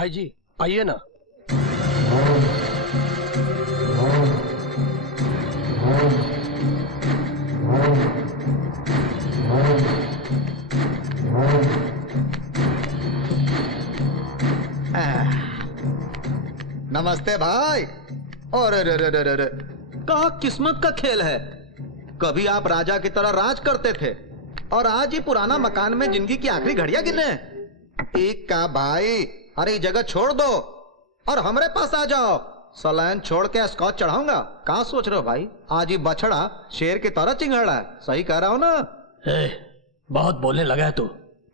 भाई जी आइए ना। नमस्ते भाई। और कहा किस्मत का खेल है। कभी आप राजा की तरह राज करते थे और आज ही पुराना मकान में जिंदगी की आखिरी घड़ियां गिने। एक का भाई, अरे जगह छोड़ दो और हमारे पास आ जाओ। सलाइन छोड़ के स्कॉच चढ़ाऊंगा। कहाँ सोच रहे हो भाई, आज ही बछड़ा शेर की तरह चिंगड़ा है। सही कह रहा हूं ना? बहुत बोलने लगा है तू।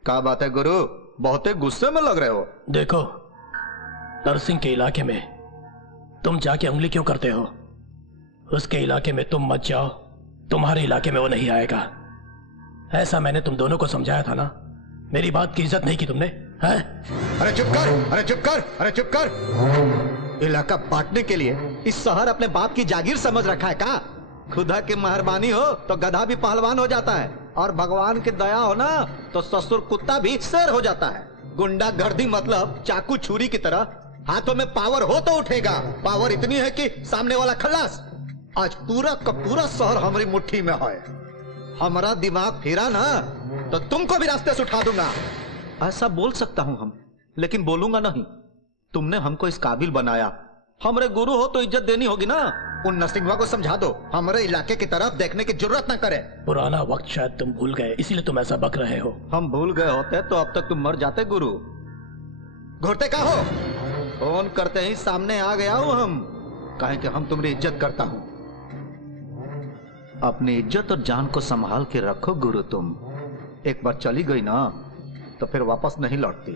क्या बात है गुरु, बहुत गुस्से में लग रहे हो। देखो, नरसिंह के इलाके में तुम जाके उंगली क्यों करते हो? उसके इलाके में तुम मत जाओ, तुम्हारे इलाके में वो नहीं आएगा। ऐसा मैंने तुम दोनों को समझाया था ना। मेरी बात की इज्जत नहीं की तुमने, है? अरे चुप कर, अरे चुप कर, अरे चुप कर। इलाका बांटने के लिए इस शहर अपने बाप की जागीर समझ रखा है का? खुदा की मेहरबानी हो तो गधा भी पहलवान हो जाता है, और भगवान की दया हो ना तो ससुर कुत्ता भी शेर हो जाता है। गुंडागर्दी मतलब चाकू छुरी की तरह हाथों में पावर हो तो उठेगा। पावर इतनी है कि सामने वाला खल्लास। आज पूरा का पूरा शहर हमारी मुट्ठी में है। हमारा दिमाग फिरा ना तो तुमको भी रास्ते से उठा दूंगा। ऐसा बोल सकता हूं हम, लेकिन बोलूंगा नहीं। तुमने हमको इस काबिल बनाया। हमारे गुरु हो तो इज्जत देनी होगी ना। उन नरसिंहवा को समझा दो हमारे इलाके की तरफ देखने की जरूरत न करे। पुराना वक्त शायद तुम भूल गए, इसीलिए तुम ऐसा बक रहे हो। हम भूल गए होते तो अब तक तुम मर जाते गुरु। घुरते का हो? फोन करते ही सामने आ गया हूं हम, कहें कि हम तुम्हारी इज्जत करता हूं। अपनी इज्जत और जान को संभाल के रखो गुरु। तुम एक बार चली गई ना तो फिर वापस नहीं लौटती।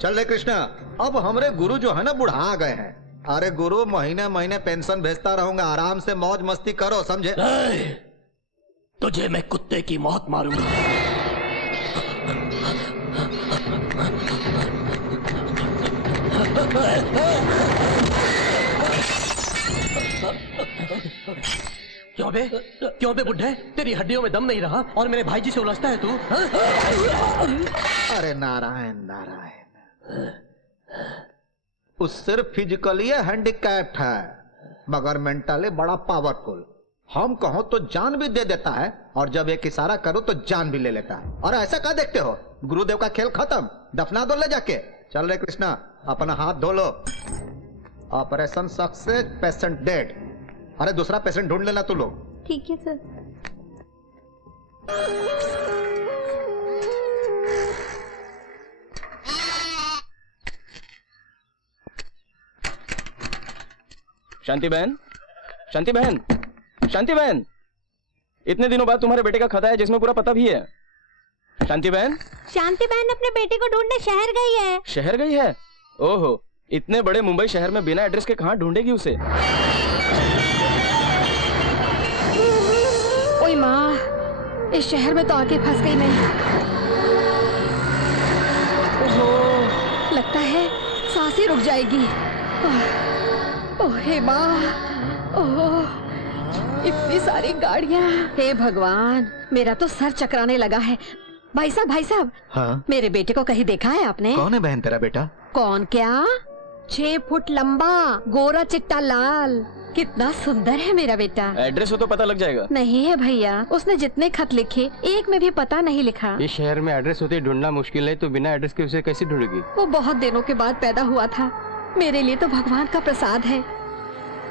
चल रे कृष्णा, अब हमारे गुरु जो है ना बुढ़ा गए हैं। अरे गुरु, महीने महीने पेंशन भेजता रहूंगा, आराम से मौज मस्ती करो, समझे? तुझे मैं कुत्ते की मौत मारूंगा। क्यों बे बुड्ढे, तेरी हड्डियों में दम नहीं रहा और मेरे भाई जी से उलझता है तू? अरे नारायण नारायण। उस सिर्फ फिजिकली हैंडीकैप्ड है मगर मेंटली बड़ा पावरफुल। हम कहो तो जान भी दे देता है और जब एक इशारा करो तो जान भी ले लेता है। और ऐसा क्या देखते हो? गुरुदेव का खेल खत्म, दफना दो ले जाके। चल रे कृष्णा, अपना हाथ धो लो। Operation success, patient dead. अरे दूसरा पेशेंट ढूंढ लेना तू लोग। ठीक है सर। शांति बहन, शांति बहन, शांति बहन, इतने दिनों बाद तुम्हारे बेटे का खत आया जिसमें पूरा पता भी है। शांति बहन, शांति बहन अपने बेटे को ढूंढने शहर गई है। शहर गई है? ओहो, इतने बड़े मुंबई शहर में बिना एड्रेस के कहां ढूंढेगी उसे? ओए माँ, इस शहर में तो आके फंस गई मैं। ओहो, लगता है सांसें रुक जाएगी। ओहे माँ, ओह, इतनी सारी गाड़ियाँ। हे भगवान, मेरा तो सर चकराने लगा है। भाई साहब, भाई साहब। हाँ? मेरे बेटे को कहीं देखा है आपने? कौन है बहन तेरा बेटा? कौन क्या, 6 फुट लंबा, गोरा चिट्टा लाल, कितना सुंदर है मेरा बेटा। एड्रेस हो तो पता लग जाएगा। नहीं है भैया, उसने जितने खत लिखे एक में भी पता नहीं लिखा। इस शहर में एड्रेस होते ढूंढना मुश्किल है, तो बिना एड्रेस के उसे कैसे ढूंढेगी? वो बहुत दिनों के बाद पैदा हुआ था, मेरे लिए तो भगवान का प्रसाद है।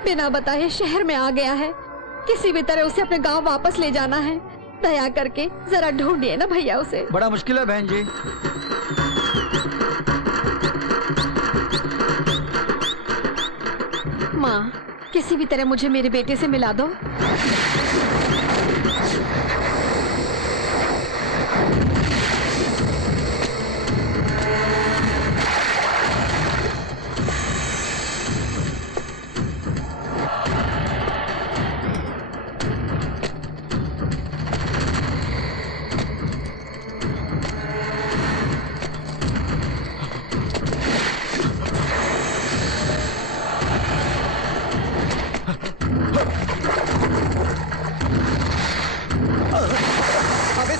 बिना बताए शहर में आ गया है, किसी भी तरह उसे अपने गांव वापस ले जाना है। दया करके जरा ढूंढिए ना भैया उसे। बड़ा मुश्किल है बहन जी। माँ, किसी भी तरह मुझे मेरे बेटे से मिला दो।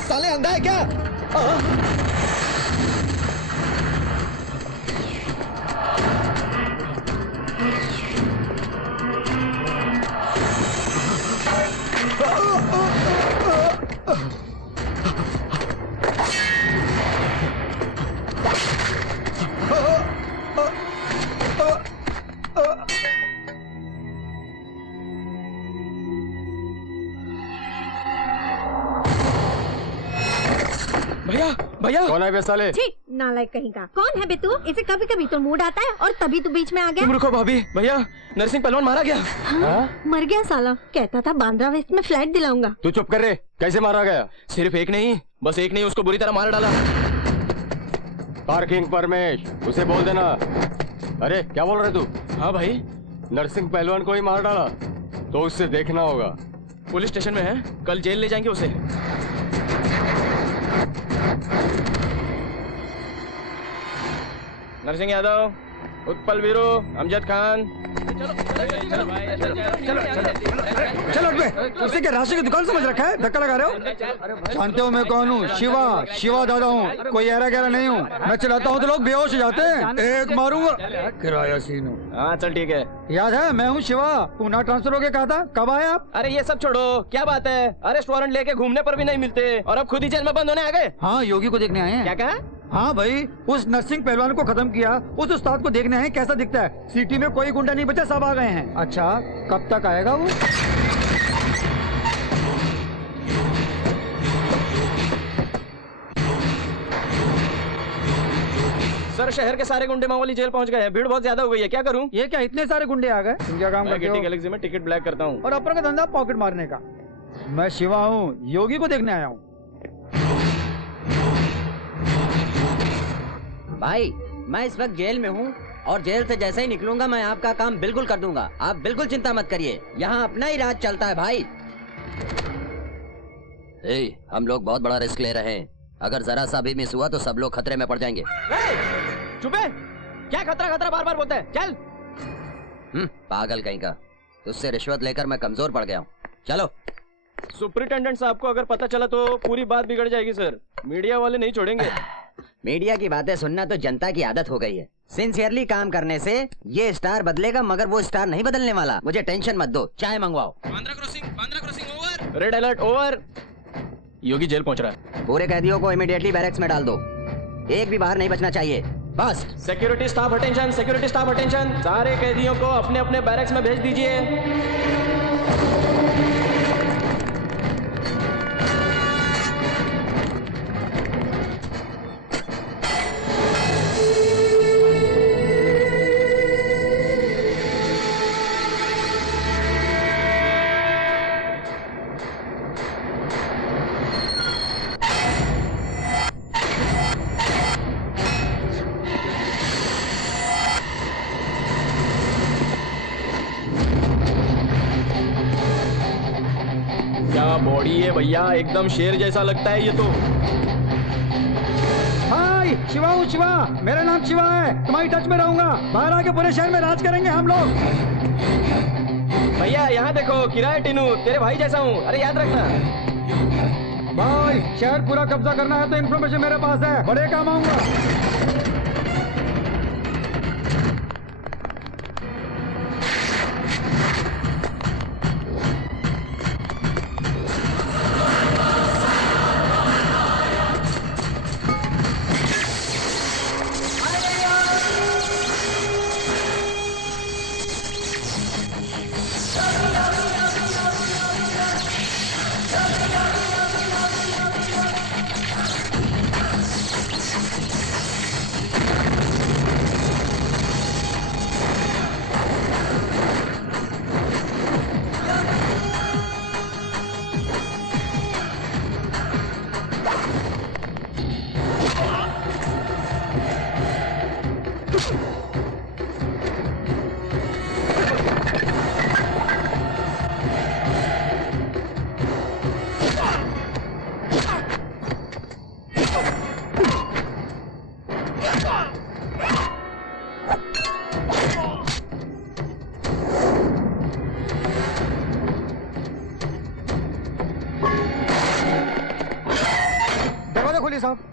साले अंधा है क्या? भैया भैया कौन है बे साले? छी, नालायक कहीं का। कौन है बे तू? इसे कभी कभी तो मूड आता है और तभी तू बीच में आ गया। तुम रुको भाभी। भैया नरसिंह पहलवान मारा गया। हाँ? मर गया साला। कहता था बांद्रा वेस्ट में फ्लैट दिलाऊंगा। तू चुप कर रे, कैसे मारा गया? सिर्फ एक नहीं, बस एक नहीं, उसको बुरी तरह मार डाला। पार्किंग परमेश, उसे बोल देना। अरे क्या बोल रहे तू? हाँ भाई, नरसिंह पहलवान को ही मार डाला तो उससे देखना होगा। पुलिस स्टेशन में है, कल जेल ले जाएंगे उसे। नरसिंह यादव, उत्पल वीरू, अमजद खान। चलो उसे क्या राशि की दुकान समझ रखा है? धक्का लगा रहे हो? जानते हो मैं कौन हूँ? शिवा दादा हूँ। कोई ऐरा गहरा नहीं हूँ। मैं चलाता हूँ तो लोग बेहोश हो जाते हैं। एक मारूंगा। किराया सीन हूँ। हाँ चल ठीक है। याद है मैं हूँ शिवा। पूना ट्रांसफर हो गया कहा था, कब आए आप? अरे ये सब छोड़ो, क्या बात है? अरेस्ट वारंट लेके घूमने पर भी नहीं मिलते और अब खुद ही जेल में बंद होने आ गए। हाँ, योगी को देखने आए हैं। क्या कहा? हाँ भाई, उस नरसिंह पहलवान को खत्म किया, उस उस्ताद को देखने आए कैसा दिखता है। सिटी में कोई गुंडा नहीं बचा, सब आ गए हैं। अच्छा, कब तक आएगा वो? सर शहर के सारे गुंडे मामूली जेल पहुंच गए हैं। भीड़ बहुत ज्यादा हो गई है, क्या करूं? ये क्या इतने सारे गुंडे आ गए? तुम क्या काम करते हो? गैलेक्सी में टिकट ब्लैक करता हूं। और अपर का धंधा पॉकेट मारने का। मैं शिवा हूँ, योगी को देखने आया हूँ। भाई मैं इस वक्त जेल में हूँ और जेल से जैसे ही निकलूंगा मैं आपका काम बिल्कुल कर दूंगा। आप बिल्कुल चिंता मत करिए, यहाँ अपना ही राज चलता है भाई। हम लोग बहुत बड़ा रिस्क ले रहे हैं। अगर जरा सा भी मिस हुआ तो सब लोग खतरे में पड़ जाएंगे। चुप है, क्या खतरा खतरा बार बार बोलता है? चल। पागल कहीं का। तुझसे रिश्वत लेकर मैं कमजोर पड़ गया हूँ। चलो। सुपरिटेंडेंट साहब को अगर पता चला तो पूरी बात बिगड़ जाएगी सर। मीडिया वाले नहीं छोड़ेंगे। मीडिया की बातें सुनना तो जनता की आदत हो गई है। सिंसियरली काम करने से ये स्टार बदलेगा, मगर वो स्टार नहीं बदलने वाला। मुझे टेंशन मत दो, चाय मंगवाओ। Bandra crossing over. Red alert over. Yogi jail पहुंच रहा है। पूरे कैदियों को इमीडिएटली बैरक्स में डाल दो। एक भी बाहर नहीं बचना चाहिए। बस। Security staff attention, security staff attention. सारे कैदियों को अपने अपने बैरक्स में भेज दीजिए। बॉडी है भैया, एकदम शेर जैसा लगता है ये तो। हाय, शिवा हूँ शिवा। मेरा नाम शिवा है। तुम्हारी टच में रहूंगा। बाहर आके पूरे शहर में राज करेंगे हम लोग। भैया यहाँ देखो, किराए टीनू तेरे भाई जैसा हूँ। अरे याद रखना भाई, शहर पूरा कब्जा करना है तो इन्फॉर्मेशन मेरे पास है। बड़े काम आऊंगा।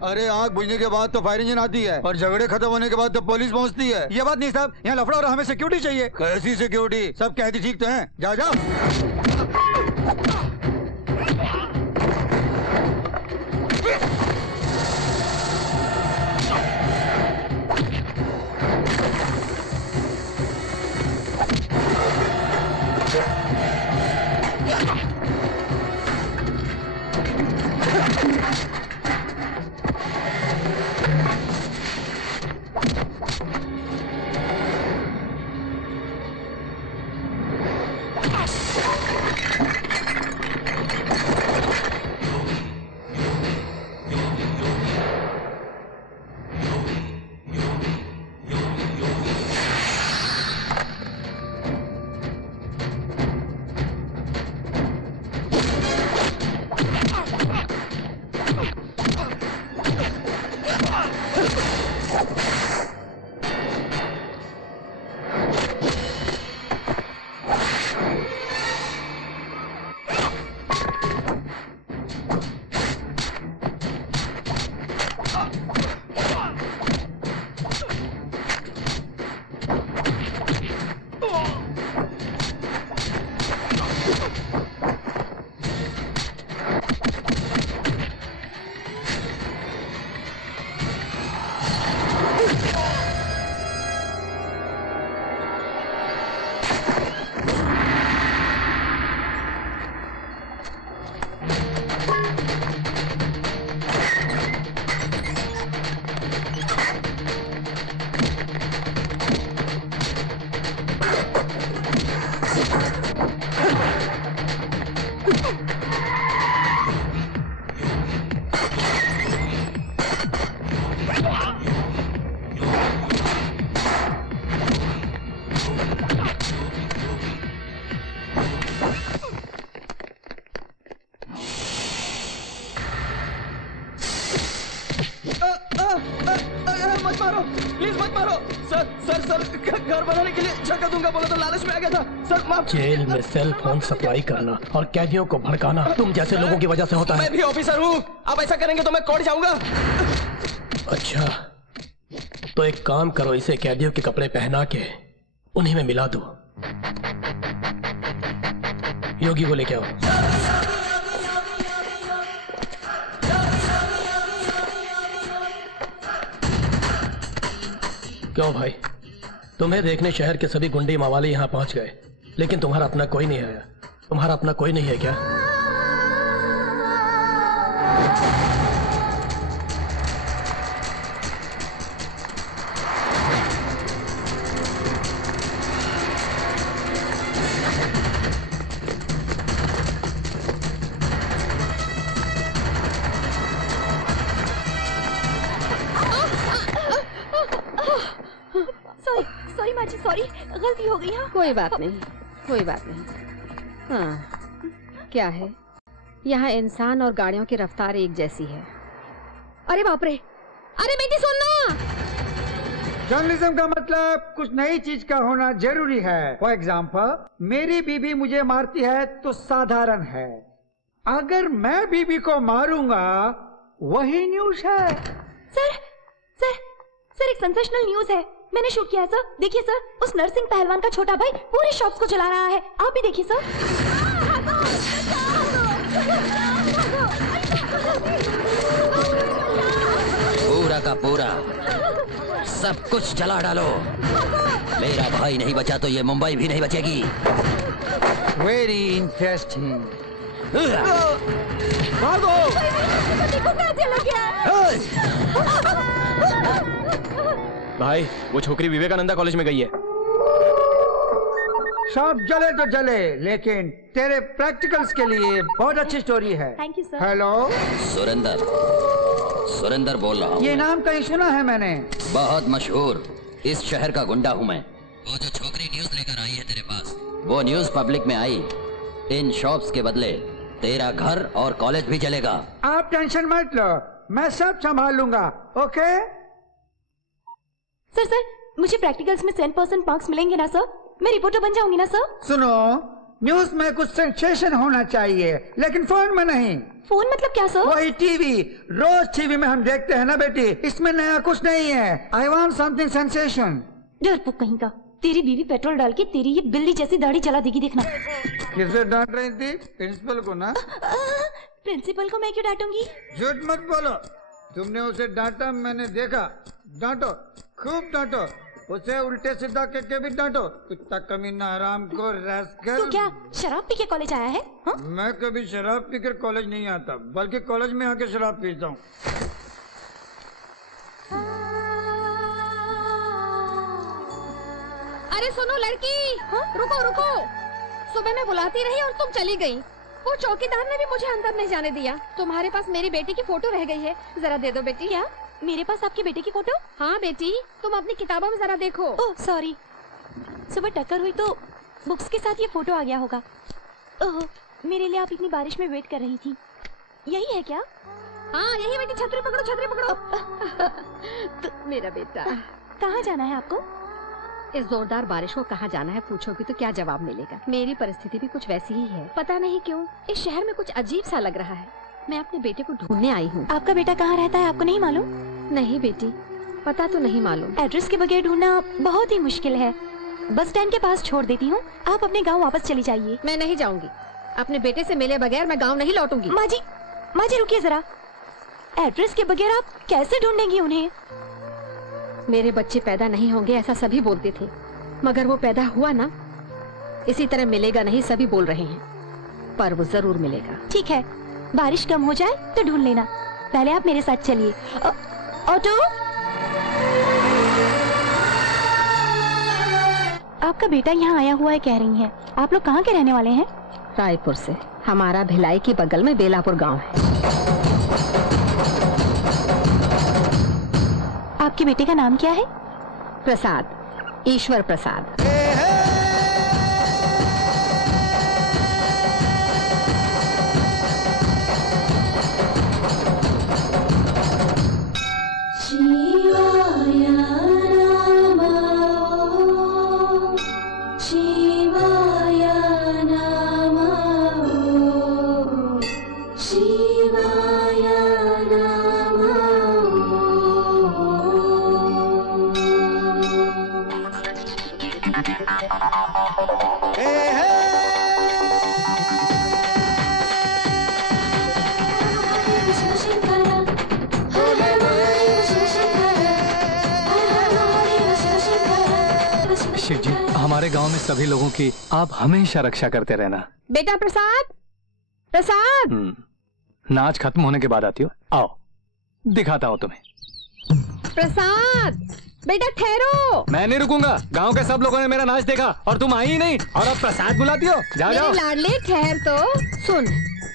अरे आग बुझने के बाद तो फायर इंजन आती है और झगड़े खत्म होने के बाद तो पुलिस पहुंचती है। ये बात नहीं साहब, यहाँ लफड़ा और हमें सिक्योरिटी चाहिए। कैसी सिक्योरिटी? सब कहती ठीक तो हैं। जाओ जाओ। घर बनाने के लिए जगह दूंगा बोला तो लालच में आ गया था सर। माफ। जेल में सेल फोन सप्लाई करना और कैदियों को भड़काना तुम जैसे लोगों की वजह से होता है। मैं भी ऑफिसर हूँ, आप ऐसा करेंगे तो मैं कोर्ट जाऊंगा। अच्छा तो एक काम करो, इसे कैदियों के कपड़े पहना के उन्हीं में मिला दो। योगी को लेके आओ। क्यों भाई, तुम्हें देखने शहर के सभी गुंडे मावाले यहाँ पहुंच गए, लेकिन तुम्हारा अपना कोई नहीं आया। तुम्हारा अपना कोई नहीं है क्या? सॉरी माँ जी, सॉरी, गलती हो गई। हाँ कोई बात नहीं, कोई बात नहीं। हाँ क्या है, यहाँ इंसान और गाड़ियों की रफ्तार एक जैसी है। अरे बाप रे, अरे बेटी सुनना। जर्नलिज्म का मतलब कुछ नई चीज का होना जरूरी है। फॉर एग्जाम्पल, मेरी बीबी मुझे मारती है तो साधारण है, अगर मैं बीबी को मारूंगा वही न्यूज है। सर सर सर, एक सेंसेशनल न्यूज है, मैंने शूट किया है सर। देखिए सर, उस नरसिंह पहलवान का छोटा भाई पूरे शॉप्स को चला रहा है, आप भी देखिए सर। पूरा का पूरा सब कुछ जला डालो। मेरा भाई नहीं बचा तो ये मुंबई भी नहीं बचेगी। Very interesting. भागो। भाई वो छोकरी विवेकानंदा कॉलेज में गई है। सब जले तो जले, लेकिन तेरे प्रैक्टिकल्स के लिए बहुत अच्छी स्टोरी है। Thank you sir. Hello, Surender बोल रहा हूँ। ये नाम कहीं सुना है मैंने। बहुत मशहूर इस शहर का गुंडा हूँ मैं। वो जो छोकरी न्यूज लेकर आई है तेरे पास, वो न्यूज पब्लिक में आई। इन शॉप्स के बदले तेरा घर और कॉलेज भी जलेगा। आप टेंशन मत लो, मैं सब संभाल लूंगा। ओके सर, मुझे प्रैक्टिकल्स में 10% मार्क्स मिलेंगे ना सर? मैं रिपोर्टर बन जाऊंगी ना सर? सुनो, न्यूज में कुछ सेंसेशन होना चाहिए, लेकिन फोन में नहीं। फोन मतलब क्या सर? वही टीवी, रोज टीवी में हम देखते हैं ना बेटी, इसमें नया कुछ नहीं है। I want something sensation. डरपोक कहीं का, तेरी बीवी पेट्रोल डाल के तेरी ये बिल्ली जैसी दाढ़ी चला देगी, देखना। किसे डांट रही थी? प्रिंसिपल को ना? प्रिंसिपल को मैं क्यों डांटूंगी? झूठ मत बोलो, तुमने उसे डांटा, मैंने देखा। डांटो, खूब डांटो उसे, उल्टे सीधा करके भी डांटो। कुत्ता कमीना, हराम को रैस्कल। तो क्या शराब पी के कॉलेज आया है? हा? मैं कभी शराब पीकर कॉलेज नहीं आता, बल्कि कॉलेज में आके शराब पीता हूँ। अरे सुनो लड़की, रुको रुको, सुबह मैं बुलाती रही और तुम चली गई। वो चौकीदार ने भी मुझे अंदर नहीं जाने दिया। तुम्हारे पास मेरी बेटी की फोटो रह गई है, जरा दे दो बेटी। क्या मेरे पास आपकी बेटे की फोटो? हाँ बेटी, तुम अपनी किताबों में जरा देखो। ओह सॉरी, सुबह टक्कर हुई तो बुक्स के साथ ये फोटो आ गया होगा। ओह, मेरे लिए आप इतनी बारिश में वेट कर रही थी, यही है क्या? हाँ यही बेटी, छतरी पकड़ो छतरी पकड़ो। तो मेरा बेटा, कहाँ जाना है आपको? इस जोरदार बारिश को कहाँ जाना है पूछोगी तो क्या जवाब मिलेगा। मेरी परिस्थिति भी कुछ वैसी ही है, पता नहीं क्यों इस शहर में कुछ अजीब सा लग रहा है। मैं अपने बेटे को ढूंढने आई हूँ। आपका बेटा कहाँ रहता है, आपको नहीं मालूम? नहीं बेटी, पता तो नहीं मालूम। एड्रेस के बगैर ढूंढना बहुत ही मुश्किल है। बस स्टैंड के पास छोड़ देती हूँ, आप अपने गाँव वापस चली जाइए। मैं नहीं जाऊंगी, अपने बेटे से मिले बगैर मैं गाँव नहीं लौटूंगी। माँ जी रुकिए जरा, एड्रेस के बगैर आप कैसे ढूंढेंगी उन्हें? मेरे बच्चे पैदा नहीं होंगे ऐसा सभी बोलते थे, मगर वो पैदा हुआ ना। इसी तरह मिलेगा नहीं सभी बोल रहे हैं, पर वो जरूर मिलेगा। ठीक है, बारिश कम हो जाए तो ढूंढ लेना। पहले आप मेरे साथ चलिए। ऑटो, आपका बेटा यहाँ आया हुआ है कह रही हैं। आप लोग कहाँ के रहने वाले हैं? रायपुर से। हमारा भिलाई के बगल में बेलापुर गांव है। आपके बेटे का नाम क्या है? प्रसाद, ईश्वर प्रसाद। शिव जी, हमारे गांव में सभी लोगों की आप हमेशा रक्षा करते रहना। बेटा प्रसाद, प्रसाद। नाच खत्म होने के बाद आती हो, आओ दिखाता हूँ तुम्हें। प्रसाद बेटा ठहरो। मैं नहीं रुकूंगा, गांव के सब लोगों ने मेरा नाच देखा और तुम आई ही नहीं, और अब प्रसाद बुलाती हो। जाओ जाओ। लाडले ठहर तो। सुन,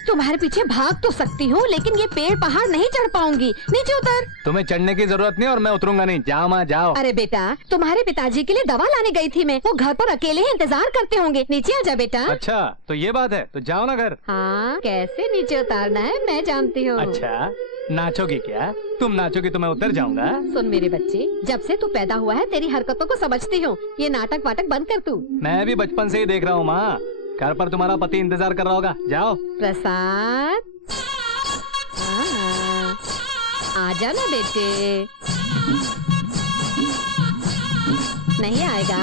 तुम्हारे पीछे भाग तो सकती हूँ, लेकिन ये पेड़ पहाड़ नहीं चढ़ पाऊंगी। नीचे उतर। तुम्हें चढ़ने की जरूरत नहीं और मैं उतरूंगा नहीं। जाओ माँ जाओ। अरे बेटा, तुम्हारे पिताजी के लिए दवा लाने गई थी मैं, वो घर पर अकेले ही इंतजार करते होंगे। नीचे आजा बेटा। अच्छा तो ये बात है, तो जाओ ना घर। हाँ, कैसे नीचे उतारना है मैं जानती हूँ। अच्छा, नाचोगी क्या? तुम नाचोगी तो मैं उतर जाऊंगा। सुन मेरे बच्चे, जब से तू पैदा हुआ है तेरी हरकतों को समझती हूँ। ये नाटक वाटक बंद कर तू। मैं भी बचपन से ही देख रहा हूँ माँ, घर पर तुम्हारा पति इंतजार कर रहा होगा। जाओ। प्रसाद, आजा ना बेटे। नहीं आएगा?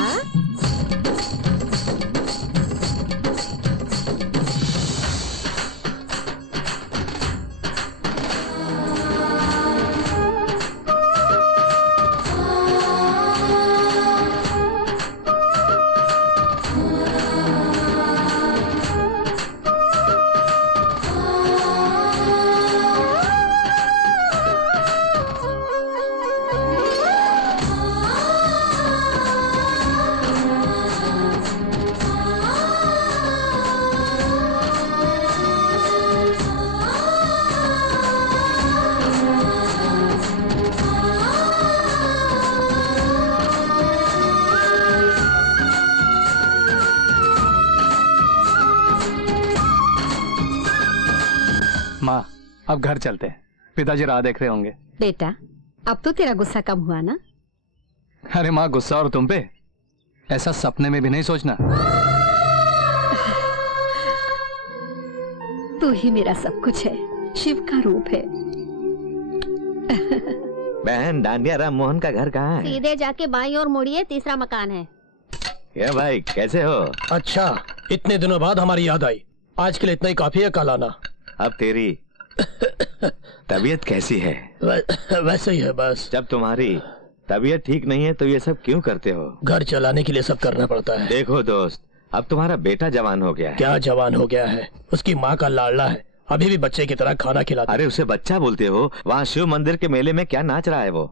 माँ अब घर चलते हैं, पिताजी राह देख रहे होंगे। बेटा अब तो तेरा गुस्सा कम हुआ ना? अरे माँ, गुस्सा और तुम पे ऐसा सपने में भी नहीं सोचना। तू ही मेरा सब कुछ है, शिव का रूप है। बहन, डांडिया राम मोहन का घर कहाँ है? सीधे जाके बाईं ओर मुड़िए, तीसरा मकान है। ये भाई कैसे हो? अच्छा, इतने दिनों बाद हमारी याद आई। आज के लिए इतना ही काफी है, कल आना। अब तेरी तबीयत कैसी है? वैसे ही है बस। जब तुम्हारी तबीयत ठीक नहीं है तो ये सब क्यों करते हो? घर चलाने के लिए सब करना पड़ता है। देखो दोस्त, अब तुम्हारा बेटा जवान हो गया है। क्या जवान हो गया है? उसकी माँ का लाडला है, अभी भी बच्चे की तरह खाना खिलाता। अरे उसे बच्चा बोलते हो? वहाँ शिव मंदिर के मेले में क्या नाच रहा है वो?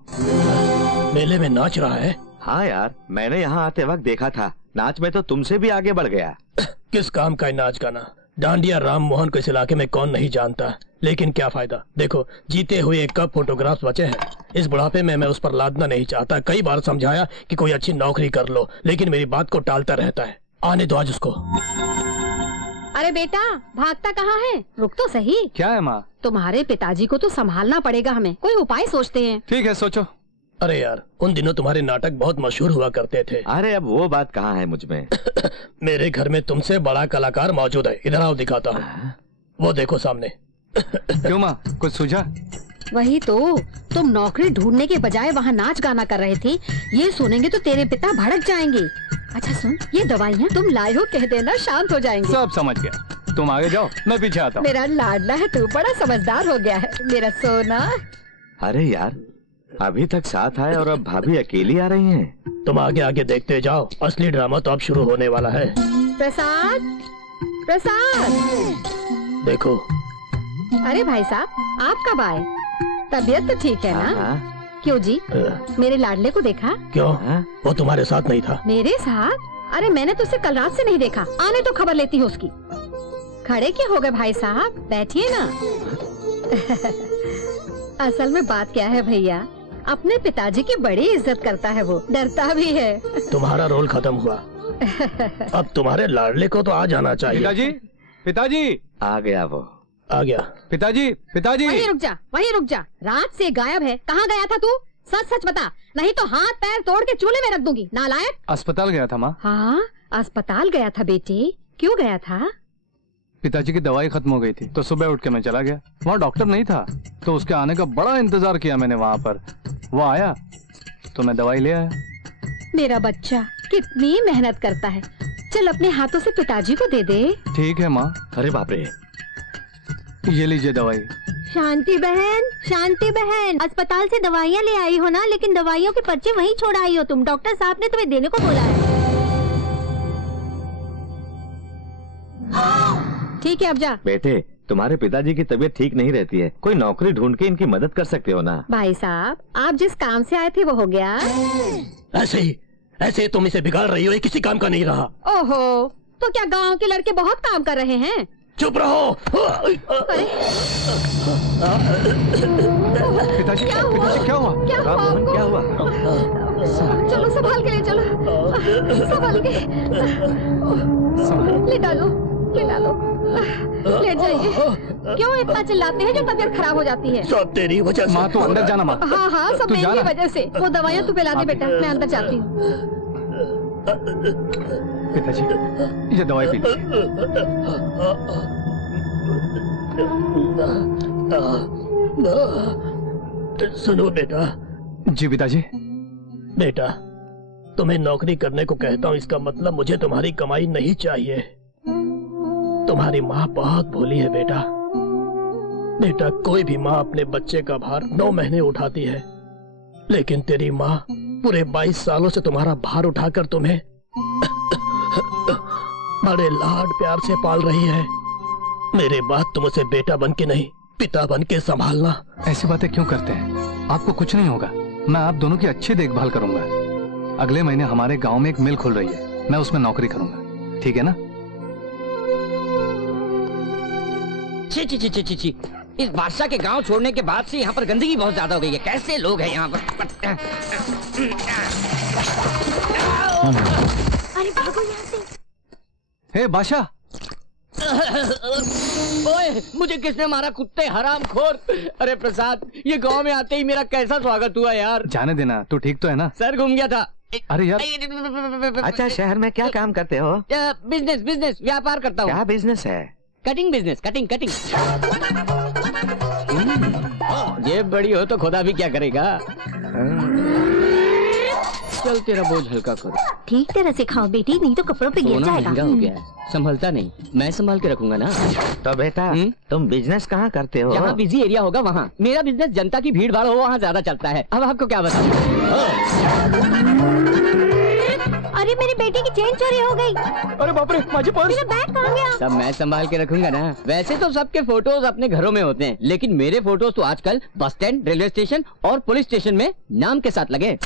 मेले में नाच रहा है? हाँ यार, मैंने यहाँ आते वक्त देखा था। नाच में तो तुमसे भी आगे बढ़ गया। किस काम का नाच गाना? डांडिया राम मोहन को इस इलाके में कौन नहीं जानता, लेकिन क्या फायदा? देखो, जीते हुए एक कप फोटोग्राफ्स बचे हैं। इस बुढ़ापे में मैं उस पर लादना नहीं चाहता। कई बार समझाया कि कोई अच्छी नौकरी कर लो, लेकिन मेरी बात को टालता रहता है। आने दो आज उसको। अरे बेटा, भागता कहाँ है? रुक तो सही। क्या है माँ? तुम्हारे पिताजी को तो संभालना पड़ेगा हमें। कोई उपाय सोचते हैं। ठीक है, सोचो। अरे यार, उन दिनों तुम्हारे नाटक बहुत मशहूर हुआ करते थे। अरे अब वो बात कहाँ है मुझ में। मेरे घर में तुमसे बड़ा कलाकार मौजूद है। इधर आओ, दिखाता हूँ। वो देखो सामने। क्यों माँ, कुछ सूझा? वही तो, तुम नौकरी ढूंढने के बजाय वहाँ नाच गाना कर रहे थे। ये सुनेंगे तो तेरे पिता भड़क जाएंगे। अच्छा सुन, ये दवाइयाँ तुम लाए हो, कह देना, शांत हो जाएंगे। सब समझ गया, तुम आगे जाओ, मैं पीछे आता हूँ। मेरा लाडला है तू, बड़ा समझदार हो गया है मेरा सोना। अरे यार, अभी तक साथ आए और अब भाभी अकेली आ रही हैं। तुम आगे आगे देखते जाओ, असली ड्रामा तो अब शुरू होने वाला है। प्रसाद, प्रसाद, देखो। अरे भाई साहब, आप कब आए? तबीयत तो ठीक है ना? क्यों जी, मेरे लाडले को देखा? क्यों? वो तुम्हारे साथ नहीं था? मेरे साथ? अरे मैंने तो उसे कल रात से नहीं देखा। आने तो खबर लेती हूँ उसकी। खड़े क्यों हो गए भाई साहब, बैठिए ना। असल में बात क्या है भैया, अपने पिताजी की बड़ी इज्जत करता है वो, डरता भी है। तुम्हारा रोल खत्म हुआ। अब तुम्हारे लाडले को तो आ जाना चाहिए। पिताजी, पिताजी। आ गया वो। आ गया। पिताजी, पिताजी। वहीं रुक जा, वहीं रुक जा। रात से गायब है, कहाँ गया था तू? सच सच बता, नहीं तो हाथ पैर तोड़ के चूल्हे में रख दूंगी, नालायक। अस्पताल गया था माँ। हाँ, अस्पताल गया था बेटे, क्यों गया था? पिताजी की दवाई खत्म हो गई थी, तो सुबह उठ के मैं चला गया। वहाँ डॉक्टर नहीं था, तो उसके आने का बड़ा इंतजार किया मैंने वहाँ पर। वो आया तो मैं दवाई ले आया। मेरा बच्चा कितनी मेहनत करता है। चल अपने हाथों से पिताजी को दे दे। ठीक है माँ। अरे बाप रे, ये लीजिए दवाई। शांति बहन, शांति बहन, अस्पताल से दवाइयाँ ले आई हो ना, लेकिन दवाइयों के पर्चे वहीं छोड़ आई हो तुम। डॉक्टर साहब ने तुम्हें देने को बोला है। ठीक है, अब जा। बेटे, तुम्हारे पिताजी की तबीयत ठीक नहीं रहती है, कोई नौकरी ढूंढ के इनकी मदद कर सकते हो ना। भाई साहब, आप जिस काम से आए थे वो हो गया? ऐसे तुम इसे बिगाड़ रही हो, ये किसी काम का नहीं रहा। ओहो, तो क्या गांव के लड़के बहुत काम कर रहे हैं? चुप रहो। अरे पिताजी, पिताजी क्या हुआ? क्या हुआ? क्या हुआ? चलो संभाल के ले चलो, संभाल के ले डालो, ले डालो, ले जाइए। क्यों इतना चिल्लाते हैं? जो तबीयत खराब हो जाती है। सब तेरी वजह से। माँ, तू अंदर जाना माँ। हाँ हाँ, सब मेरी वजह से। वो दवाइयाँ तू पिला दे बेटा, मैं अंदर जाती हूँ। पिताजी, ये दवाई पी लीजिए। सुनो बेटा। जी पिताजी। बेटा, तुम्हें नौकरी करने को कहता हूँ, इसका मतलब मुझे तुम्हारी कमाई नहीं चाहिए। तुम्हारी माँ बहुत भोली है बेटा। बेटा, कोई भी माँ अपने बच्चे का भार 9 महीने उठाती है, लेकिन तेरी माँ पूरे 22 सालों से तुम्हारा भार उठाकर तुम्हें बड़े लाड प्यार से पाल रही है। मेरे बाद तुम उसे बेटा बन के नहीं, पिता बन के संभालना। ऐसी बातें क्यों करते हैं? आपको कुछ नहीं होगा, मैं आप दोनों की अच्छी देखभाल करूंगा। अगले महीने हमारे गांव में एक मिल खुल रही है, मैं उसमें नौकरी करूंगा, ठीक है ना? ची ची ची ची ची ची, इस बादशाह के गांव छोड़ने के बाद से यहाँ पर गंदगी बहुत ज्यादा हो गई है। कैसे लोग हैं यहाँ पर? अरे भागो यहाँ से। हे बादशाह। ओए, मुझे किसने मारा? कुत्ते हरामखोर। अरे प्रसाद, ये गांव में आते ही मेरा कैसा स्वागत हुआ यार। जाने देना, तू ठीक तो है ना? सर घूम गया था। अरे यार। अच्छा, शहर में क्या काम करते हो? बिजनेस, बिजनेस, व्यापार करता हूँ। क्या बिजनेस है? Cutting business, cutting cutting. जेब बड़ी हो तो खुदा भी क्या करेगा। चल तेरा बोझ हल्का करो। ठीक तरह से खाओ बेटी, नहीं तो कपड़ों पे गिर जाएगा। महंगा हो गया है, संभलता नहीं। मैं संभाल के रखूंगा ना। तो बेटा, तुम बिजनेस कहाँ करते हो? जहाँ बिजी एरिया होगा वहाँ। मेरा बिजनेस जनता की भीड़ भाड़ हो वहाँ ज्यादा चलता है। अब आपको क्या बताऊं? अरे मेरी बेटी की चेन चोरी हो गई। अरे बाप रे, माझी पर्स। मेरा बैग कहाँ गया? सब मैं संभाल के रखूंगा ना। वैसे तो सबके फोटोज अपने घरों में होते हैं, लेकिन मेरे फोटोज तो आजकल बस स्टैंड, रेलवे स्टेशन और पुलिस स्टेशन में नाम के साथ लगे।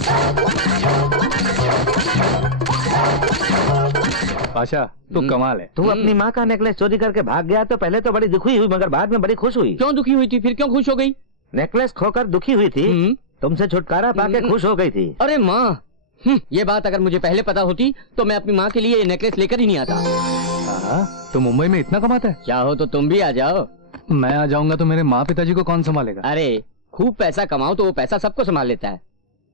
पाशा तू कमाल है। तू अपनी माँ का नेकलेस चोरी करके भाग गया तो पहले तो बड़ी दुखी हुई, मगर बाद में बड़ी खुश हुई। क्यों दुखी हुई थी, फिर क्यों खुश हो गई? नेकलेस खोकर दुखी हुई थी, तुमसे छुटकारा पाके खुश हो गई थी। अरे माँ, ये बात अगर मुझे पहले पता होती तो मैं अपनी माँ के लिए ये नेकलेस लेकर ही नहीं आता। तो मुंबई में इतना कमाता है? चाहो तो तुम भी आ जाओ। मैं आ जाऊंगा तो मेरे माँ पिताजी को कौन संभालेगा? अरे खूब पैसा कमाओ तो वो पैसा सबको संभाल लेता है।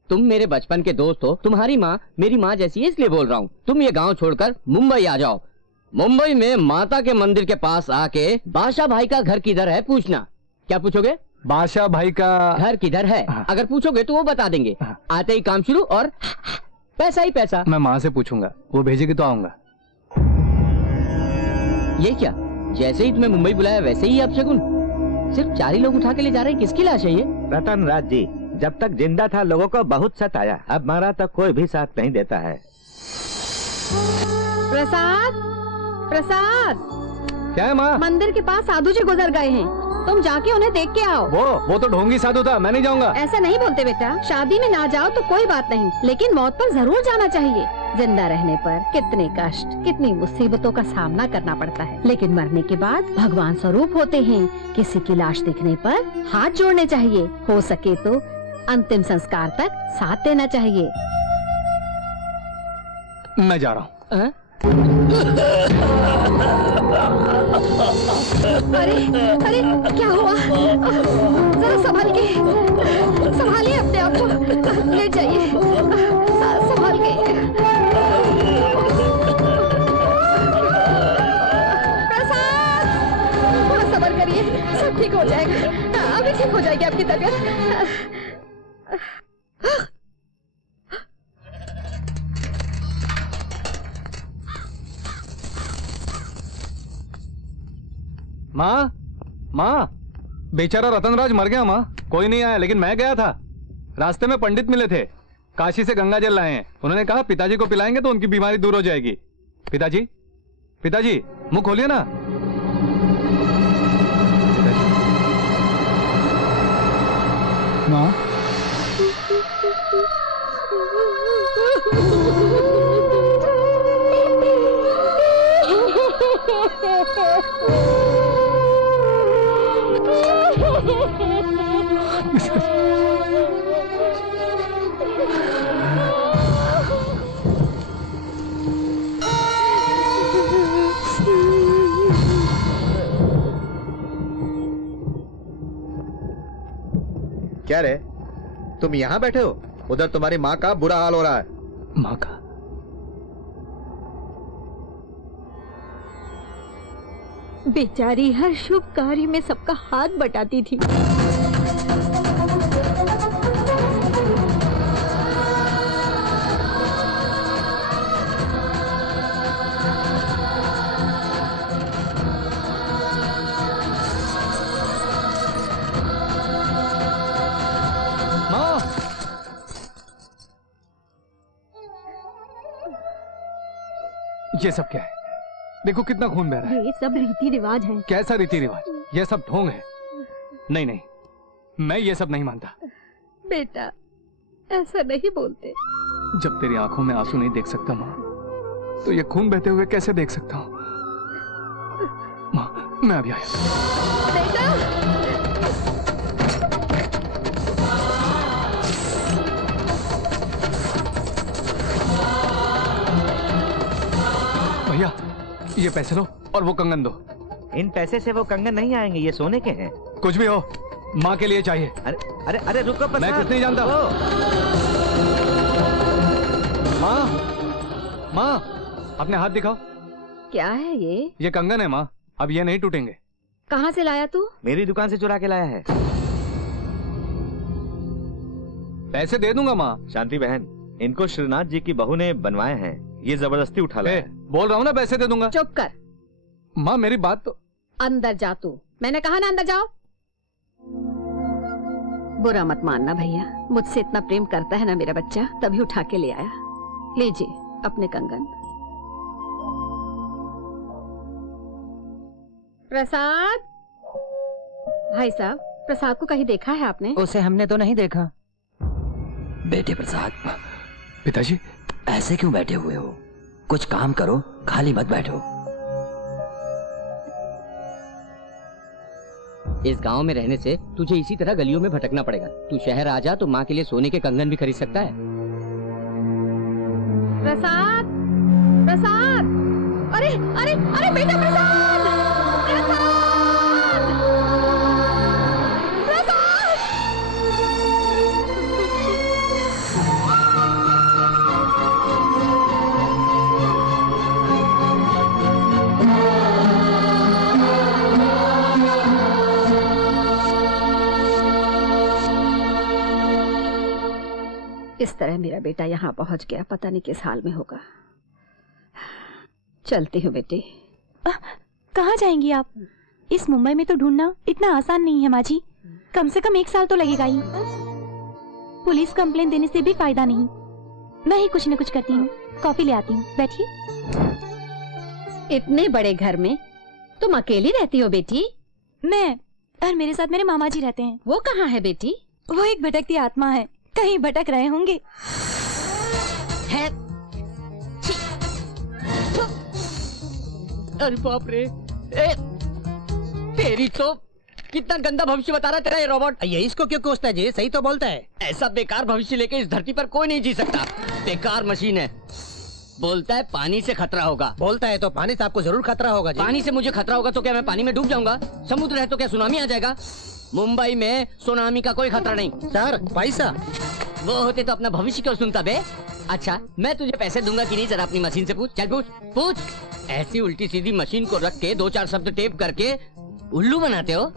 तुम मेरे बचपन के दोस्त हो, तुम्हारी माँ मेरी माँ जैसी है इसलिए बोल रहा हूँ। तुम ये गांव छोड़कर मुंबई आ जाओ। मुंबई में माता के मंदिर के पास आके बादशाह भाई का घर किधर है पूछना। क्या पूछोगे? बादशाह भाई का घर किधर है? अगर पूछोगे तो वो बता देंगे। आते ही काम शुरू और पैसा ही पैसा। मैं माँ से पूछूंगा, वो भेजेगी तो आऊंगा। ये क्या, जैसे ही तुम्हें मुंबई बुलाया वैसे ही आप शगुन? सिर्फ 4 ही लोग उठा के ले जा रहे हैं, किसकी लाश है ये? रतन राज जी जब तक जिंदा था लोगों को बहुत सताया, अब मारा तक कोई भी साथ नहीं देता है। प्रसाद, प्रसाद। क्या है माँ? मंदिर के पास साधु जी गुजर गए हैं, तुम जाके उन्हें देख के आओ। वो तो ढोंगी साधु था, मैं नहीं जाऊंगा। ऐसा नहीं बोलते बेटा, शादी में ना जाओ तो कोई बात नहीं, लेकिन मौत पर जरूर जाना चाहिए। जिंदा रहने पर कितने कष्ट, कितनी मुसीबतों का सामना करना पड़ता है, लेकिन मरने के बाद भगवान स्वरूप होते हैं। किसी की लाश दिखने पर हाथ जोड़ने चाहिए, हो सके तो अंतिम संस्कार तक साथ देना चाहिए। मैं जा रहा हूँ। अरे अरे क्या हुआ? जरा संभाल के, संभालिए अपने आप को, लेट जाइए, संभाल के। प्रसाद, थोड़ा सब्र करिए, सब ठीक हो जाएगा, अभी ठीक हो जाएगी आपकी तबीयत। माँ, माँ, बेचारा रतनराज मर गया माँ। कोई नहीं आया, लेकिन मैं गया था। रास्ते में पंडित मिले थे, काशी से गंगा जल लाए हैं। उन्होंने कहा पिताजी को पिलाएंगे तो उनकी बीमारी दूर हो जाएगी। पिताजी, पिताजी, मुंह खोलिए ना। माँ, क्या रे, तुम यहाँ बैठे हो? उधर तुम्हारी माँ का बुरा हाल हो रहा है। माँ का? बेचारी हर शुभ कार्य में सबका हाथ बटाती थी। ये सब क्या है? देखो कितना खून बह रहा है। ये सब रीति रिवाज है। कैसा रीति रिवाज? ये सब ढोंग है। नहीं नहीं, मैं ये सब नहीं मानता। बेटा ऐसा नहीं बोलते। जब तेरी आंखों में आंसू नहीं देख सकता माँ, तो ये खून बहते हुए कैसे देख सकता हूँ? माँ, मैं अभी आया। बेटा भैया, ये पैसे लो और वो कंगन दो। इन पैसे से वो कंगन नहीं आएंगे, ये सोने के हैं। कुछ भी हो, माँ के लिए चाहिए। अरे अरे अरे रुको प्रसाद। मैं कुछ नहीं जानता। माँ, माँ, अपने हाथ दिखाओ। क्या है ये? ये कंगन है माँ, अब ये नहीं टूटेंगे। कहाँ से लाया तू? मेरी दुकान से चुरा के लाया है। पैसे दे दूंगा माँ। शांति बहन, इनको श्रीनाथ जी की बहू ने बनवाए हैं, ये जबरदस्ती उठा लाए। बोल रहा हूँ ना, पैसे दे दूंगा। चुप कर। माँ मेरी बात तो। अंदर जा तू, मैंने कहा ना अंदर जाओ। बुरा मत मानना भैया, मुझसे इतना प्रेम करता है ना मेरा बच्चा, तभी उठा के ले आया। लीजिए अपने कंगन। प्रसाद, भाई साहब, प्रसाद को कहीं देखा है आपने? उसे हमने तो नहीं देखा। बेटे प्रसाद। पिताजी, ऐसे क्यों बैठे हुए हो? कुछ काम करो, खाली मत बैठो। इस गांव में रहने से तुझे इसी तरह गलियों में भटकना पड़ेगा। तू शहर आ जा तो माँ के लिए सोने के कंगन भी खरीद सकता है। प्रसाद, प्रसाद, अरे अरे अरे बेटा प्रसाद, प्रसाद, इस तरह मेरा बेटा यहाँ पहुँच गया, पता नहीं किस हाल में होगा। चलती हूँ बेटी। कहाँ जाएंगी आप? इस मुंबई में तो ढूंढना इतना आसान नहीं है माँ जी। कम से कम 1 साल तो लगेगा ही। पुलिस कंप्लेन देने से भी फायदा नहीं। मैं ही कुछ न कुछ करती हूँ। कॉफी ले आती हूँ, बैठिए। इतने बड़े घर में तुम अकेली रहती हो बेटी? मैं और मेरे साथ मेरे मामा जी रहते हैं। वो कहाँ है बेटी? वो एक भटकती आत्मा है, कहीं भटक रहे होंगे। अरे बाप रे, तेरी तो कितना गंदा भविष्य बता रहा है तेरा ये रोबोट। ये इसको क्यों कोसता है जी? सही तो बोलता है। ऐसा बेकार भविष्य लेके इस धरती पर कोई नहीं जी सकता। बेकार मशीन है। बोलता है पानी से खतरा होगा। बोलता है तो पानी से आपको जरूर खतरा होगा जी। पानी से मुझे खतरा होगा तो क्या मैं पानी में डूब जाऊंगा? समुद्र है तो क्या सुनामी आ जाएगा? मुंबई में सुनामी का कोई खतरा नहीं। सर पैसा वो होते तो अपना भविष्य क्यों सुनता बे? अच्छा मैं तुझे पैसे दूंगा कि नहीं, जरा अपनी मशीन से पूछ। चल पूछ पूछ। ऐसी उल्टी सीधी मशीन को रख के 2-4 शब्द टेप करके उल्लू बनाते हो।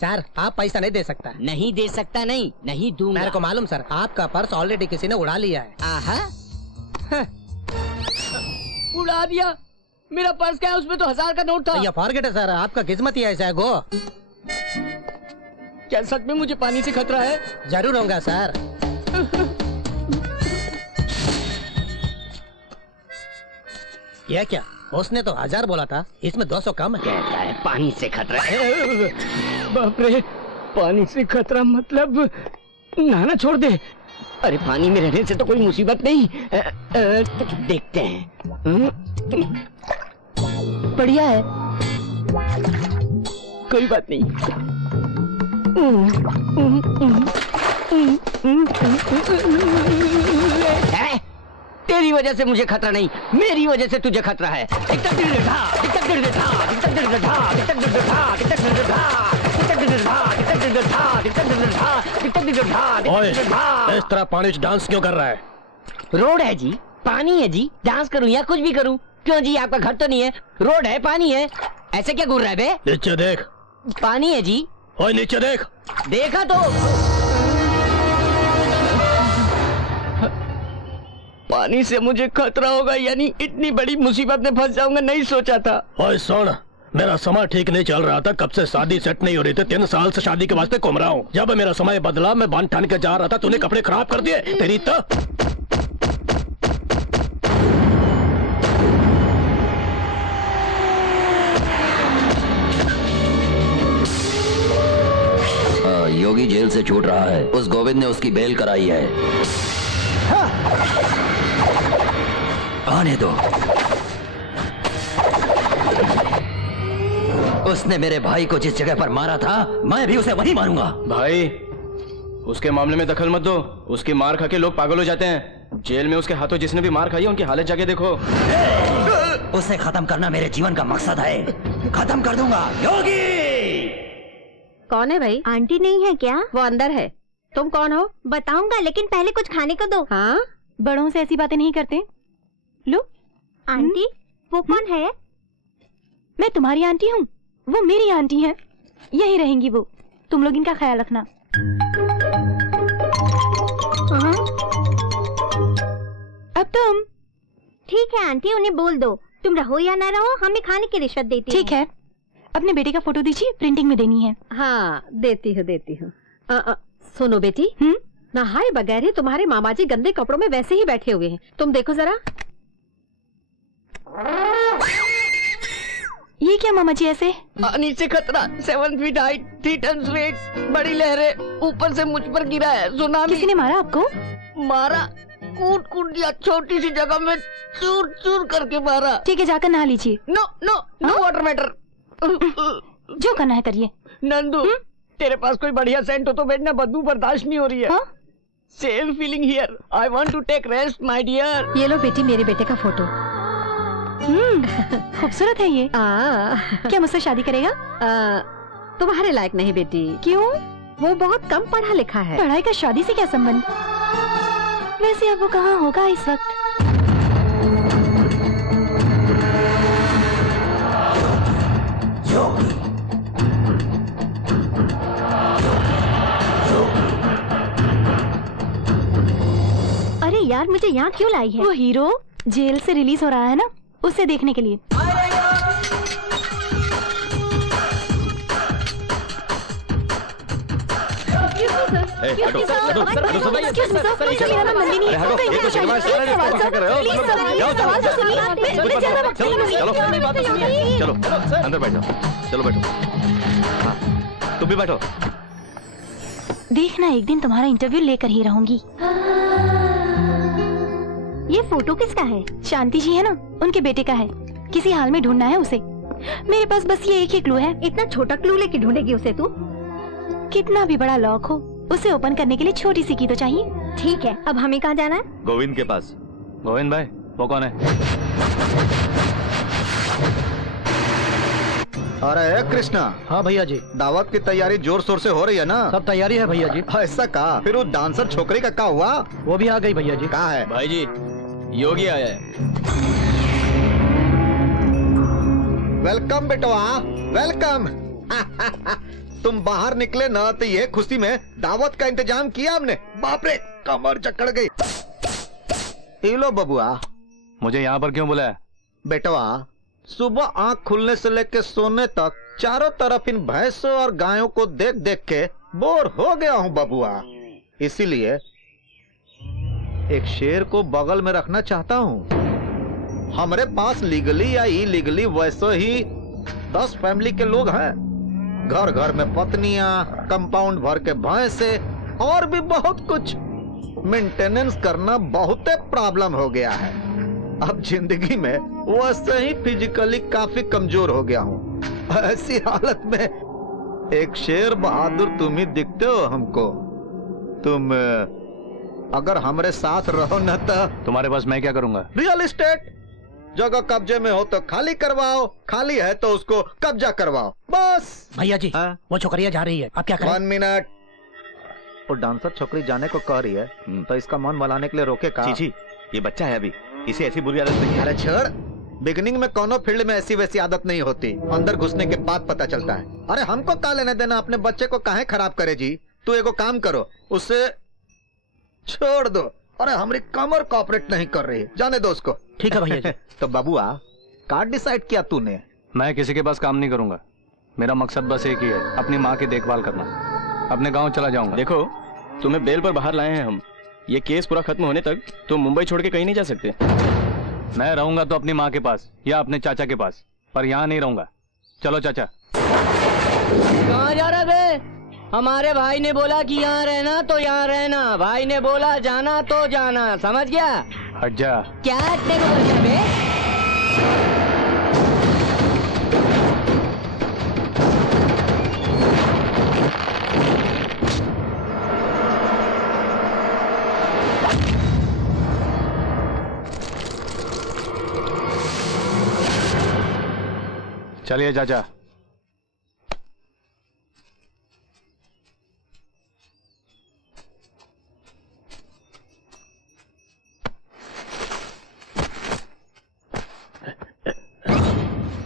सर आप पैसा नहीं दे सकता। नहीं दे सकता? नहीं नहीं दूंगा। मेरे को मालूम सर, आपका पर्स ऑलरेडी किसी ने उड़ा लिया है। आहा उड़ा दिया? मेरा पर्स क्या है? उसमें तो 1000 का नोट था। ये फॉरगेट है सर, आपका किस्मत ही ऐसा है। गो। क्या सच में मुझे पानी से खतरा है? जरूर होगा सर। यह क्या? उसने तो 1000 बोला था, इसमें 200 कम है। कहता है पानी से खतरा है। बाप रे, पानी से खतरा मतलब नहाना छोड़ दे। अरे पानी में रहने से तो कोई मुसीबत नहीं। देखते हैं। बढ़िया है, कोई बात नहीं। तेरी वजह से मुझे खतरा नहीं, मेरी वजह से तुझे खतरा है। ओए, इस तरह पानी से डांस क्यों कर रहा है? रोड है जी, पानी है जी, डांस करूं या कुछ भी करूं? क्यों जी, आपका घर तो नहीं है? रोड है, पानी है, ऐसे क्या घूर रहा है बे? नीचे देख। पानी है जी। ओए नीचे देख। देखा तो। पानी से मुझे खतरा होगा यानी इतनी बड़ी मुसीबत में फंस जाऊंगा, नहीं सोचा था। ओए सुन, मेरा समय ठीक नहीं चल रहा था, कब से शादी सेट नहीं हो रही थी। 3 साल से शादी के वास्ते घूम रहा हूँ। जब मेरा समय बदला, मैं बांध ठान के जा रहा था, तूने कपड़े खराब कर दिए। तेरी तो योगी जेल से छूट रहा है, उस गोविंद ने उसकी बेल कराई है। आने दो। उसने मेरे भाई को जिस जगह पर मारा था, मैं भी उसे वहीं मारूंगा। भाई, उसके मामले में दखल मत दो। उसकी मार खा के लोग पागल हो जाते हैं। जेल में उसके हाथों जिसने भी मार खाई है, उनकी हालत जाके देखो। उसे खत्म करना मेरे जीवन का मकसद है। खत्म कर दूंगा। योगी कौन है भाई? आंटी नहीं है क्या? वो अंदर है। तुम कौन हो? बताऊंगा, लेकिन पहले कुछ खाने को दो। हाँ? बड़ों से ऐसी बातें नहीं करते। लो। आंटी, वो कौन है? मैं तुम्हारी आंटी हूँ, वो मेरी आंटी है। यही रहेंगी वो। तुम लोग इनका ख्याल रखना। अब तुम। ठीक है आंटी, उन्हें बोल दो। तुम रहो या ना रहो, हमें खाने की रिश्वत देती ठीक है। अपने बेटे का फोटो दीजिए, प्रिंटिंग में देनी है। हाँ देती हूँ। सुनो बेटी, नहाए बगैर ही तुम्हारे मामा जी गंदे कपड़ों में वैसे ही बैठे हुए हैं। तुम देखो जरा। ये क्या मामा जी ऐसे? नीचे खतरा, 7 फीट हाइट, 3 टन वेट, बड़ी लहरें, ऊपर से मुझ पर गिरा है सुनामी। किसी ने मारा आपको? मारा? कूट कूट दिया, छोटी सी जगह में चूर चूर करके मारा। ठीक है, जाकर नहा लीजिए। No no no water matter. जो करना है करिए। नंदू, तेरे पास कोई बढ़िया सेंट हो तो बेटा, बदबू बर्दाश्त नहीं हो रही है। Same feeling here, I want to take rest my dear. ये लो बेटी, मेरे बेटे का फोटो। खूबसूरत है ये। क्या मुझसे शादी करेगा? तुम्हारे लायक नहीं बेटी। क्यों? वो बहुत कम पढ़ा लिखा है। पढ़ाई का शादी से क्या संबंध? वैसे अब वो कहाँ होगा इस वक्त? अरे यार, मुझे यहाँ क्यों लाई है? वो हीरो जेल से रिलीज हो रहा है ना, उसे देखने के लिए। चलो अंदर बैठो, चलो बैठो। हाँ, तुम भी बैठो। देखना, एक दिन तुम्हारा इंटरव्यू लेकर ही रहूंगी। ये फोटो किसका है? शांति जी है ना, उनके बेटे का है। किसी हाल में ढूंढना है उसे। मेरे पास बस ये एक ही क्लू है। इतना छोटा क्लू लेके ढूंढेगी उसे तू? कितना भी बड़ा लॉक हो, उसे ओपन करने के लिए छोटी सी की तो चाहिए। ठीक है, अब हमें कहाँ जाना है? गोविंद के पास। गोविंद भाई, वो कौन है? अरे कृष्णा। हाँ भैया जी। दावत की तैयारी जोर शोर से हो रही है ना? सब तैयारी है भैया जी। ऐसा कहा, फिर वो डांसर छोकरी का क्या हुआ? वो भी आ गई भैया जी। कहाँ है? भाई जी, योगी आया है। वेलकम बेटवा, वेलकम। तुम बाहर निकले ना तो ये खुशी में दावत का इंतजाम किया हमने। बाप रे, कमर जकड़ गई। लो बबुआ। मुझे यहाँ पर क्यों बुलाया? बेटवा, सुबह आंख खुलने से लेकर सोने तक चारों तरफ इन भैंसों और गायों को देख देख के बोर हो गया हूँ बबुआ। इसीलिए एक शेर को बगल में रखना चाहता हूँ। हमारे पास लीगली या इलीगली वैसे ही 10 फैमिली के लोग हैं। घर घर में पत्नियां, कंपाउंड भर के भैंसे और भी बहुत कुछ। मेंटेनेंस करना बहुत प्रॉब्लम हो गया है। अब जिंदगी में वैसे ही फिजिकली काफी कमजोर हो गया हूँ। ऐसी हालत में एक शेर बहादुर तुम ही दिखते हो हमको। तुम अगर हमारे साथ रहो न तो तुम्हारे पास मैं क्या करूंगा? Real estate. जगह कब्जे में हो तो खाली करवाओ, खाली है तो उसको कब्जा करवाओ, बस। भैया जी, वो छोकरिया जा रही है, आप क्या करें? 1 मिनट। वो डांसर छोकरी जाने को कह रही है तो इसका मन बनाने के लिए रोके का? जी, ये बच्चा है अभी, इसे ऐसी बुरी आदत नहीं है। अरे छोड़, बिगनिंग में कोनो फील्ड में ऐसी वैसी आदत नहीं होती, अंदर घुसने के बाद पता चलता है। अरे हमको क्या लेने देना, अपने बच्चे को काहे खराब करे जी। तू एगो काम करो, उसे छोड़ दो। अरे हमारी कमर कॉपरेट नहीं कर रही, जाने दो उसको। ठीक है भैया जी। तो बाबुआ, कार्ड डिसाइड किया तूने? मैं किसी के पास काम नहीं करूंगा। मेरा मकसद बस एक ही है, अपनी माँ की देखभाल करना। अपने गांव चला जाऊंगा। देखो, तुम्हें बेल पर बाहर लाए हैं हम। ये केस पूरा खत्म होने तक तुम मुंबई छोड़ के कहीं नहीं जा सकते। मैं रहूंगा तो अपनी माँ के पास या अपने चाचा के पास, पर यहाँ नहीं रहूंगा। चलो चाचा। कहाँ जा रहा बे? हमारे भाई ने बोला कि यहाँ रहना तो यहाँ रहना, भाई ने बोला जाना तो जाना, समझ गया? हट जा। क्या हटने को बोल गया बे? चलिए चाचा।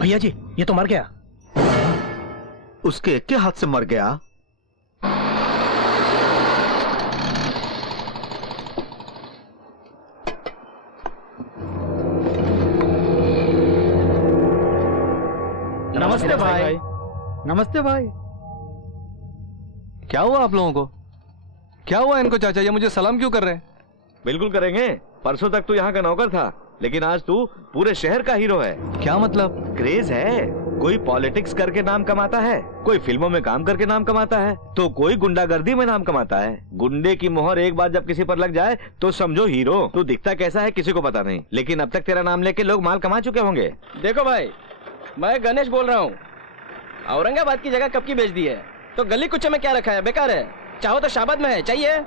भैया जी, ये तो मर गया। उसके एक हाथ से मर गया? नमस्ते भाई। नमस्ते भाई। क्या हुआ आप लोगों को? क्या हुआ इनको चाचा? ये मुझे सलाम क्यों कर रहे हैं? बिल्कुल करेंगे। परसों तक तू यहाँ का नौकर था, लेकिन आज तू पूरे शहर का हीरो है। क्या मतलब? क्रेज है। कोई पॉलिटिक्स करके नाम कमाता है, कोई फिल्मों में काम करके नाम कमाता है, तो कोई गुंडागर्दी में नाम कमाता है। गुंडे की मोहर एक बार जब किसी पर लग जाए तो समझो हीरो। तू दिखता कैसा है किसी को पता नहीं, लेकिन अब तक तेरा नाम लेके लोग माल कमा चुके होंगे। देखो भाई, मैं गणेश बोल रहा हूँ। औरंगाबाद की जगह कब की बेच दी है, तो गली कुचे में क्या रखा है, बेकार है। चाहो तो शाबाद में है, चाहिए?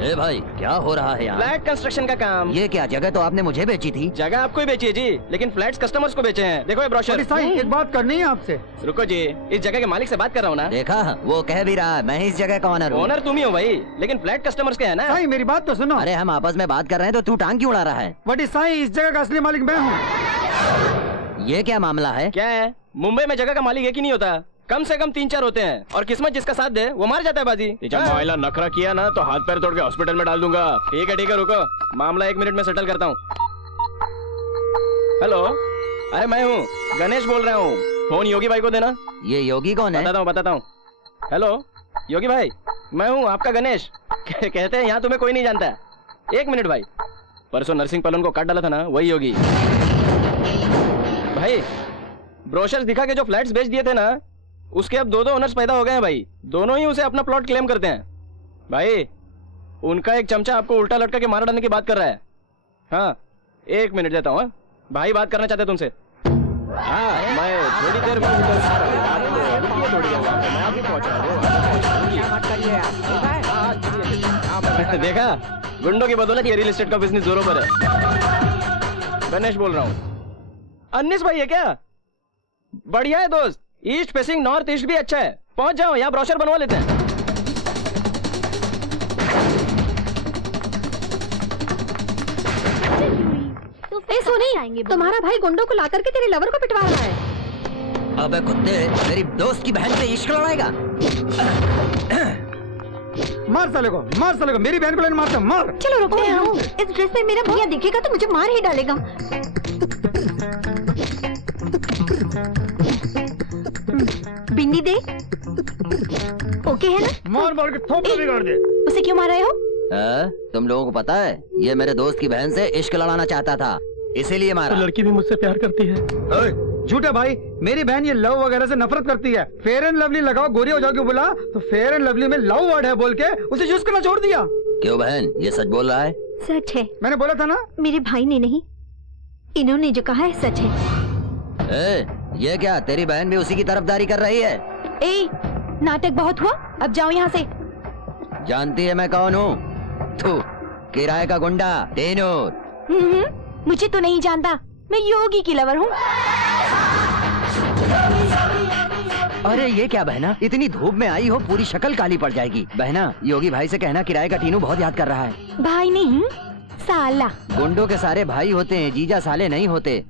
ए भाई, क्या हो रहा है यहाँ? फ्लैट कंस्ट्रक्शन का काम। ये क्या, जगह तो आपने मुझे बेची थी। जगह आपको ही बेची है जी, लेकिन फ्लैट्स कस्टमर्स को बेचे हैं। देखो ये ब्रोशर। एक बात करनी है आपसे। रुको जी, इस जगह के मालिक से बात कर रहा हूँ ना। देखा, वो कह भी रहा है मैं इस जगह का ऑनर हूँ। ऑनर तुम ही हो भाई, लेकिन फ्लैट कस्टमर्स के है ना। साईं मेरी बात तो सुनो। अरे हम आपस में बात कर रहे हैं तो तू टांग क्यों उड़ा रहा है? बट साईं, इस जगह का असली मालिक मैं हूँ। ये क्या मामला है? क्या है, मुंबई में जगह का मालिक एक ही नहीं होता, कम से कम 3-4 होते हैं, और किस्मत जिसका साथ दे वो मार जाता है बाजी। जब महिला नखरा किया ना तो हाथ पैर तोड़ के हॉस्पिटल में डाल दूंगा। ठीक है रुको, मामला 1 मिनट में सेटल करता हूँ। हेलो, अरे मैं हूँ गणेश बोल रहा हूँ, फोन योगी भाई को देना। ये योगी कौन है? बताता हूँ। हेलो योगी भाई, मैं हूँ आपका गणेश। कहते हैं यहाँ तुम्हें कोई नहीं जानता। 1 मिनट भाई, परसों नरसिंह पलन को काट डाला था ना, वही योगी भाई। ब्रोशर्स दिखा के जो फ्लैट्स बेच दिए थे ना, उसके अब 2 ओनर्स पैदा हो गए हैं भाई। दोनों ही उसे अपना प्लॉट क्लेम करते हैं भाई। उनका एक चमचा आपको उल्टा लटका के मार डालने की बात कर रहा है। हाँ 1 मिनट देता हूँ भाई, बात करना चाहते तुमसे। हाँ मैं थोड़ी देर में देखा, गुंडों की बदौलत ये रियल एस्टेट का बिजनेस जोरों पर है। गणेश बोल रहा हूँ। अन्नीस भाई है क्या? बढ़िया है दोस्त, ईस्ट फेसिंग नॉर्थ ईस्ट भी अच्छा है। पहुंच जाओ, यहाँ ब्रोशर बनवा लेते हैं। ए सोनी, तुम्हारा भाई गुंडों को लाकर के तेरे लवर को पिटवा रहा है। अबे कुत्ते, मेरी दोस्त की बहन पे इश्क लड़ाएगा? मार साले को, मार साले को, मेरी बहन को लेने मारता, मार। चलो रुकते हैं। इस ड्रेस में मेरा भैया दिखेगा तो मुझे मार ही डालेगा। बिन्नी दे। ओके है ना? मार मार के थोपड़े बिगाड़ दे। उसे क्यों मार रहे हो? तुम लोगों को पता है, ये मेरे दोस्त की बहन से इश्क लड़ाना चाहता था, इसीलिए मारा। तो लड़की भी मुझसे प्यार करती है। झूठा भाई, मेरी बहन ये लव वगैरह से नफरत करती है। फेयर एंड लवली लगाओ, गोरी हो जाओगे बोला तो फेयर एंड लवली में लव वर्ड है बोल के उसे यूज करना छोड़ दिया। क्यों बहन, ये सच बोल रहा है? सच है। मैंने बोला था ना। मेरे भाई ने नहीं, इन्होंने जो कहा है सच है। ये क्या, तेरी बहन भी उसी की तरफदारी कर रही है? ए, नाटक बहुत हुआ, अब जाओ यहाँ से। जानती है मैं कौन हूँ? तू किराए का गुंडा तेनूर। मुझे तो नहीं जानता, मैं योगी की लवर हूँ। अरे ये क्या बहना, इतनी धूप में आई हो, पूरी शक्ल काली पड़ जाएगी। बहना, योगी भाई से कहना किराए का टीनू बहुत याद कर रहा है। भाई नहीं, साला। गुंडों के सारे भाई होते हैं, जीजा साले नहीं होते।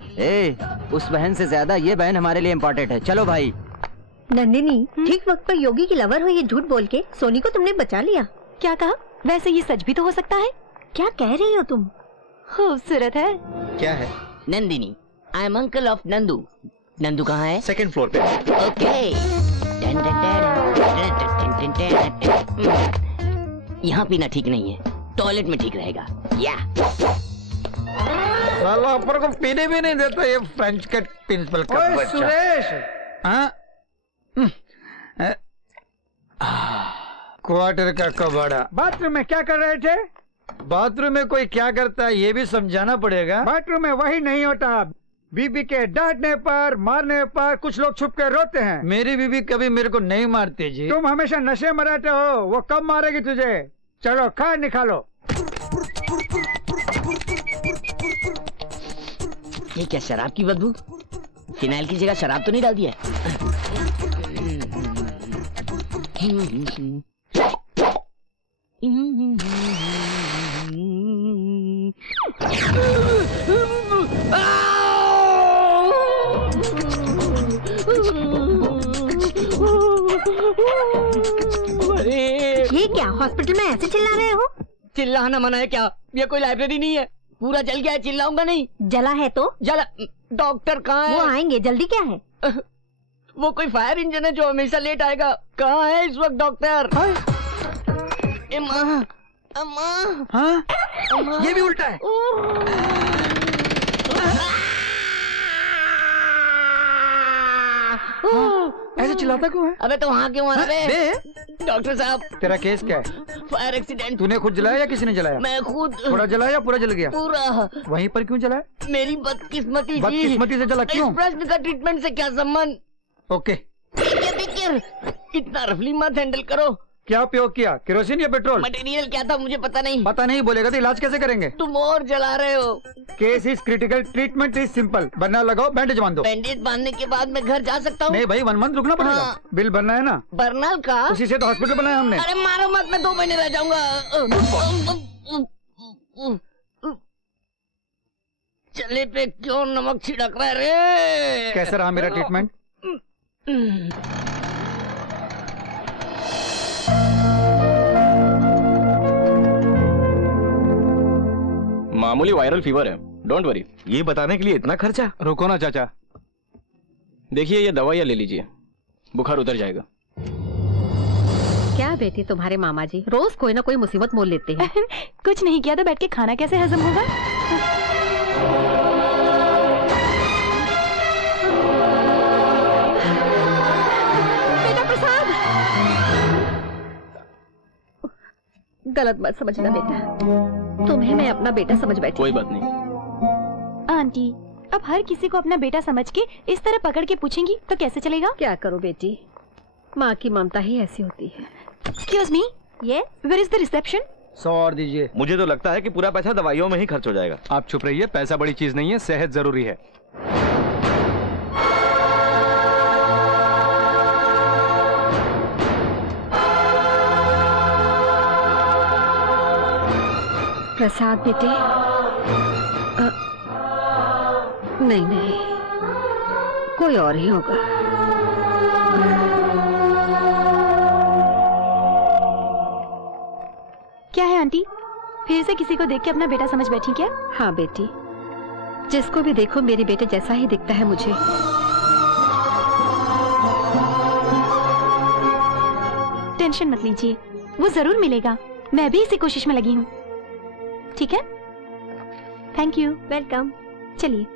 उस बहन से ज्यादा ये बहन हमारे लिए इम्पोर्टेंट है। चलो भाई। नंदिनी, ठीक वक्त पर योगी की लवर हो ये झूठ बोल के सोनी को तुमने बचा लिया। क्या कहा? वैसे ये सच भी तो हो सकता है। क्या कह रही हो तुम? खूबसूरत है। क्या है? Nandini, I am uncle of Nandu. Nandu कहाँ है? 2nd फ्लोर पे। ओके। यहाँ पीना ठीक नहीं है, टॉयलेट में ठीक रहेगा। या साला ऊपर को पीने भी नहीं देता ये फ्रेंच के प्रिंसिपल का बच्चा। सुरेश, क्वार्टर का कबाड़ा। बाथरूम में क्या कर रहे थे? बाथरूम में कोई क्या करता है ये भी समझाना पड़ेगा। बाथरूम में वही नहीं होता, बीबी के डांटने पर मारने पर कुछ लोग छुप कर रोते हैं। मेरी बीबी कभी मेरे को नहीं मारती जी। तुम हमेशा नशे में रहते हो, वो कब मारेगी तुझे? चलो खा निकालो। ये क्या शराब की बदबू? फिनाइल की जगह शराब तो नहीं डाल दिया? ये क्या हॉस्पिटल में ऐसे चिल्ला रहे हो? चिल्लाना मना है क्या? ये कोई लाइब्रेरी नहीं है, पूरा जल गया है, चिल्लाऊंगा नहीं। जला है तो? जला। डॉक्टर कहाँ है? वो आएंगे, जल्दी क्या है? वो कोई फायर इंजन है जो हमेशा लेट आएगा। कहाँ है इस वक्त डॉक्टर? अम्मा, अम्मा। हाँ? ये भी उल्टा है। ऐसे चिल्लाता क्यों है? अबे तो वहाँ क्यों मारा बे? डॉक्टर साहब तेरा केस क्या है? Fire accident. तूने खुद जलाया या किसी ने जलाया? मैं खुद। थोड़ा जलाया या पूरा जल गया? पूरा। वहीं पर क्यों जलाया? मेरी बदकिस्मती थी। बदकिस्मती से जला क्यों? इस प्रश्न का ट्रीटमेंट से क्या संबंध? ओके। इतना रफली मत हैंडल करो। क्या उपयोग किया, केरोसिन या पेट्रोल? मटेरियल क्या था मुझे पता नहीं। पता नहीं बोलेगा तो इलाज कैसे करेंगे? तुम और जला रहे हो। Case is critical, treatment is simple. Burner लगाओ, बैंडेज बांध दो। बैंडेज बांधने के बाद मैं घर जा सकता हूँ? नहीं भाई, 1 मंथ रुकना पड़ेगा। हाँ। बिल भरना है ना? बर्नल का? उसी से तो हॉस्पिटल बनाया हमने। अरे मारो मत, मैं 2 महीने रह जाऊंगा। चले पे क्यों नमक छिड़क रहा है रे? कैसा रहा मेरा ट्रीटमेंट? मामूली वायरल फीवर है, डोंट वरी। ये बताने के लिए इतना खर्चा? रुको ना चाचा, देखिए ये दवाइयाँ ले लीजिए, बुखार उतर जाएगा। क्या बेटी तुम्हारे मामा जी रोज कोई ना कोई मुसीबत मोल लेते हैं। कुछ नहीं किया तो बैठ के खाना कैसे हजम होगा? बेटा प्रसाद, गलत मत समझना बेटा, तुम्हें मैं अपना बेटा समझ बैठी। कोई बात नहीं आंटी, अब हर किसी को अपना बेटा समझ के इस तरह पकड़ के पूछेंगी तो कैसे चलेगा? क्या करो बेटी, माँ की ममता ही ऐसी होती है। Excuse me, yes, where is the reception? 100 और दीजिए। मुझे तो लगता है कि पूरा पैसा दवाइयों में ही खर्च हो जाएगा। आप चुप रहिए, पैसा बड़ी चीज नहीं है, सेहत जरूरी है। प्रसाद बेटे, नहीं नहीं, कोई और ही होगा। क्या है आंटी, फिर से किसी को देख के अपना बेटा समझ बैठी क्या? हाँ बेटी, जिसको भी देखो मेरे बेटे जैसा ही दिखता है मुझे। टेंशन मत लीजिए, वो जरूर मिलेगा। मैं भी इसी कोशिश में लगी हूँ। ठीक है, थैंक यू। वेलकम। चलिए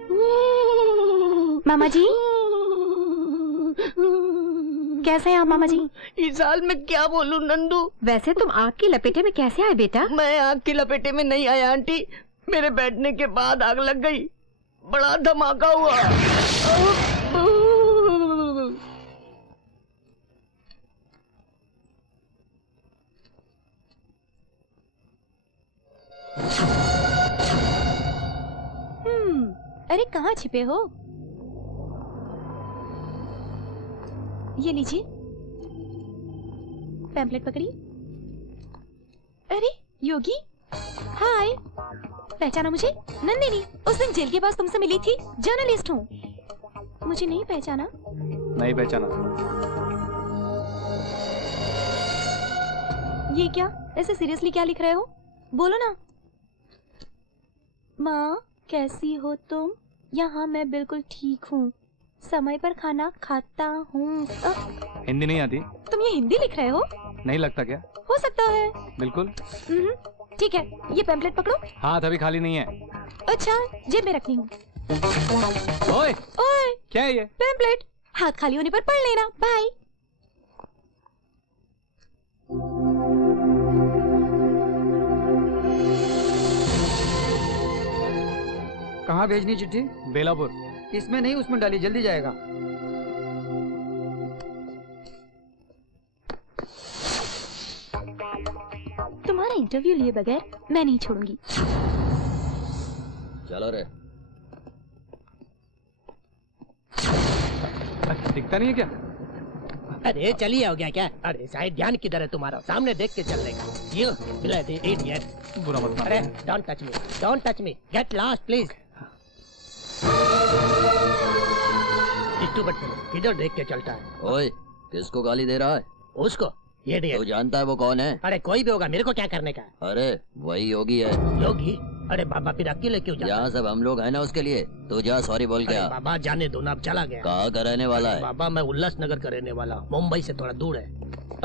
मामा जी, कैसे हैं आप मामा जी? इस हाल में क्या बोलूं नंदू। वैसे तुम आग की लपेटे में कैसे आए बेटा? मैं आग की लपेटे में नहीं आया आंटी, मेरे बैठने के बाद आग लग गई, बड़ा धमाका हुआ। अरे कहाँ छिपे हो? ये लीजिए, पैम्पलेट पकड़िए। अरे योगी, हाय, पहचाना मुझे? नंदिनी, उस दिन जेल के पास तुमसे मिली थी, जर्नलिस्ट हूँ। मुझे नहीं पहचाना? नहीं पहचाना। ये क्या, ऐसे सीरियसली क्या लिख रहे हो? बोलो ना। माँ कैसी हो तुम? यहाँ मैं बिल्कुल ठीक हूँ, समय पर खाना खाता हूँ। हिंदी नहीं आती? तुम ये हिंदी लिख रहे हो? नहीं लगता क्या? हो सकता है। बिल्कुल। ठीक है, ये पैम्पलेट पकड़ो। हाथ अभी खाली नहीं है। अच्छा, जेब में रखनी हूँ। ओए, ओए, क्या है ये? पैम्पलेट, हाथ खाली होने पर पढ़ लेना। बाय। कहाँ भेजनी चिट्ठी? बेलापुर। इसमें नहीं, उसमें डाली, जल्दी जाएगा। तुम्हारा इंटरव्यू लिए बगैर मैं नहीं छोड़ूंगी। चलो रे। दिखता नहीं है क्या? अरे चलिए, हो गया क्या? अरे शायद ध्यान किधर है तुम्हारा, सामने देख के चलने का। ये बिलाती इडियट। बुरा मत मानो। अरे don't touch me, don't touch me, get lost please. किधर देख के चलता है? ओए, किसको गाली दे रहा है? उसको। ये तो जानता है वो कौन है? अरे कोई भी होगा, मेरे को क्या करने का? अरे वही योगी है। योगी? अरे बाबा फिर अकेले क्यों जा? यहाँ सब हम लोग हैं ना उसके लिए। तू जा सॉरी बोल के आ। बाबा जाने दो ना, अब चला गया। कहाँ का रहने वाला है? बाबा मैं उल्लासनगर का रहने वाला हूँ, मुंबई से थोड़ा दूर है।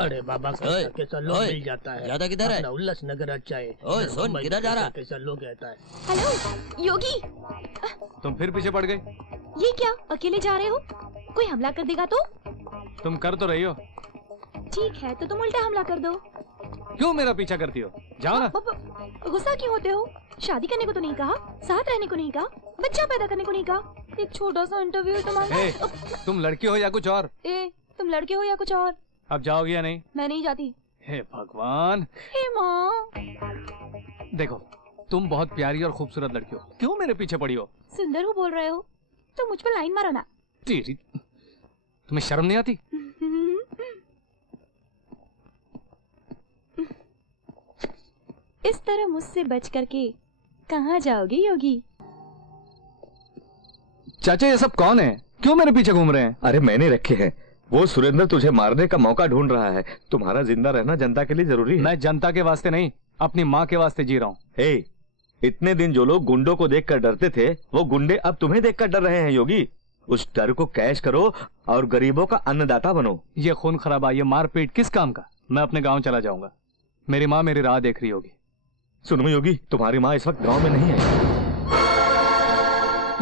अरे बाबा कैसा लोग मिल जाता है। ज्यादा किधर है? उल्लासनगर अच्छा है। ओए सुन, किधर जा रहा? कैसा लोग रहता है। हेलो योगी, तुम फिर पीछे पड़ गई। ये क्या, अकेले जा रहे हो? कोई हमला कर देगा तो? तुम कर तो रही हो। ठीक है, तो तुम उल्टा हमला कर दो। क्यों मेरा पीछा करती हो? जाओ ना। गुस्सा क्यों होते हो? शादी करने को तो नहीं कहा, साथ रहने को नहीं कहा, बच्चा पैदा करने को नहीं कहा। एक छोटा सा इंटरव्यू है तुम्हारा। तुम लड़की हो या कुछ और? तुम लड़के हो या कुछ और? अब जाओगी या नहीं? मैं नहीं जाती। हे भगवान। हे माँ। देखो, तुम बहुत प्यारी और खूबसूरत लड़की हो, क्यों मेरे पीछे पड़ी हो? सुंदर हो बोल रहे हो तो मुझ पर लाइन मारो ना। तेरी, तुम्हें शर्म नहीं आती? इस तरह मुझसे बच करके कहाँ जाओगे योगी? चाचा ये सब कौन है? क्यों मेरे पीछे घूम रहे हैं? अरे मैंने रखे हैं। वो सुरेंद्र तुझे मारने का मौका ढूंढ रहा है। तुम्हारा जिंदा रहना जनता के लिए जरूरी है। मैं जनता के वास्ते नहीं, अपनी माँ के वास्ते जी रहा हूँ। इतने दिन जो लोग गुंडों को देखकर डरते थे, वो गुंडे अब तुम्हें देखकर डर रहे हैं योगी। उस डर को कैश करो और गरीबों का अन्नदाता बनो। ये खून खराबा, ये मारपीट किस काम का? मैं अपने गाँव चला जाऊंगा। मेरी माँ मेरी राह देख रही होगी। सुनो योगी, तुम्हारी माँ इस वक्त गांव में नहीं है।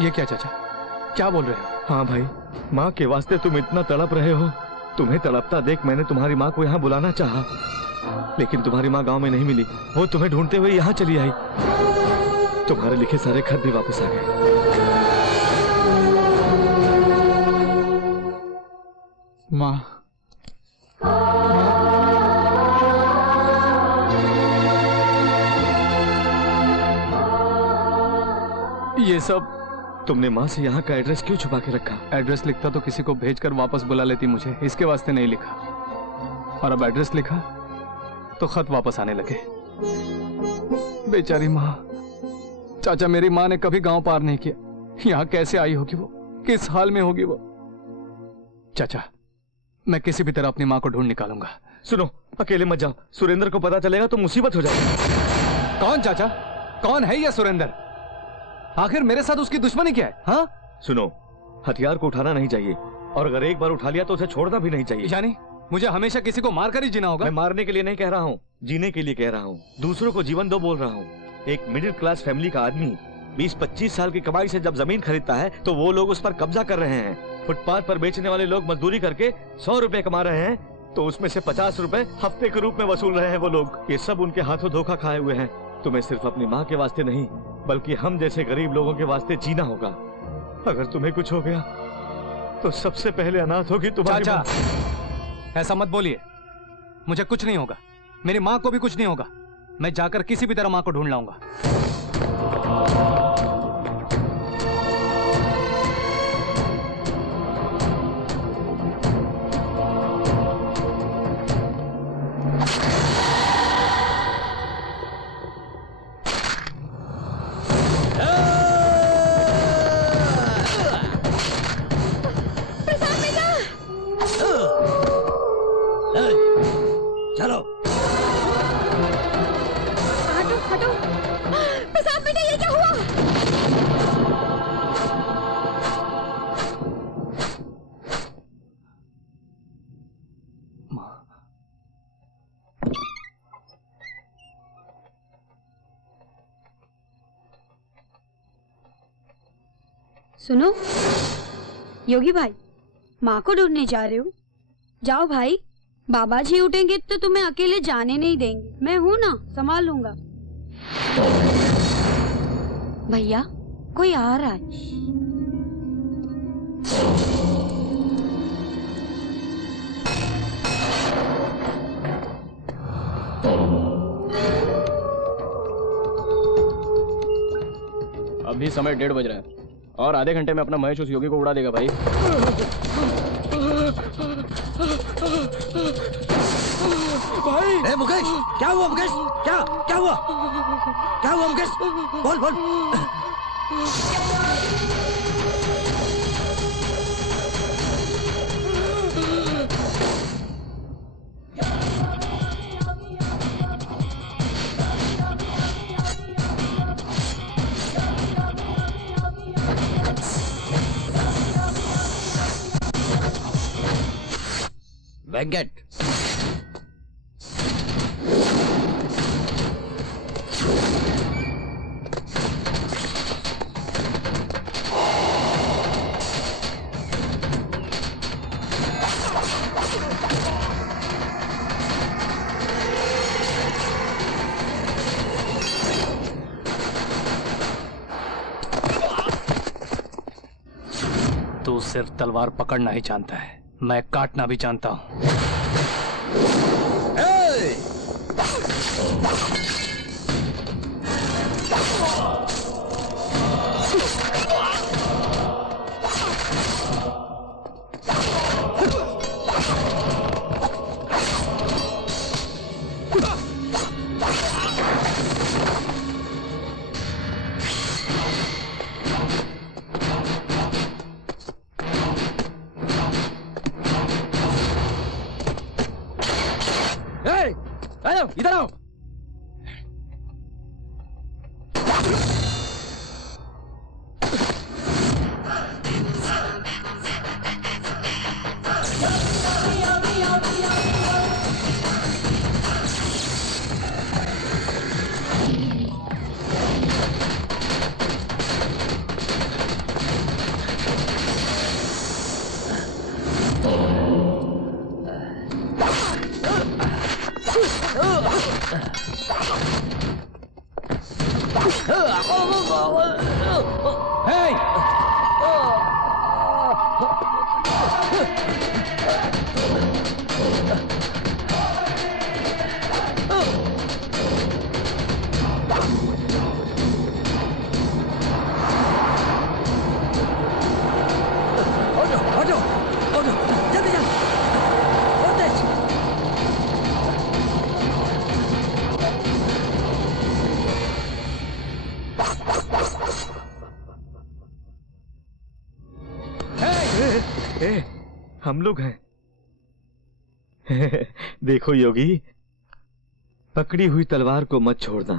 ये क्या चाचा, क्या बोल रहे हो? हाँ भाई, माँ के वास्ते तुम इतना तड़प रहे हो। तुम्हें तड़पता देख मैंने तुम्हारी माँ को यहाँ बुलाना चाहा, लेकिन तुम्हारी माँ गांव में नहीं मिली। वो तुम्हें ढूंढते हुए यहाँ चली आई। तुम्हारे लिखे सारे खत भी वापस आ गए। माँ, ये सब तुमने माँ से यहाँ का एड्रेस क्यों छुपा के रखा? एड्रेस लिखता तो किसी को भेजकर वापस बुला लेती मुझे, इसके वास्ते नहीं लिखा। और अब एड्रेस लिखा तो खत वापस आने लगे। बेचारी माँ। चाचा, मेरी माँ ने कभी गांव पार नहीं किया। यहाँ कैसे आई होगी वो? किस हाल में होगी वो? चाचा, मैं किसी भी तरह अपनी माँ को ढूंढ निकालूंगा। सुनो, अकेले मत जाओ। सुरेंद्र को पता चलेगा तो मुसीबत हो जाएगी। कौन चाचा? कौन है यह सुरेंद्र? आखिर मेरे साथ उसकी दुश्मनी क्या है? हाँ? सुनो, हथियार को उठाना नहीं चाहिए, और अगर एक बार उठा लिया तो उसे छोड़ना भी नहीं चाहिए। यानी मुझे हमेशा किसी को मारकर ही जीना होगा? मैं मारने के लिए नहीं कह रहा हूँ, जीने के लिए कह रहा हूँ। दूसरों को जीवन दो बोल रहा हूँ। एक मिडिल क्लास फैमिली का आदमी 20-25 साल की कमाई से जब जमीन खरीदता है तो वो लोग उस पर कब्जा कर रहे हैं। फुटपाथ पर बेचने वाले लोग मजदूरी करके 100 रुपए कमा रहे हैं, तो उसमें से 50 रुपए हफ्ते के रूप में वसूल रहे हैं वो लोग। ये सब उनके हाथों धोखा खाए हुए हैं। तुम्हें सिर्फ अपनी माँ के वास्ते नहीं, बल्कि हम जैसे गरीब लोगों के वास्ते जीना होगा। अगर तुम्हें कुछ हो गया तो सबसे पहले अनाथ होगी तुम्हारी माँ। ऐसा मत बोलिए, मुझे कुछ नहीं होगा, मेरी माँ को भी कुछ नहीं होगा। मैं जाकर किसी भी तरह माँ को ढूंढ लाऊंगा। चलो हटो हटो। प्रसाद बेटा, ये क्या हुआ? सुनो योगी भाई, माँ को ढूंढने जा रहे हो? जाओ भाई, बाबा जी उठेंगे तो तुम्हें अकेले जाने नहीं देंगे। मैं हूं ना, संभाल लूंगा। भैया, कोई आ रहा है। अभी समय 1:30 बज रहा है और आधे घंटे में अपना महेश उस योगी को उड़ा देगा भाई। भाई मुकेश, क्या हुआ मुकेश? क्या क्या हुआ? क्या हुआ मुकेश? बोल बोल। वेंकट, सिर्फ तलवार पकड़ना ही जानता है, मैं काटना भी जानता हूँ। इधर आओ। हम लोग हैं। देखो योगी, पकड़ी हुई तलवार को मत छोड़ना,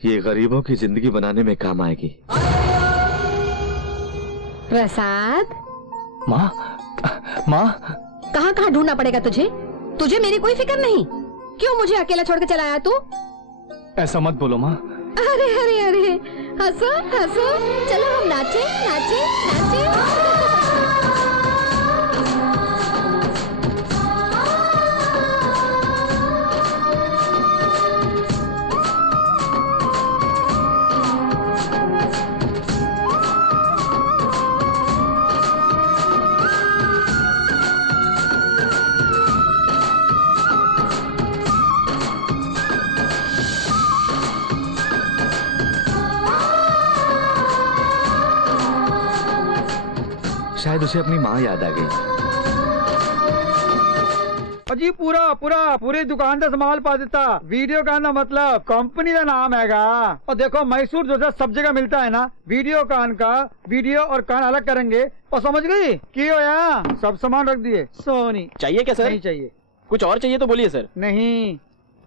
ये गरीबों की जिंदगी बनाने में काम आएगी। प्रसाद, माँ, माँ, कहाँ कहाँ ढूंढना पड़ेगा तुझे? तुझे मेरी कोई फिक्र नहीं? क्यों मुझे अकेला छोड़ के चला आया तू? ऐसा मत बोलो माँ। अरे अरे अरे, हंसो हंसो, चलो हम नाचे नाचे नाचे। शायद उसे अपनी माँ याद आ गई। अजी पूरी दुकान का संभाल पा देता। वीडियो कान का मतलब कंपनी का नाम हैगा। और देखो मैसूर जो सब जगह मिलता है ना, वीडियो कान का वीडियो और कान अलग करेंगे। और समझ गई की हो या सब सामान रख दिए। सोनी चाहिए क्या सर? नहीं चाहिए। कुछ और चाहिए तो बोलिए सर। नहीं।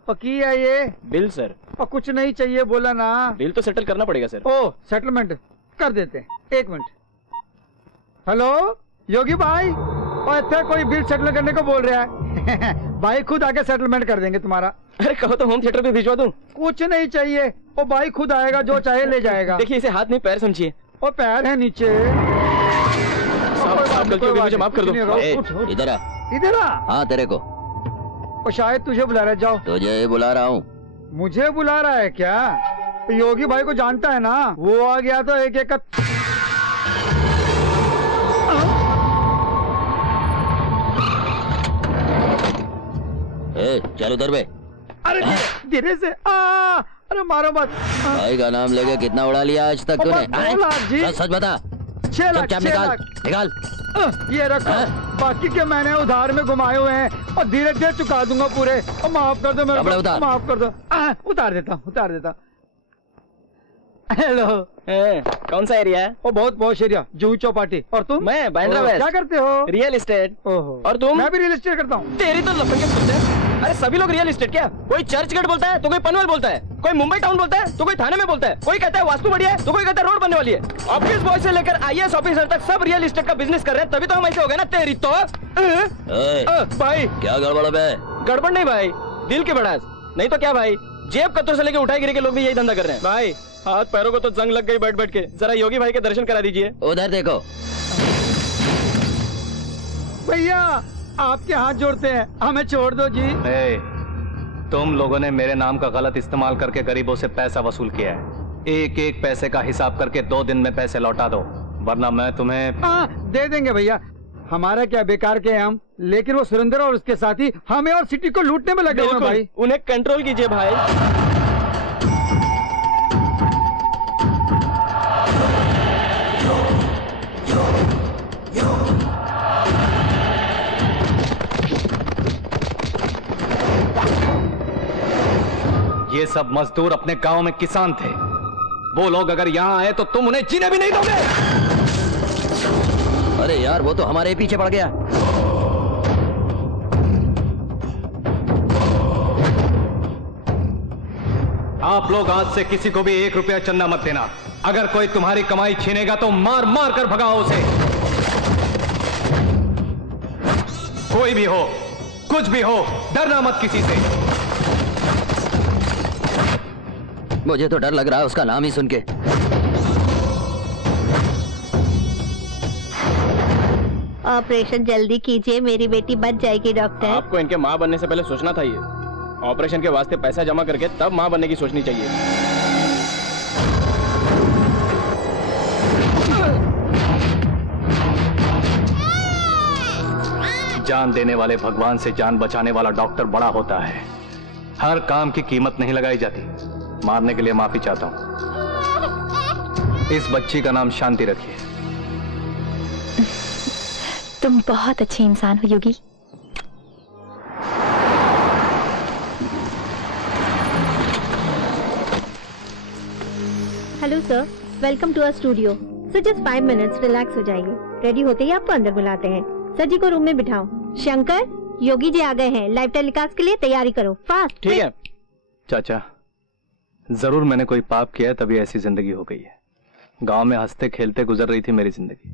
और की है ये? Bill sir. और कुछ नहीं चाहिए बोला ना? बिल तो सेटल करना पड़ेगा सर। ओ सेटलमेंट कर देते हैं, 1 मिनट। हेलो योगी भाई, और इतना कोई बिल सेटल करने को बोल रहा है। भाई खुद आके सेटलमेंट कर देंगे तुम्हारा। अरे कहो तो होम थिएटर पे भिजवा दूं? कुछ नहीं चाहिए, वो भाई खुद आएगा, जो चाहे ले जाएगा। देखिए इसे हाथ नहीं पैर समझिए। और पैर है नीचे। मुझे माफ कर दो। इधर आ। इधर आ। हाँ तेरे को। और शायद तुझे बुला रहा है। जाओ। तुझे बुला रहा हूँ। मुझे बुला रहा है क्या? योगी भाई को जानता है ना, वो आ गया तो एक एक का। चल उधर बे। अरे धीरे से। अरे मारो मत। भाई का नाम लेके कितना उड़ा लिया आज तक तूने? सच बता। 6 लाख। निकाल। ये रखो। बाकी के मैंने उधार में घुमाए हुए हैं और धीरे धीरे चुका दूंगा पूरे। और माफ कर दो मेरे को, माफ कर दो। उतार देता। हेलो। कौन सा एरिया है? वो बहुत पॉश एरिया, जूही चौपाटी। और तुम? मैं बांद्रा वेस्ट। क्या करते हो? Real estate. ओहो। और तुम? मैं भी रियल एस्टेट करता हूँ। तेरी तो लफंगे बोलते हैं। अरे सभी लोग रियल एस्टेट क्या? कोई चर्च गेट बोलता है तो कोई पनवेल बोलता है, कोई मुंबई टाउन बोलता है तो कोई थाने में बोलता है, कोई कहता है वास्तु बढ़िया है तो कोई कहता है रोड बनने वाली है। ऑफिस बॉय से लेकर IAS ऑफिसर तक सब रियल एस्टेट का बिजनेस कर रहे हैं, तभी तो हम ऐसे हो गए ना। तेरी तो भाई क्या गड़बड़ है? गड़बड़ नहीं भाई, दिल के बड़ास। नहीं तो क्या भाई, जेब कत्तों से लेके उठाई गिरे के लोग भी यही धंधा कर रहे हैं भाई। हाथ पैरों को तो जंग लग गई बैठ बैठ के। जरा योगी भाई के दर्शन करा दीजिए। उधर देखो। भैया आपके हाथ जोड़ते हैं, हमें छोड़ दो जी। तुम लोगों ने मेरे नाम का गलत इस्तेमाल करके गरीबों से पैसा वसूल किया है। एक एक पैसे का हिसाब करके 2 दिन में पैसे लौटा दो, वरना मैं तुम्हें। दे देंगे भैया, हमारा क्या बेकार के हैं हम, लेकिन वो सुरेंद्र और उसके साथी हमें और सिटी को लूटने में लगे हुए भाई। उन्हें कंट्रोल कीजिए भाई। ये सब मजदूर अपने गांव में किसान थे। वो लोग अगर यहां आए तो तुम उन्हें जीने भी नहीं दोगे। अरे यार, वो तो हमारे पीछे पड़ गया। आप लोग आज से किसी को भी 1 रुपया चंदा मत देना। अगर कोई तुम्हारी कमाई छीनेगा तो मार मार कर भगाओ उसे। कोई भी हो, कुछ भी हो, डरना मत किसी से। मुझे तो डर लग रहा है उसका नाम ही सुन के। ऑपरेशन जल्दी कीजिए, मेरी बेटी बच जाएगी डॉक्टर। आपको इनके माँ बनने से पहले सोचना था। ये ऑपरेशन के वास्ते पैसा जमा करके तब माँ बनने की सोचनी चाहिए। जान देने वाले भगवान से जान बचाने वाला डॉक्टर बड़ा होता है। हर काम की कीमत नहीं लगाई जाती। मारने के लिए माफी चाहता हूं। इस बच्ची का नाम शांति रखिए। तुम बहुत अच्छे इंसान हो Yogi. Hello sir, welcome to our studio. Sir just 5 minutes, relax हो जाइए। रेडी होते ही आपको अंदर बुलाते हैं। सर जी को रूम में बिठाओ। शंकर, योगी जी आ गए हैं। लाइव टेलीकास्ट के लिए तैयारी करो, फास्ट। ठीक है चाचा, जरूर मैंने कोई पाप किया है तभी ऐसी जिंदगी हो गई है। गांव में हंसते खेलते गुजर रही थी मेरी जिंदगी।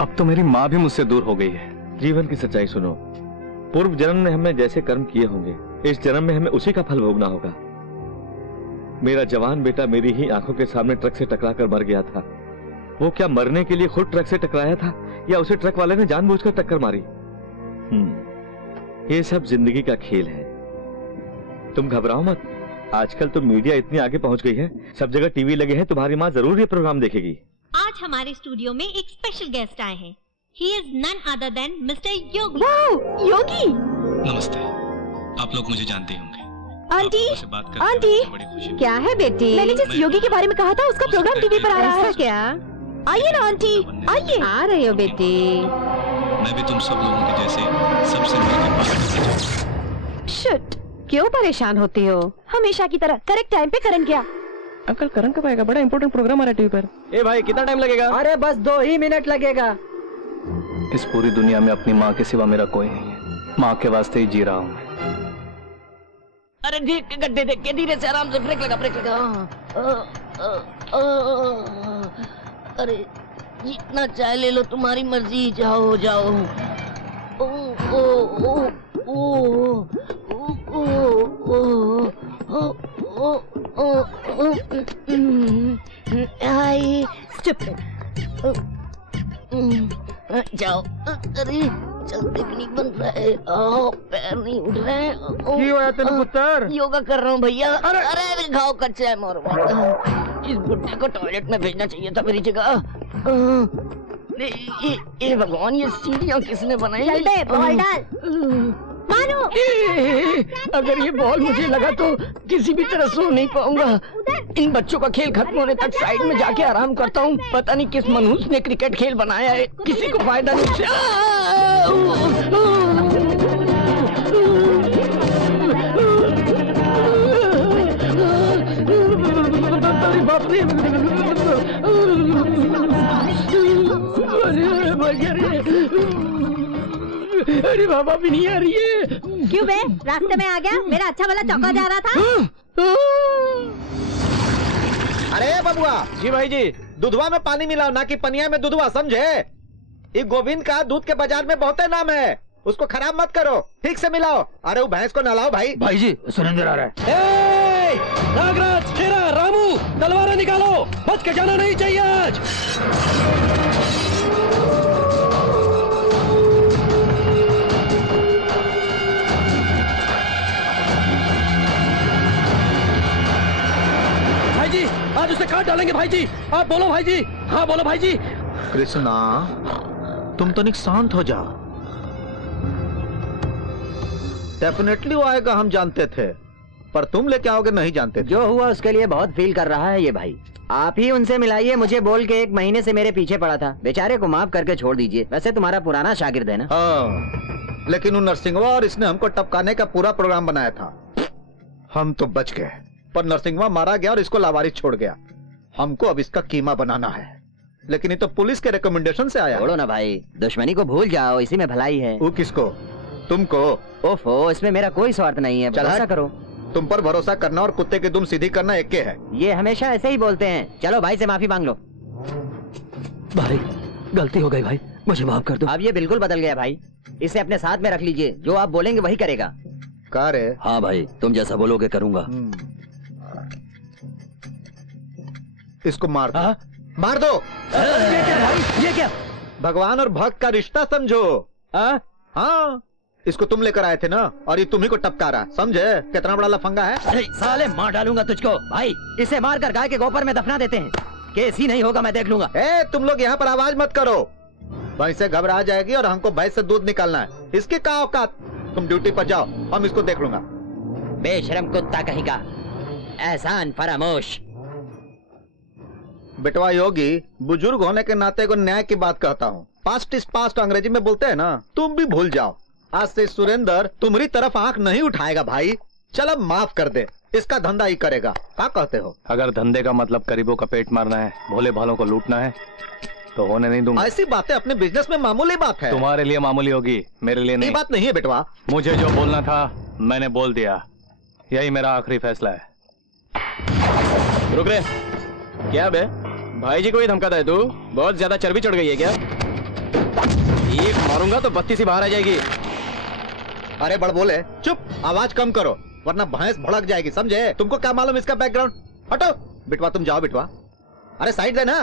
अब तो मेरी माँ भी मुझसे दूर हो गई है। जीवन की सच्चाई सुनो। पूर्व जन्म में हमने जैसे कर्म किए होंगे, इस जन्म में हमें उसी का फल भोगना होगा। मेरा जवान बेटा मेरी ही आंखों के सामने ट्रक से टकरा कर मर गया था। वो क्या मरने के लिए खुद ट्रक से टकराया था या उसे ट्रक वाले ने जानबूझकर टक्कर मारी? ये सब जिंदगी का खेल है। तुम घबराओ मत। आजकल तो मीडिया इतनी आगे पहुंच गई है, सब जगह टीवी लगे हैं। तुम्हारी माँ जरूर ये प्रोग्राम देखेगी। आज हमारे स्टूडियो में एक स्पेशल गेस्ट आए हैं। He is none other than mister Yogi. Wow, Yogi. नमस्ते। आप लोग मुझे जानते होंगे। आंटी, आंटी, क्या है बेटी? मैंने जिस योगी के बारे में कहा था उसका प्रोग्राम टीवी पर आ रहा है। क्या? आइए ना आंटी, आइए। आ रही हो बेटी? मैं भी तुम सब लोगों के जैसे सबसे मिलकर। शिट, क्यों परेशान होती हो? हमेशा की तरह करेक्ट टाइम पे करण गया। अंकल करण कब आएगा? बड़ा इंपॉर्टेंट प्रोग्राम आ रहा है टीवी पर। ए भाई, कितना टाइम लगेगा? अरे बस 2 ही मिनट लगेगा। इस पूरी दुनिया में अपनी माँ के सिवा मेरा कोई नहीं है। माँ के वास्ते ही जी रहा हूँ। अरे ठीक, गड्ढे देख के धीरे से, आराम से। ब्रेक लगा, ब्रेक लगा। अरे जितना चाय ले लो, तुम्हारी मर्जी। जाओ जाओ। ओ ओ ओ ओ ओ ओ ओ आई स्टूपिड। जाओ। अरे चलते भी नहीं बन रहा है। पैर नहीं उठ रहे हैं। क्यों आया तेरे पुत्र? योगा कर रहा हूँ भैया। अरे घाव कच्चा है मोर। इस बुड्ढे को टॉयलेट में भेजना चाहिए था मेरी जगह। ये भगवान, ये सीढ़ियाँ किसने बनाई? बॉल डाल। मानो। अगर ये बॉल मुझे लगा तो किसी भी तरह सो नहीं पाऊंगा। इन बच्चों का खेल खत्म होने तक साइड में जाके आराम करता हूँ। पता नहीं किस मनहूस ने क्रिकेट खेल बनाया है, किसी को फायदा नहीं। बाप रे, अरे बाबा भी नहीं आ रही है। क्यों बे, रास्ते में आ गया? मेरा अच्छा वाला चौका जा रहा था। अरे बबुआ। जी भाई जी। दूधवा में पानी मिलाओ, ना कि पनिया में दूधवा, समझे? ये गोविंद का दूध के बाजार में बहुत नाम है, उसको खराब मत करो, ठीक से मिलाओ। अरे वो भैंस को नहलाओ भाई। भाई जी, सुरेंद्र आ रहा है। नागराज, शेरा, रामू, तलवारें निकालो, बच के जाना नहीं चाहिए आज। भाई जी, आज उसे काट डालेंगे भाई जी। आप बोलो भाई जी। हाँ बोलो भाई जी। कृष्णा तुम तो निक शांत हो जाओ। डेफिनेटली वो आएगा, हम जानते थे, पर तुम लेके आओगे नहीं जानते थे। जो हुआ उसके लिए बहुत फील कर रहा है ये भाई। आप ही उनसे मिलाइए, मुझे बोल के 1 महीने से मेरे पीछे पड़ा था। बेचारे को माफ करके छोड़ दीजिए। वैसे तुम्हारा पुराना शागिर्द है ना। हाँ, लेकिन वो नरसिंहवा और इसने हमको टपकाने का पूरा प्रोग्राम बनाया था। हम तो बच गए, पर नरसिंहवा मारा गया और इसको लावारिस छोड़ गया। हमको अब इसका कीमा बनाना है, लेकिन ये तो पुलिस के रिकमेंडेशन से आया। छोड़ो ना भाई, दुश्मनी को भूल जाओ, इसी में भलाई है। वो किसको? तुमको? ओफो, इसमें मेरा कोई स्वार्थ नहीं है, भरोसा करो। तुम पर भरोसा करना और कुत्ते की दुम सीधी करना एक के है। ये हमेशा ऐसे ही बोलते हैं। चलो भाई से माफी मांग लो। भाई गलती हो गई भाई, मुझे माफ कर दो। अब ये बिल्कुल बदल गया भाई, इसे अपने साथ में रख लीजिए। जो आप बोलेंगे वही करेगा। का रे? हाँ भाई, तुम जैसा बोलोगे करूंगा। इसको मार दो। मार दो। ये क्या भाई, ये क्या? भगवान और भक्त का रिश्ता समझो। हाँ, इसको तुम लेकर आए थे ना, और ये तुम्ही को टपका रहा। समझे कितना बड़ा लफंगा है? अरे साले, मार डालूंगा तुझको। भाई इसे मारकर गाय के गोबर में दफना देते हैं। केस ही नहीं होगा, मैं देख लूंगा। तुम लोग यहाँ पर आवाज मत करो। भैंस से घबरा जाएगी और हमको भैंस से दूध निकालना है। इसकी क्या औकात? तुम ड्यूटी पर जाओ, हम इसको देख लूंगा। बेशरम कुत्ता कहीं का, एहसान फरामोश। बेटवा योगी, बुजुर्ग होने के नाते को न्याय की बात कहता हूँ। पास्ट इज पास्ट अंग्रेजी में बोलते हैं ना, तुम भी भूल जाओ। आज से सुरेंद्र तुम्हारी तरफ आंख नहीं उठाएगा भाई। चल अब माफ कर दे, इसका धंधा ही करेगा। क्या कहते हो? अगर धंधे का मतलब गरीबों का पेट मारना है, भोले भालों को लूटना है, तो होने नहीं दूंगा। ऐसी बातें अपने बिजनेस में मामूली बात है। तुम्हारे लिए मामूली होगी, मेरे लिए नहीं। ये बात नहीं है बेटवा। मुझे जो बोलना था मैंने बोल दिया, यही मेरा आखिरी फैसला है। रुक रे, क्या बे? भाई जी को ही धमकाता है तू? बहुत ज्यादा चर्बी चढ़ गई है क्या? एक मारूंगा तो बत्ती सी बाहर आ जाएगी। अरे बड़ बोले, चुप, आवाज कम करो वरना भैंस भड़क जाएगी। समझे? तुमको क्या मालूम इसका बैकग्राउंड? हटो बिटवा, तुम जाओ बिटवा। अरे साइड देना।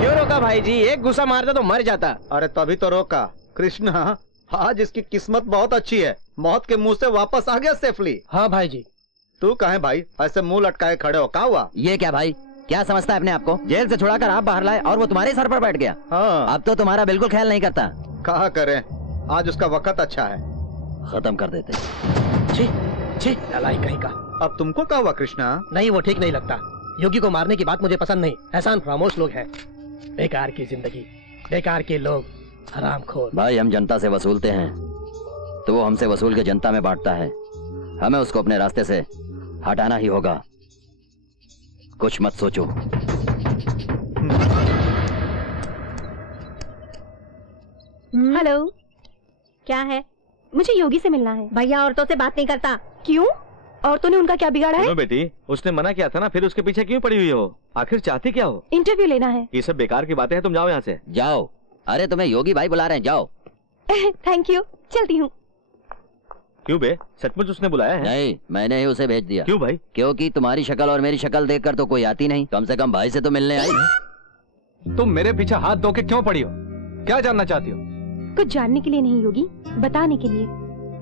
क्यों रोका भाई जी? एक गुस्सा मारता तो मर जाता। अरे तभी तो रोका। कृष्णा, आज इसकी किस्मत बहुत अच्छी है, मौत के मुंह से वापस आ गया सेफली। हाँ भाई जी। तू कहाँ है भाई? ऐसे मुंह लटकाए खड़े हो, क्या हुआ? ये क्या भाई, क्या समझता है अपने आप को? जेल से छुड़ाकर आप बाहर लाए और वो तुम्हारे सर पर बैठ गया। हाँ। अब तो तुम्हारा बिल्कुल ख्याल नहीं करता। कहा करें, आज उसका वक्त अच्छा है। खत्म कर देते। छी छी, नालायक कहीं का। अब तुमको क्या हुआ कृष्णा? नहीं, वो ठीक नहीं लगता। योगी को मारने की बात मुझे पसंद नहीं। एहसान फरामोश लोग हैं, बेकार की जिंदगी, बेकार के लोग, हरामखोर। भाई हम जनता से वसूलते हैं, तो वो हमसे वसूल के जनता में बांटता है। हमें उसको अपने रास्ते से हटाना ही होगा। कुछ मत सोचो। हेलो, क्या है? मुझे योगी से मिलना है। भैया औरतों से बात नहीं करता। क्यों? औरतों ने उनका क्या बिगाड़ा है? बेटी, उसने मना किया था ना, फिर उसके पीछे क्यों पड़ी हुई हो? आखिर चाहती क्या हो? इंटरव्यू लेना है। ये सब बेकार की बातें हैं, तुम जाओ यहाँ से। जाओ। अरे तुम्हें योगी भाई बुला रहे हैं, जाओ। थैंक यू, चलती हूँ। क्यों बे, सचमुच उसने बुलाया है? नहीं, मैंने ही उसे भेज दिया। क्यों भाई? क्योंकि तुम्हारी शक्ल और मेरी शक्ल देखकर तो कोई आती नहीं, कम से कम भाई से तो मिलने आई। तुम मेरे पीछे हाथ धो के क्यों पड़ी हो? क्या जानना चाहती हो? कुछ जानने के लिए नहीं योगी, बताने के लिए।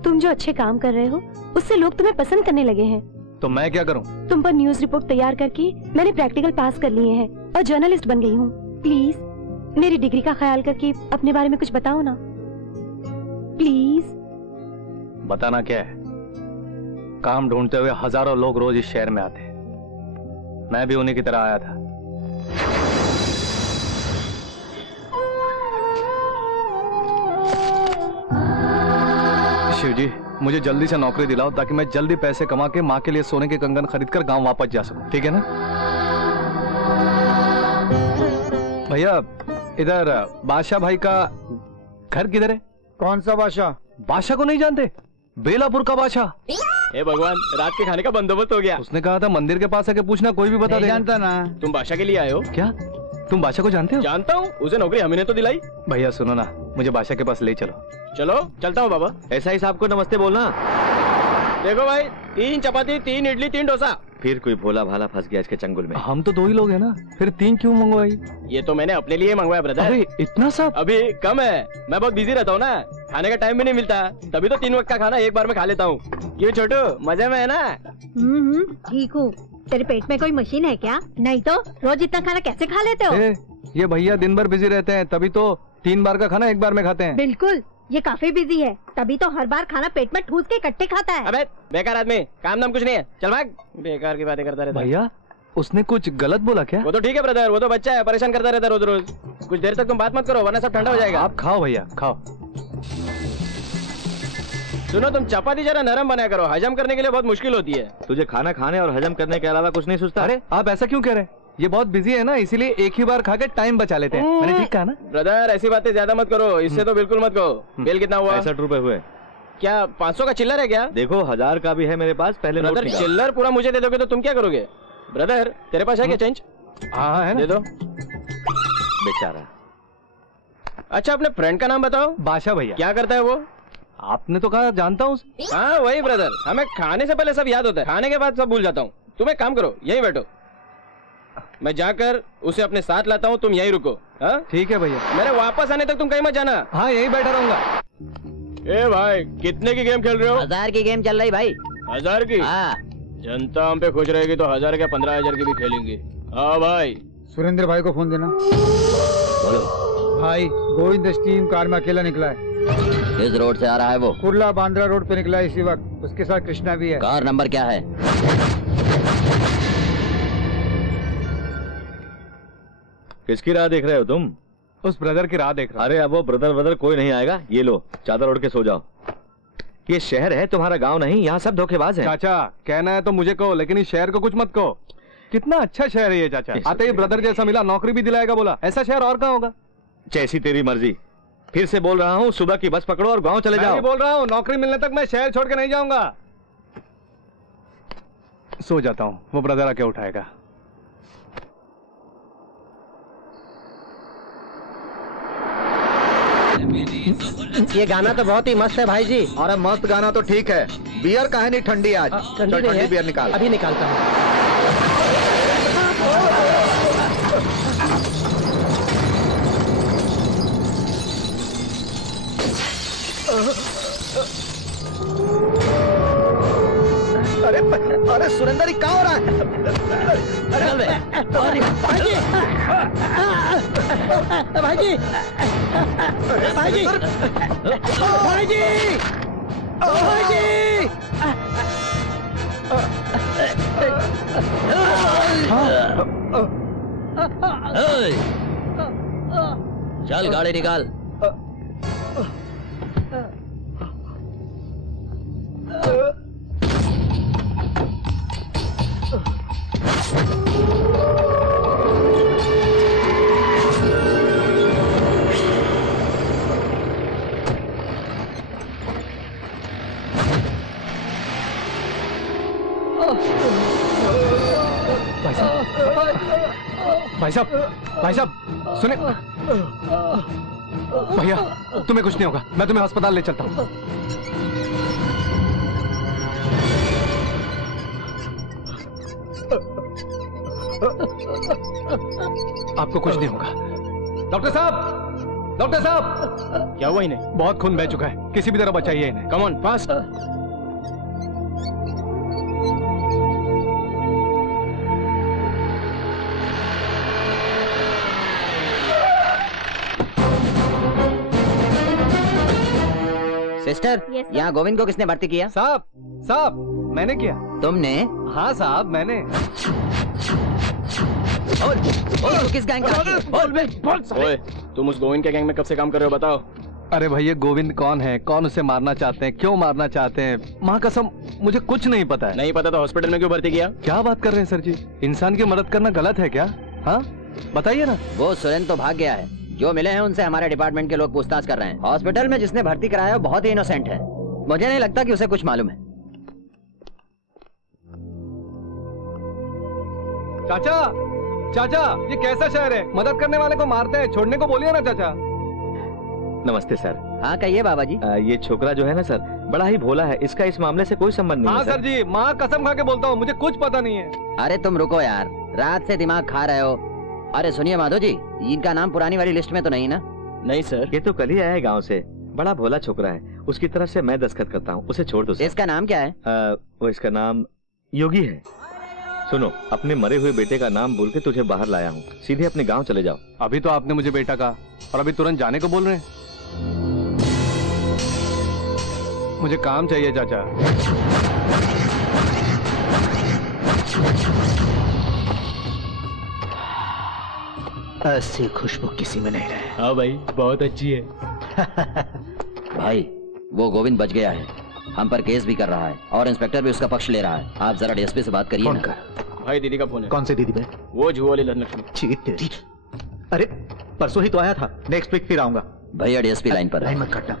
तुम जो अच्छे काम कर रहे हो उससे लोग तुम्हें पसंद करने लगे हैं। तो मैं क्या करूं? तुम पर न्यूज रिपोर्ट तैयार करके मैंने प्रैक्टिकल पास कर लिए हैं और जर्नलिस्ट बन गई हूँ। प्लीज मेरी डिग्री का ख्याल करके अपने बारे में कुछ बताओ ना, प्लीज। बताना क्या है? काम ढूंढते हुए हजारों लोग रोज इस शहर में आते हैं, मैं भी उन्हीं की तरह आया था। शिव जी, मुझे जल्दी से नौकरी दिलाओ ताकि मैं जल्दी पैसे कमा के माँ के लिए सोने के कंगन खरीदकर गांव वापस जा सकूं, ठीक है ना? भैया, इधर बादशाह भाई का घर किधर है? कौन सा बादशाह? बादशाह को नहीं जानते? बेलापुर का बादशाह। हे भगवान, रात के खाने का बंदोबस्त हो गया। उसने कहा था मंदिर के पास आके पूछना, कोई भी बता दे। जानता ना। तुम बादशाह के लिए आए हो क्या? तुम बादशाह को जानते हो? जानता हूँ, उसे नौकरी हमने तो दिलाई। भैया सुनो ना, मुझे बादशाह के पास ले चलो। चलो, चलता हूँ बाबा। ऐसा ही साहब को नमस्ते बोलना। देखो भाई, 3 चपाती, 3 इडली, 3 डोसा। फिर कोई भोला भाला फंस गया इसके चंगुल में। हम तो 2 ही लोग हैं ना, फिर 3 क्यों मंगवाई? ये तो मैंने अपने लिए मंगवाया ब्रदर। अरे इतना सब? अभी कम है, मैं बहुत बिजी रहता हूँ ना, खाने का टाइम भी नहीं मिलता, तभी तो 3 वक्त का खाना एक बार में खा लेता हूँ। ये छोटू मजे में है ना? ठीक हूँ। तेरे पेट में कोई मशीन है क्या? नहीं तो रोज इतना खाना कैसे खा लेते हो? ये भैया दिन भर बिजी रहते हैं, तभी तो 3 बार का खाना 1 बार में खाते हैं। बिल्कुल, ये काफी बिजी है, तभी तो हर बार खाना पेट में ठूस के इकट्ठे खाता है। अबे बेकार आदमी, काम नाम कुछ नहीं है, चल भाग। बेकार की बातें करता रहता है। भैया उसने कुछ गलत बोला क्या? वो तो ठीक है ब्रदर, वो तो बच्चा है, परेशान करता रहता है रोज रोज। कुछ देर तक तुम बात मत करो वरना सब ठंडा हो जाएगा। आप खाओ भैया, खाओ। सुनो, तुम चपाती जरा नरम बनाया करो, हजम करने के लिए बहुत मुश्किल होती है। तुझे खाना खाने और हजम करने के अलावा कुछ नहीं सोचता? अरे आप ऐसा क्यों कह रहे हैं? ये बहुत बिजी है ना, इसीलिए एक ही बार खा के टाइम बचा लेते हैं। मैंने ठीक कहा ना? ब्रदर ऐसी बातें ज्यादा मत करो, इससे तो बिल्कुल मत कहो। बिल कितना हुआ? 65 रुपए हुए। क्या 500 का चिल्लर है क्या? देखो 1000 का भी है मेरे पास, पहले नोट ब्रदर निकाल। चिल्लर पूरा मुझे दे दोगे तो तुम क्या करोगे? ब्रदर तेरे पास है क्या चेंज? हाँ है ना। दे दो। बेचारा। अच्छा अपने फ्रेंड का नाम बताओ। बादशाह भैया। क्या करता है वो? आपने तो कहा जानता हूँ। हाँ वही ब्रदर, हमें खाने से पहले सब याद होता है, खाने के बाद सब भूल जाता हूँ। तुम एक काम करो, यहीं बैठो, मैं जाकर उसे अपने साथ लाता हूँ, तुम यहीं रुको। हाँ ठीक है भैया। मेरे वापस आने तक तुम कहीं मत जाना। हाँ यहीं बैठा रहूंगा। ए भाई कितने की गेम खेल रहे हो? 1000 की गेम चल रही भाई। 1000 की? हाँ। जनता हम पे खुश रहेगी तो 1000 क्या 15,000 की भी खेलेंगे। हाँ भाई। सुरेंद्र भाई को फोन देना। बोलो भाई, गोविंद स्टीम कार में अकेला निकला है। किस रोड से आ रहा है वो? कुर्ला बांद्रा रोड पे निकला है इसी वक्त, उसके साथ कृष्णा भी है। कार नंबर क्या है? किसकी राह देख रहे हो तुम? उस ब्रदर की राह देख रहा। अरे अब वो ब्रदर कोई नहीं आएगा। ये लो चादर ओढ़ के सो जाओ। ये शहर है, तुम्हारा गांव नहीं, यहाँ सब धोखेबाज हैं। चाचा कहना है तो मुझे कहो, लेकिन इस शहर को कुछ मत कहो। कितना अच्छा शहर है ये चाचा। आते ही ब्रदर जैसा मिला, नौकरी भी दिलाएगा बोला। ऐसा शहर और कहाँ होगा? जैसी तेरी मर्जी। फिर से बोल रहा हूँ, सुबह की बस पकड़ो और गांव चले जाओ। मैं बोल रहा हूँ, नौकरी मिलने तक मैं शहर छोड़ के नहीं जाऊंगा। सो जाता हूँ, वो ब्रदर आके उठाएगा। ये गाना तो बहुत ही मस्त है भाई जी। और मस्त गाना तो ठीक है, बियर का है नहीं ठंडी आज। ठंडी बियर निकाल। अभी निकालता हूँ। अरे सुरेंद्र क्या हो रहा है? भाई जी, भाई जी, भाई जी, भाई जी, भाई जी। चल गाड़ी निकाल। भाई साहब सुने। भैया तुम्हें कुछ नहीं होगा, मैं तुम्हें अस्पताल ले चलता हूँ। आपको कुछ नहीं होगा। डॉक्टर साहब, डॉक्टर साहब। क्या हुआ इन्हें? बहुत खून बह चुका है, किसी भी तरह बचाइए इन्हें। Come on fast. सिस्टर, यहाँ गोविंद को किसने भर्ती किया? साहब मैंने किया। तुमने? हाँ साहब मैंने। तो किस गैंग का? ओए, तुम उस गोविंद के गैंग में कब से काम कर रहे हो बताओ? अरे भैया गोविंद कौन है, कौन उसे मारना चाहते हैं, क्यों मारना चाहते हैं, माँ कसम मुझे कुछ नहीं पता है। नहीं पता तो हॉस्पिटल में क्यों भर्ती किया? क्या बात कर रहे हैं सर जी, इंसान की मदद करना गलत है क्या? हाँ बताइए ना। वो सुरेंद्र तो भाग गया है, जो मिले हैं उनसे हमारे डिपार्टमेंट के लोग पूछताछ कर रहे हैं। हॉस्पिटल में जिसने भर्ती कराया वो बहुत ही इनोसेंट है, मुझे नहीं लगता कि उसे कुछ मालूम है। चाचा ये कैसा शहर है, मदद करने वाले को मारते हैं, छोड़ने को बोलिए ना चाचा। नमस्ते सर। हाँ कहिए बाबा जी। ये छोकरा जो है ना सर, बड़ा ही भोला है, इसका इस मामले से कोई संबंध नहीं हाँ है सर जी, माँ कसम खा के बोलता हूँ मुझे कुछ पता नहीं है। अरे तुम रुको यार, रात से दिमाग खा रहे हो। अरे सुनिए माधव जी, इनका नाम पुरानी वाली लिस्ट में तो नहीं ना? नहीं सर, ये तो कल ही आया है गाँव से, बड़ा भोला छोकरा है, उसकी तरफ से मैं दस्तखत करता हूँ, उसे छोड़ दो। इसका नाम क्या है? वो इसका नाम योगी है। सुनो, अपने मरे हुए बेटे का नाम बोल के तुझे बाहर लाया हूँ, सीधे अपने गांव चले जाओ। अभी तो आपने मुझे बेटा कहा और अभी तुरंत जाने को बोल रहे हैं। मुझे काम चाहिए चाचा। ऐसी खुशबू किसी में नहीं रहे। हाँ भाई, बहुत अच्छी है। भाई, वो गोविंद बच गया है, हम पर केस भी कर रहा है और इंस्पेक्टर भी उसका पक्ष ले रहा है। आप जरा डीएसपी से बात करिए ना। भाई दीदी का फोन है। कौन सी दीदी बे? वो जुआ वाली धनलक्ष्मी। छी तेरी। अरे परसों ही तो आया था, नेक्स्ट वीक फिर आऊंगा। भैया डीएसपी लाइन पर। लाइन मत काटना।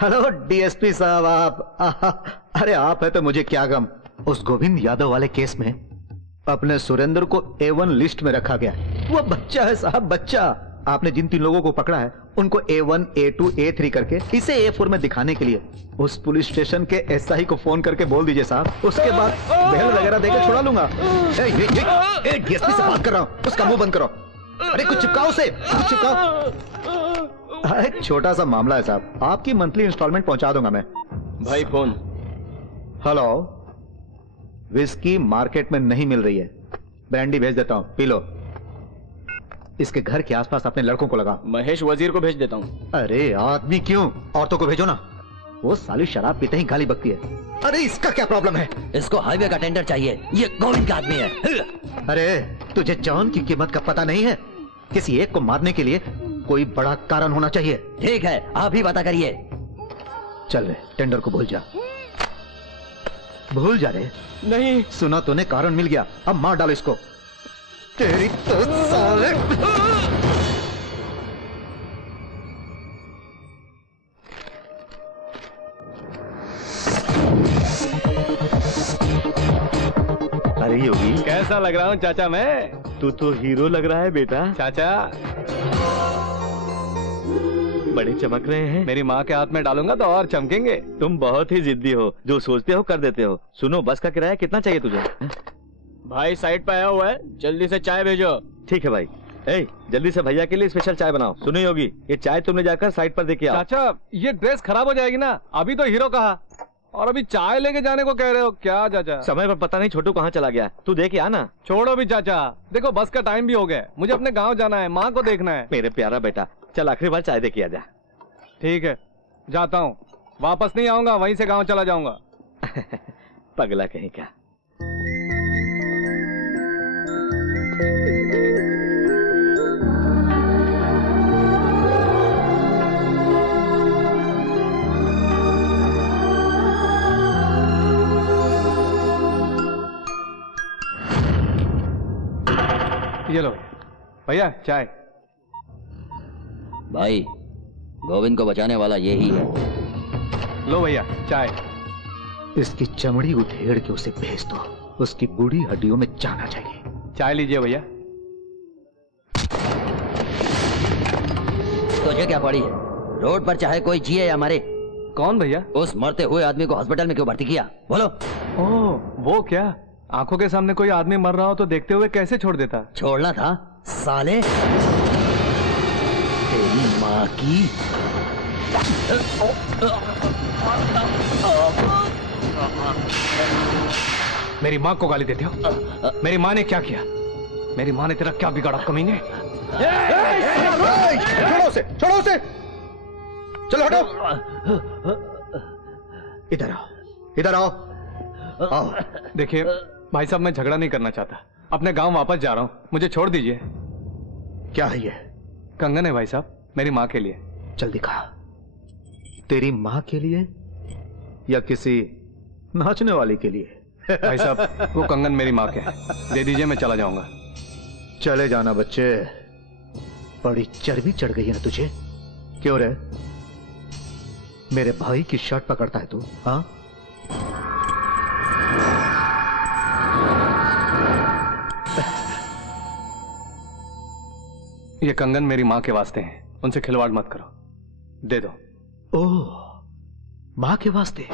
हेलो डीएसपी साहब, आप अरे आप है तो मुझे क्या गम। उस गोविंद यादव वाले केस में अपने सुरेंद्र को A1 लिस्ट में रखा गया। वो बच्चा है साहब, बच्चा। आपने जिन 3 लोगों को पकड़ा है उनको A1, A2, A3 करके इसे A4 में दिखाने के लिए उस पुलिस स्टेशन के SI को फोन करके बोल दीजिए साहब, उसके बाद बेल वगैरह देकर छुड़ा लूंगा। डीएसपी से बात कर रहा हूँ, उसका मुंह बंद करो। अरे कुछ चिपकाओ उसे, कुछ चिपकाओ। एक छोटा सा मामला है साहब, आपकी मंथली इंस्टॉलमेंट पहुंचा दूंगा मैं। भाई फोन। हेलो, विस्की मार्केट में नहीं मिल रही है, ब्रांडी भेज देता हूं, पी लो। इसके घर के आसपास अपने लड़कों को लगा। महेश वजीर को भेज देता हूं। अरे आदमी क्यों, औरतों को भेजो ना, वो साली शराब पीते ही गाली बकती है। अरे इसका क्या प्रॉब्लम है? इसको हाईवे का टेंडर चाहिए, ये गोविंद का आदमी है। अरे तुझे जान की कीमत का पता नहीं है? किसी एक को मारने के लिए कोई बड़ा कारण होना चाहिए। ठीक है, आप ही पता करिए। चल रे, टेंडर को भूल जा, भूल जा रे। नहीं सुना तूने, कारण मिल गया, अब मार डालो इसको। तेरी तो साले। अरे योगी, कैसा लग रहा हूँ चाचा मैं? तू तो हीरो लग रहा है बेटा। चाचा बड़े चमक रहे हैं। मेरी माँ के हाथ में डालूंगा तो और चमकेंगे। तुम बहुत ही जिद्दी हो, जो सोचते हो कर देते हो। सुनो, बस का किराया कितना चाहिए तुझे? भाई साइड पे आया हुआ है, जल्दी से चाय भेजो। ठीक है भाई। ए, जल्दी से भैया के लिए स्पेशल चाय बनाओ। सुनो योगी, ये चाय तुमने जाकर साइड पर देके आओ। चाचा, ये ड्रेस खराब हो जाएगी ना, अभी तो हीरो कहा और अभी चाय लेके जाने को कह रहे हो क्या चाचा? समय पर पता नहीं छोटू कहाँ चला गया, तू देख आना। छोड़ो भी चाचा, देखो बस का टाइम भी हो गया, मुझे अपने गाँव जाना है, माँ को देखना है। मेरे प्यारा बेटा, चल आखिरी बार चाय दे के आ जा। ठीक है, जाता हूँ, वापस नहीं आऊंगा, वहीं से गांव चला जाऊंगा। पगला कहीं का। ये लो भैया चाय। भाई, गोविंद को बचाने वाला यही है। लो भैया चाय। इसकी चमड़ी उधेड़ के उसे भेज दो, उसकी बूढ़ी हड्डियों में जाना चाहिए। चाय लीजिए भैया। तुझे क्या पड़ी है? रोड पर चाहे कोई जिए या मरे। कौन भैया? उस मरते हुए आदमी को हॉस्पिटल में क्यों भर्ती किया, बोलो? ओह, वो क्या? आंखों के सामने कोई आदमी मर रहा हो तो देखते हुए कैसे छोड़ देता? छोड़ना था साले, तेरी माँ की। मेरी माँ को गाली देते हो? मेरी माँ ने क्या किया? मेरी माँ ने तेरा क्या बिगाड़ा कमीने? छोड़ो उसे, छोड़ो उसे, चलो हटो। इधर आओ, इधर आओ, आओ। देखिए भाई साहब, मैं झगड़ा नहीं करना चाहता, अपने गांव वापस जा रहा हूँ, मुझे छोड़ दीजिए। क्या है ये? कंगन है भाई साहब, मेरी माँ के लिए। चल दिखा, तेरी माँ के लिए या किसी नाचने वाली के लिए? भाई साहब, वो कंगन मेरी माँ के है, दे दीजिए, मैं चला जाऊंगा। चले जाना बच्चे, बड़ी चर्बी चढ़ गई है ना तुझे। क्यों रे, मेरे भाई की शर्ट पकड़ता है तू? हाँ, ये कंगन मेरी माँ के वास्ते हैं, उनसे खिलवाड़ मत करो, दे दो। ओह, माँ के वास्ते?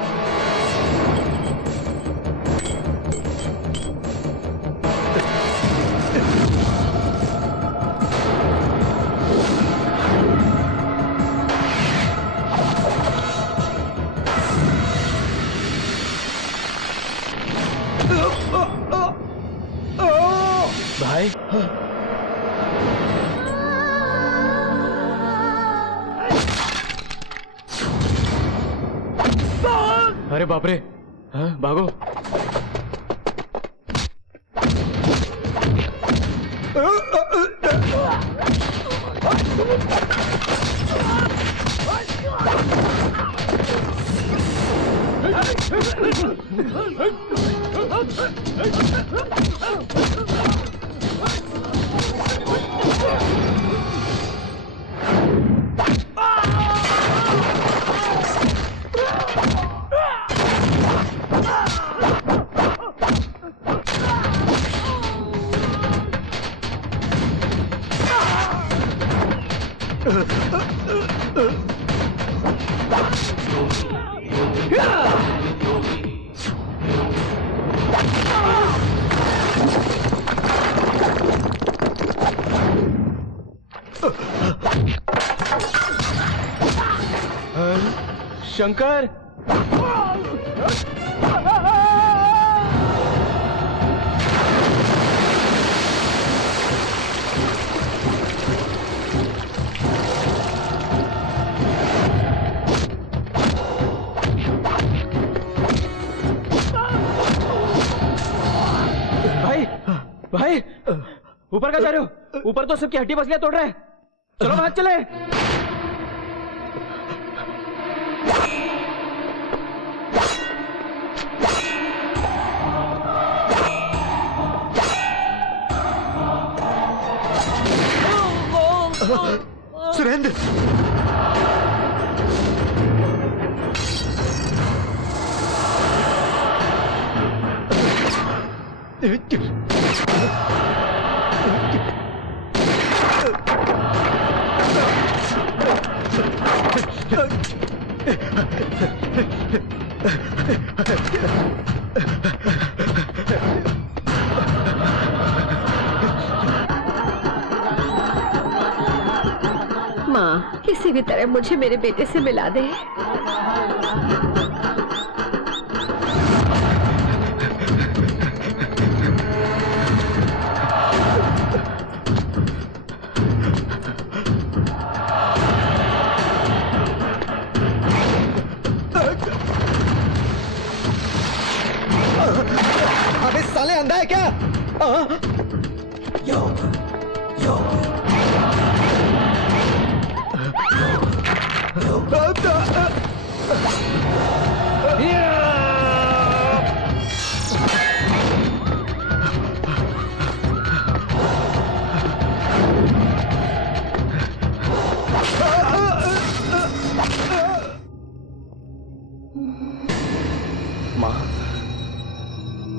अरे बाप रे, हाँ, भागो। शंकर, भाई भाई ऊपर कहाँ जा रहे हो? ऊपर तो सबकी हड्डी पसलियां तोड़ रहे हैं। चलो भाग चले। सुरेंद्र, माँ, किसी भी तरह मुझे मेरे बेटे से मिला दे। अबे साले अंधा है क्या?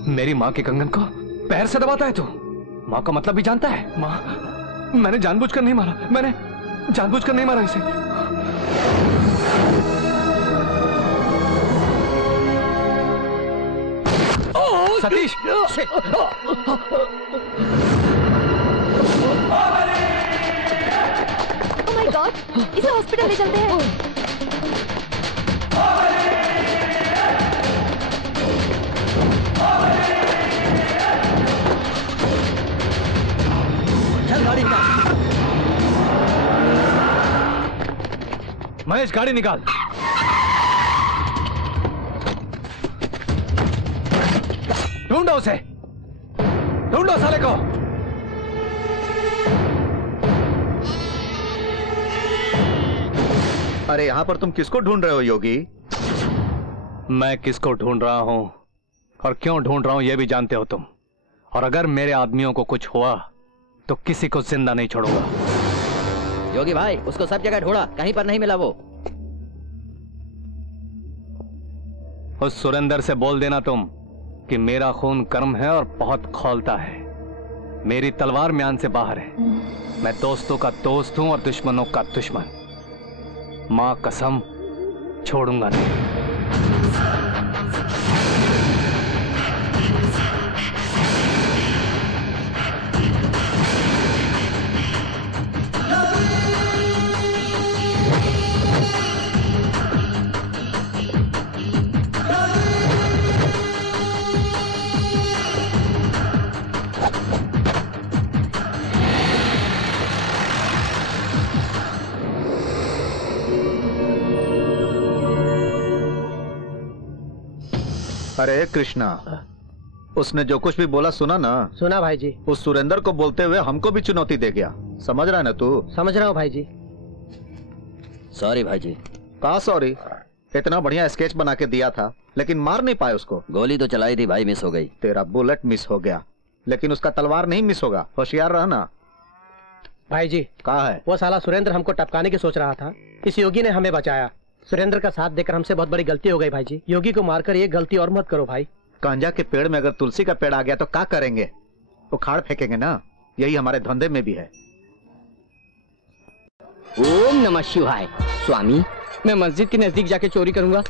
मेरी माँ के कंगन को पैर से दबाता है तू? माँ का मतलब भी जानता है? माँ, मैंने जानबूझकर नहीं मारा, मैंने जानबूझकर नहीं मारा इसे। सतीश! ओह माय गॉड, इसे हॉस्पिटल ले चलते हैं। चल गाड़ी निकाल। महेश, गाड़ी निकाल। ढूंढो उसे, ढूंढो साले को। अरे यहाँ पर तुम किसको ढूंढ रहे हो योगी? मैं किसको ढूंढ रहा हूं और क्यों ढूंढ रहा हूं यह भी जानते हो तुम। और अगर मेरे आदमियों को कुछ हुआ तो किसी को जिंदा नहीं छोड़ूंगा। योगी भाई, उसको सब जगह ढूंढा, कहीं पर नहीं मिला वो। उस सुरेंद्र से बोल देना तुम कि मेरा खून गर्म है और बहुत खौलता है। मेरी तलवार म्यान से बाहर है। मैं दोस्तों का दोस्त हूं और दुश्मनों का दुश्मन। मां कसम, छोड़ूंगा नहीं। अरे कृष्णा, उसने जो कुछ भी बोला सुना ना? सुना भाई जी। उस सुरेंद्र को बोलते हुए हमको भी चुनौती दे गया, समझ रहा है ना तू? समझ रहा हूँ भाई जी। सॉरी भाई जी। कहा सॉरी? इतना बढ़िया स्केच बना के दिया था लेकिन मार नहीं पाए उसको। गोली तो चलाई थी भाई, मिस हो गई। तेरा बुलेट मिस हो गया लेकिन उसका तलवार नहीं मिस होगा, होशियार रहना। भाई जी कहा है? वो साला सुरेंद्र हमको टपकाने की सोच रहा था, इस योगी ने हमें बचाया। सुरेंद्र का साथ देकर हमसे बहुत बड़ी गलती हो गई भाई जी। योगी को मारकर ये गलती और मत करो भाई। गांजा के पेड़ में अगर तुलसी का पेड़ आ गया तो क्या करेंगे? उखाड़ फेंकेंगे ना, यही हमारे धंधे में भी है। ओम नमः शिवाय। स्वामी, मैं मस्जिद के नजदीक जाके चोरी करूंगा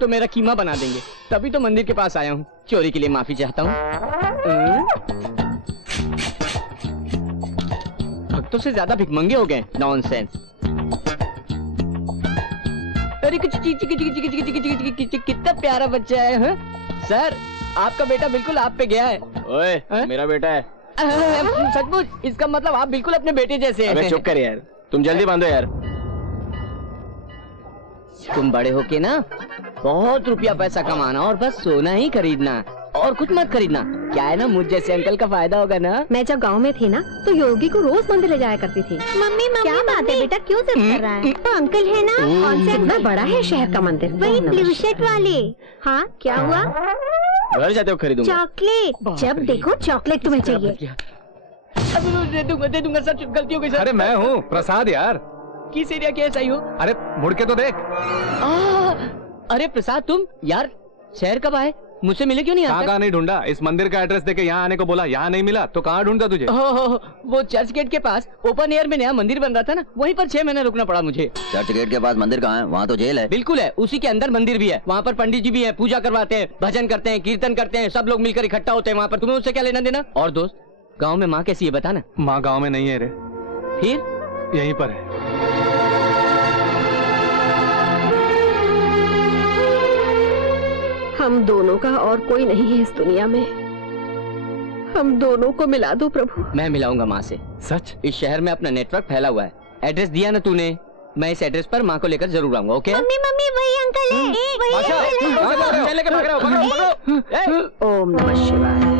तो मेरा कीमा बना देंगे, तभी तो मंदिर के पास आया हूँ। चोरी के लिए माफी चाहता हूँ। भक्तों से ज्यादा भिखमंगे हो गए। नॉनसेंस। अरे कितना प्यारा बच्चा है। सर, आपका बेटा बिल्कुल आप पे गया है। ओए, मेरा बेटा है। सचमुच? इसका मतलब आप बिल्कुल अपने बेटे जैसे हैं। अबे चुप कर यार, तुम जल्दी बांधो यार। तुम बड़े होके ना बहुत रुपया पैसा कमाना और बस सोना ही खरीदना और कुछ मत खरीदना। क्या है ना, मुझ जैसे अंकल का फायदा होगा ना। मैं जब गांव में थी ना तो योगी को रोज मंदिर ले जाया करती थी। मम्मी क्या बात है बेटा, क्यों जिद कर रहा है? तो अंकल है ना, कौन से इतना बड़ा है शहर का मंदिर? वही ब्लू शर्ट वाले। हाँ, क्या हुआ? घर जाते हो खरीदूंगा। चॉकलेट, जब देखो चॉकलेट तुम्हें चाहिए। दे दूंगा सर, गलती हो गई सर। अरे मैं हूँ प्रसाद यार। किस एरिया के सही हो? अरे मुड़ के तो देख। अरे प्रसाद, तुम यार शहर कब आए? मुझसे मिले क्यों नहीं? कहाँ नहीं ढूंढा? इस मंदिर का एड्रेस देके यहाँ आने को बोला, यहाँ नहीं मिला तो कहाँ ढूंढता तुझे? वो चर्च गेट के पास ओपन एयर में नया मंदिर बन रहा था ना, वहीं पर 6 महीने रुकना पड़ा मुझे। चर्च गेट के पास मंदिर कहाँ है? वहाँ तो जेल है। बिल्कुल है, उसी के अंदर मंदिर भी है। वहाँ पर पंडित जी भी है, पूजा करवाते हैं, भजन करते हैं, कीर्तन करते हैं, सब लोग मिलकर इकट्ठा होते हैं वहाँ पर। तुम्हें उससे क्या लेना देना? और दोस्त, गाँव में माँ कैसी है बता ना? माँ गाँव में नहीं है रे। फिर यहीं पर है। हम दोनों का और कोई नहीं है इस दुनिया में। हम दोनों को मिला दो प्रभु। मैं मिलाऊंगा माँ से। सच? इस शहर में अपना नेटवर्क फैला हुआ है। एड्रेस दिया ना तूने, मैं इस एड्रेस पर माँ को लेकर जरूर आऊंगा। ओके? मम्मी मम्मी वही अंकल है। ओम नमः शिवाय।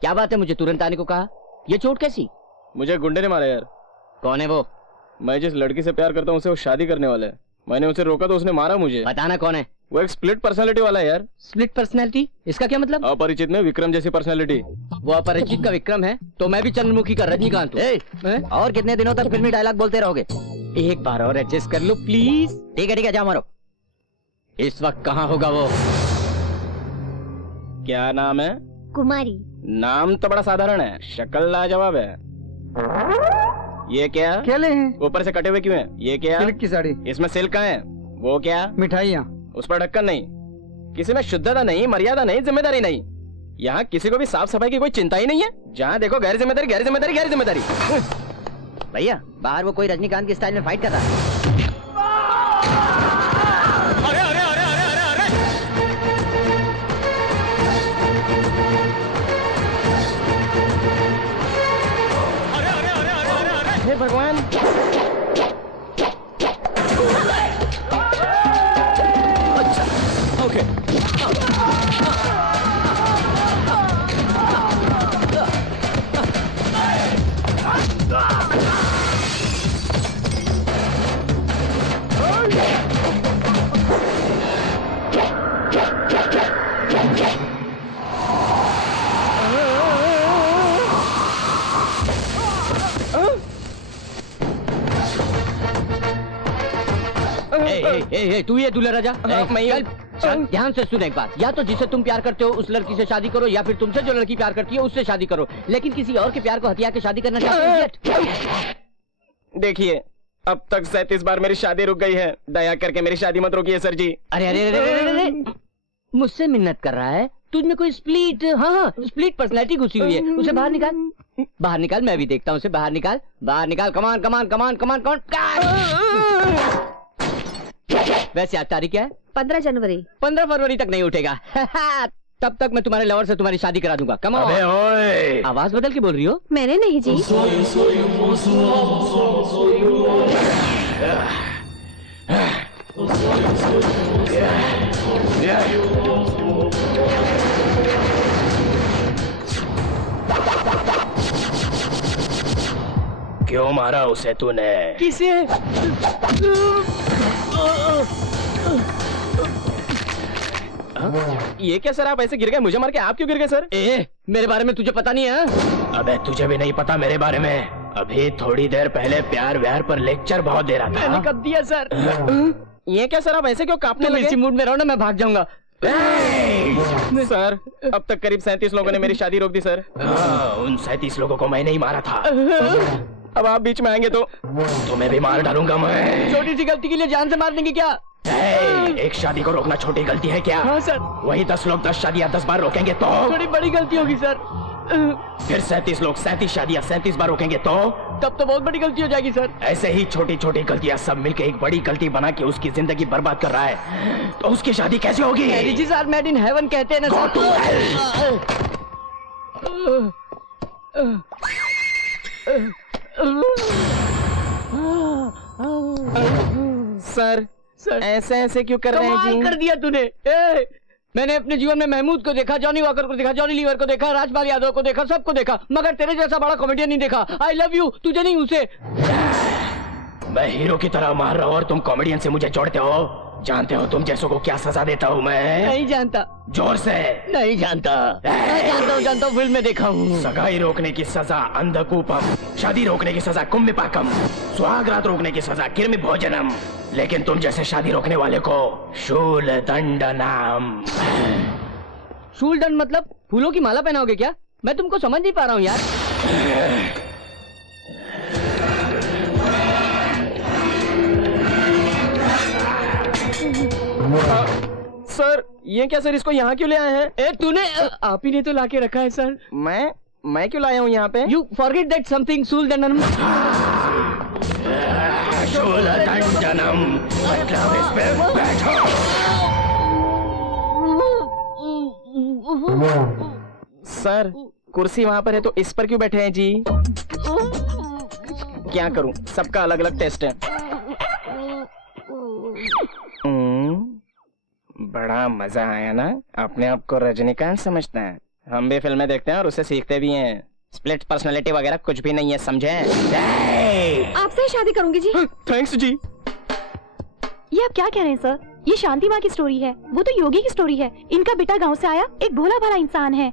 क्या बात है, मुझे तुरंत आने को कहा? ये चोट कैसी? मुझे गुंडे ने मारा यार। कौन है वो? मैं जिस लड़की से प्यार करता हूँ उससे वो शादी करने वाला है। मैंने उसे रोका तो उसने मारा मुझे। बताना कौन है? वो एक स्प्लिट पर्सनालिटी वाला है यार। Split personality? इसका क्या मतलब? अपरिचित में विक्रम जैसी पर्सनालिटी। वो अपरिचित का विक्रम है तो मैं भी चंद्रमुखी का रजनीकांत हूँ। और कितने दिनों तक फिल्मी डायलॉग बोलते रहोगे? एक बार और एडजस्ट कर लो प्लीज। ठीक है जाओ मारो। इस वक्त कहाँ होगा वो? क्या नाम है? कुमारी। नाम तो बड़ा साधारण है, शक्ल लाजवाब है। ये क्या? केले हैं। ऊपर से कटे हुए क्यों हैं? ये क्या? सिल्क की साड़ी। इसमें सिल्क कहाँ है? वो क्या? मिठाइयाँ। उस पर ढक्कन नहीं। किसी में शुद्धता नहीं, मर्यादा नहीं, जिम्मेदारी नहीं। यहाँ किसी को भी साफ सफाई की कोई चिंता ही नहीं है। जहाँ देखो गैर जिम्मेदारी, गैर जिम्मेदारी, गैर जिम्मेदारी। भैया बाहर वो कोई रजनीकांत की स्टाइल में फाइट कर रहा है। अरे अरे अरे अरे अरे अरे हे भगवान। अच्छा ओके। तू ये दूल्हा राजा चल ध्यान से सुन एक बात, या तो जिसे तुम प्यार करते हो उस लड़की से शादी करो, या फिर तुमसे जो लड़की प्यार करती है उससे शादी करो, लेकिन किसी और के प्यार को हथिया के शादी करना चाहते हो। देखिए अब तक 37 बार मेरी शादी रुक गई है, दया करके मेरी शादी मत रोकिए सर जी। अरे अरे अरे अरे अरे मुझसे मिन्नत कर रहा है, तुझमें कोई स्प्लिट, हाँ स्प्लिट पर्सनैलिटी घुसी हुई है, उसे बाहर निकाल, बाहर निकाल, मैं भी देखता हूँ उसे, बाहर निकाल, बाहर निकाल, कमान कमान कमान कमान कमान। वैसे आज तारीख क्या है? 15 जनवरी। 15 फरवरी तक नहीं उठेगा। तब तक मैं तुम्हारे लवर से तुम्हारी शादी करा दूंगा। कम अबे ओए, आवाज बदल के बोल रही हो? मैंने नहीं जी। क्यों मारा उसे तूने? किसे? ये क्या सर, आप ऐसे गिर गए, मुझे मार के आप क्यों गिर गए सर? मेरे बारे में तुझे पता नहीं है? अबे तुझे भी नहीं पता मेरे बारे में? अभी थोड़ी देर पहले प्यार व्यार पर लेक्चर बहुत दे रहा था। मैंने कब दिया सर? ये क्या सर, आप ऐसे क्यों कांपने लगे? इसी मूड में रहो ना, मैं भाग जाऊंगा। सर अब तक करीब 37 लोगों ने मेरी शादी रोक दी सर। उन 37 लोगों को मैंने ही मारा था। अब आप बीच में आएंगे तो तुम्हें भी मार डालूंगा मैं। छोटी सी गलती के लिए जान से मार देंगे क्या? एक शादी को रोकना छोटी गलती है क्या? हाँ सर। वही 10 लोग 10 शादियां 10 बार रोकेंगे तो? थोड़ी बड़ी गलती होगी सर। फिर 37 लोग 37 शादियां 37 बार रोकेंगे तो? तब तो बहुत बड़ी गलती हो जाएगी सर। ऐसे ही छोटी छोटी गलतियां सब मिलकर एक बड़ी गलती बना के उसकी जिंदगी बर्बाद कर रहा है, तो उसकी शादी कैसे होगी? Marriages are made in heaven कहते हैं ना Go to hell। सर ऐसे ऐसे क्यों कर रहे हैं जी? कर दिया तूने। मैंने अपने जीवन में महमूद को देखा, जॉनी वॉकर को देखा, जॉनी लीवर को देखा, राजपाल यादव को देखा, सबको देखा, मगर तेरे जैसा बड़ा कॉमेडियन नहीं देखा। आई लव यू, तुझे नहीं उसे। मैं हीरो की तरह मार रहा हूँ और तुम कॉमेडियन से मुझे जोड़ते हो। जानते हो तुम जैसों को क्या सजा देता हूँ मैं? नहीं जानता। जोर से। नहीं जानता। जानता हूँ, फिल्म में देखा हूँ। सगाई रोकने की सजा अंधकूपम, शादी रोकने की सजा कुम्भिपाकम, सुहागरात रोकने की सजा किर्मि भोजनम, लेकिन तुम जैसे शादी रोकने वाले को शूल दंडनम। शूल दंड मतलब फूलों की माला पहनाओगे क्या? मैं तुमको समझ नहीं पा रहा हूँ यार। सर ये क्या सर, इसको यहाँ क्यों ले आए हैं? तूने आप ही ने तो लाके रखा है सर। मैं क्यों लाया हूँ यहाँ पे? You forget that something शूलदंडनम। शूलदंडनम मतलब इस पे बैठो। सर कुर्सी वहाँ पर है तो इस पर क्यों बैठे हैं जी? क्या करूँ, सबका अलग अलग टेस्ट है। बड़ा मजा आया ना? अपने आप को रजनीकांत समझते हैं। हम भी फिल्में देखते हैं और उससे सीखते भी हैं। स्प्लिट पर्सनालिटी वगैरह कुछ भी नहीं है, समझे? आपसे ही शादी करूंगी जी। थैंक्स जी। ये आप क्या कह रहे हैं सर? ये शांति माँ की स्टोरी है, वो तो योगी की स्टोरी है। इनका बेटा गांव से आया एक भोला भाला इंसान है,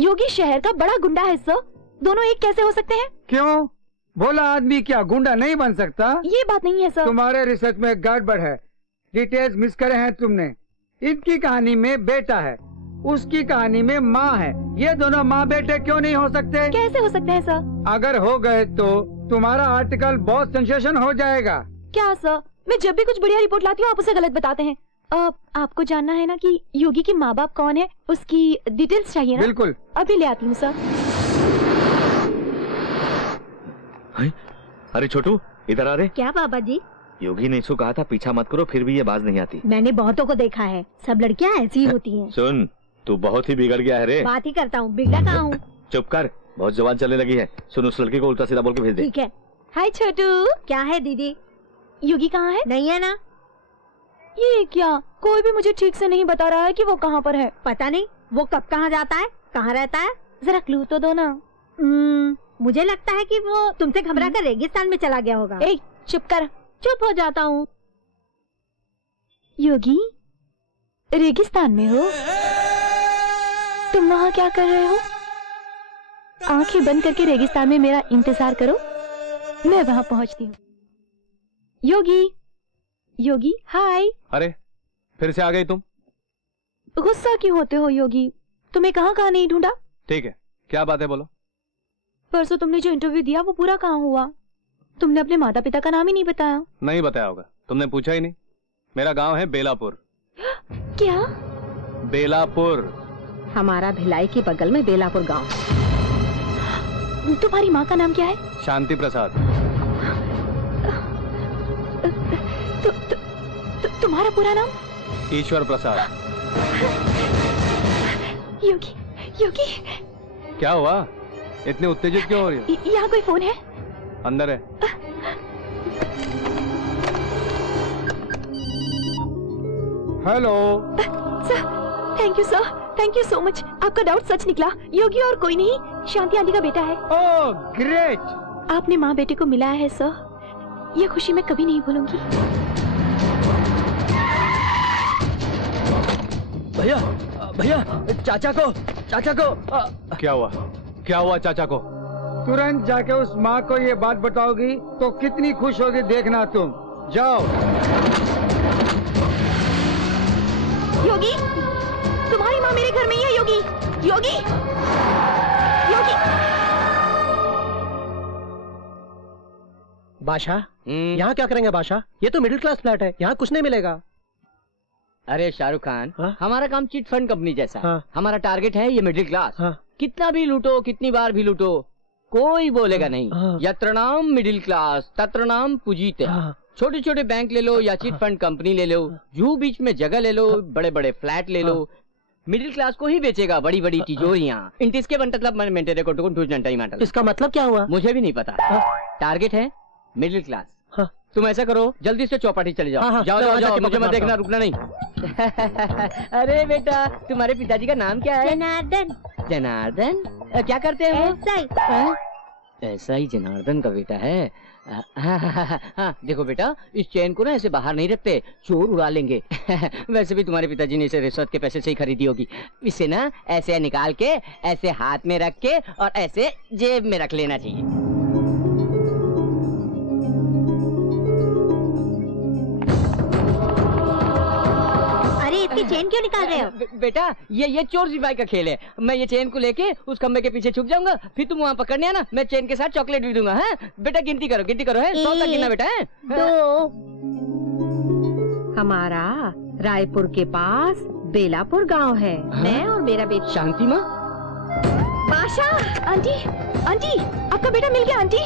योगी शहर का बड़ा गुंडा है सर। दोनों एक कैसे हो सकते हैं? क्यों? भोला आदमी क्या गुंडा नहीं बन सकता? ये बात नहीं है सर। तुम्हारे रिसर्च में गड़बड़ है, डिटेल्स मिस करे हैं तुमने। इनकी कहानी में बेटा है, उसकी कहानी में माँ है। ये दोनों माँ बेटे क्यों नहीं हो सकते? कैसे हो सकते हैं सर? अगर हो गए तो तुम्हारा आर्टिकल बहुत सेंसेशन हो जाएगा। क्या सर? मैं जब भी कुछ बढ़िया रिपोर्ट लाती हूँ आप उसे गलत बताते हैं। आपको जानना है ना कि योगी के माँ बाप कौन है, उसकी डिटेल्स चाहिए ना? बिल्कुल। अभी ले आती हूँ सर। अरे छोटू इधर आ रे। क्या बाबा जी? योगी ने इसको कहा था पीछा मत करो, फिर भी ये बाज नहीं आती। मैंने बहुतों को देखा है, सब लड़कियां ऐसी ही होती हैं। सुन तू बहुत ही बिगड़ गया है रे। बात ही करता हूँ, बिगड़ा कहाँ हूँ? चुप कर, बहुत जुबान चलने लगी है। सुन उस लड़की को उल्टा सीधा बोल के भेज दे। ठीक है। हाय छोटू। क्या है दीदी? योगी कहाँ है? नहीं है ना। ये क्या, कोई भी मुझे ठीक से नहीं बता रहा है कि वो कहाँ पर है। पता नहीं वो कब कहाँ जाता है, कहाँ रहता है। जरा क्लू तो दो ना। मुझे लगता है कि वो तुमसे घबरा कर रेगिस्तान में चला गया होगा। चुप कर। चुप हो जाता हूँ। योगी रेगिस्तान में हो? तुम वहाँ क्या कर रहे हो? आंखें बंद करके रेगिस्तान में मेरा इंतजार करो, मैं वहाँ पहुँचती हूँ। योगी, योगी हाय। अरे फिर से आ गई तुम? गुस्सा क्यों होते हो योगी? तुम्हें कहाँ कहाँ नहीं ढूंढा? ठीक है, क्या बात है बोलो। परसों तुमने जो इंटरव्यू दिया वो पूरा कहाँ हुआ? तुमने अपने माता पिता का नाम ही नहीं बताया। नहीं बताया होगा, तुमने पूछा ही नहीं। मेरा गांव है बेलापुर। क्या? बेलापुर। हमारा भिलाई के बगल में बेलापुर गांव। तुम्हारी माँ का नाम क्या है? शांति प्रसाद। तुम्हारा पूरा नाम? ईश्वर प्रसाद। योगी योगी क्या हुआ, इतने उत्तेजित क्यों हो रही हो? यहाँ कोई फोन है? अंदर है। Hello sir, thank you sir, thank you so much. आपका डाउट सच निकला। योगी और कोई नहीं, शांति आंटी का बेटा है। Oh great. आपने माँ बेटे को मिलाया है सर, ये खुशी मैं कभी नहीं भूलूंगी। भैया भैया, चाचा को क्या हुआ, क्या हुआ चाचा को? तुरंत जाके उस माँ को ये बात बताओगी तो कितनी खुश होगी देखना तुम। जाओ। योगी, तुम्हारी माँ मेरे घर में ही है। योगी योगी योगी। बादशाह, यहाँ क्या करेंगे बादशाह? ये तो मिडिल क्लास फ्लैट है, यहाँ कुछ नहीं मिलेगा। अरे शाहरुख खान, हमारा काम चिट फंड कंपनी जैसा। हमारा टारगेट है ये मिडिल क्लास। कितना भी लूटो, कितनी बार भी लूटो, कोई बोलेगा नहीं। यत्र नाम मिडिल क्लास तत्र नाम पूजीते। छोटे छोटे बैंक ले लो या चिट फंड कंपनी ले लो, जू बीच में जगह ले लो, बड़े बड़े फ्लैट ले लो, मिडिल क्लास को ही बेचेगा बड़ी बड़ी तिजोरियाँ। इंटिस के मतलब इसका मतलब क्या हुआ? मुझे भी नहीं पता। टारगेट है मिडिल क्लास। तुम ऐसा करो, जल्दी से चौपाटी चले जाओ। जाओ जाओ जाओ, मुझे मत देखना, रुकना नहीं। अरे बेटा, तुम्हारे पिताजी का नाम क्या है? जनार्दन। जनार्दन? क्या करते हैं वो? ऐसा ही जनार्दन का बेटा है। हाँ देखो बेटा, इस चेन को ना ऐसे बाहर नहीं रखते, चोर उड़ा लेंगे। वैसे भी तुम्हारे पिताजी ने इसे रिश्वत के पैसे से ही खरीदी होगी। इसे ना ऐसे निकाल के, ऐसे हाथ में रख के और ऐसे जेब में रख लेना चाहिए। इसकी चेन क्यों निकाल रहे हो? बेटा ये चोर सिपाही का खेल है। मैं ये चेन को लेके उस खंबे के पीछे छुप जाऊंगा, फिर तुम वहाँ पकड़ने आना, मैं चेन के साथ चॉकलेट भी दूंगा। है बेटा, गिनती करो है 100 तक गिनना बेटा। है 2। हमारा रायपुर के पास बेलापुर गांव है। मैं और मेरा बेटा। शांति माँ। बादशाह, आंटी आंटी, आपका बेटा मिल गया। आंटी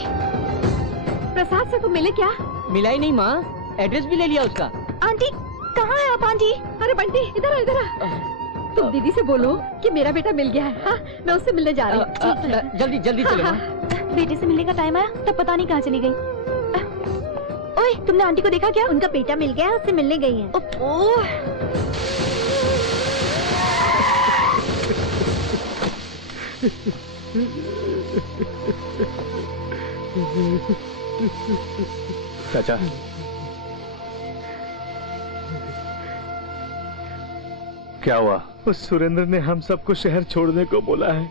प्रसाद से तो मिले क्या? मिला ही नहीं माँ, एड्रेस भी ले लिया उसका। आंटी कहाँ है आप? आंटी, अरे बंटी इधर इधर। तुम दीदी से बोलो कि मेरा बेटा मिल गया है। हाँ, मैं उससे मिलने जा रही हूँ। जल्दी जल्दी चलो। बेटे से मिलने का टाइम आया तब पता नहीं कहाँ चली गई। ओए, तुमने आंटी को देखा क्या? उनका बेटा मिल गया है, उससे मिलने गई है। चाचा, क्या हुआ? उस सुरेंद्र ने हम सबको शहर छोड़ने को बोला है,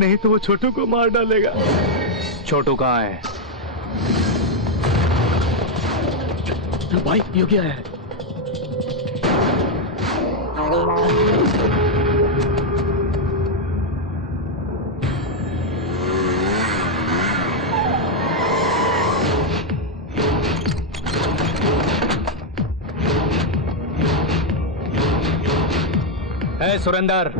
नहीं तो वो छोटू को मार डालेगा। छोटू कहाँ है? भाई योगी आया है। सुरेंदर,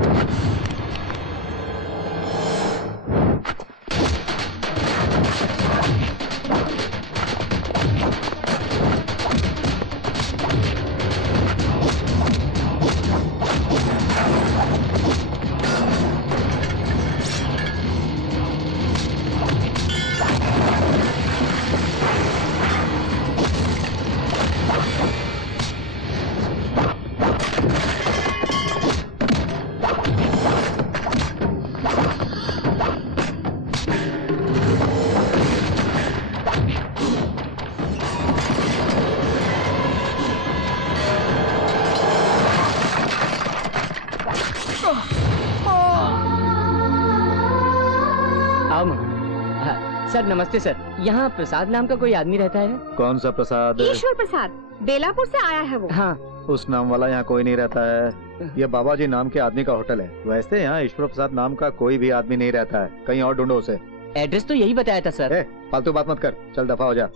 सर नमस्ते सर, यहाँ प्रसाद नाम का कोई आदमी रहता है? कौन सा प्रसाद? ईश्वर प्रसाद। बेलापुर से आया है वो। हाँ। उस नाम वाला यहाँ कोई नहीं रहता है। ये बाबा जी नाम के आदमी का होटल है। वैसे यहाँ ईश्वर प्रसाद नाम का कोई भी आदमी नहीं रहता है। कहीं और ढूंढो उसे। एड्रेस तो यही बताया था सर। फालतू बात मत कर, चल दफा हो जा।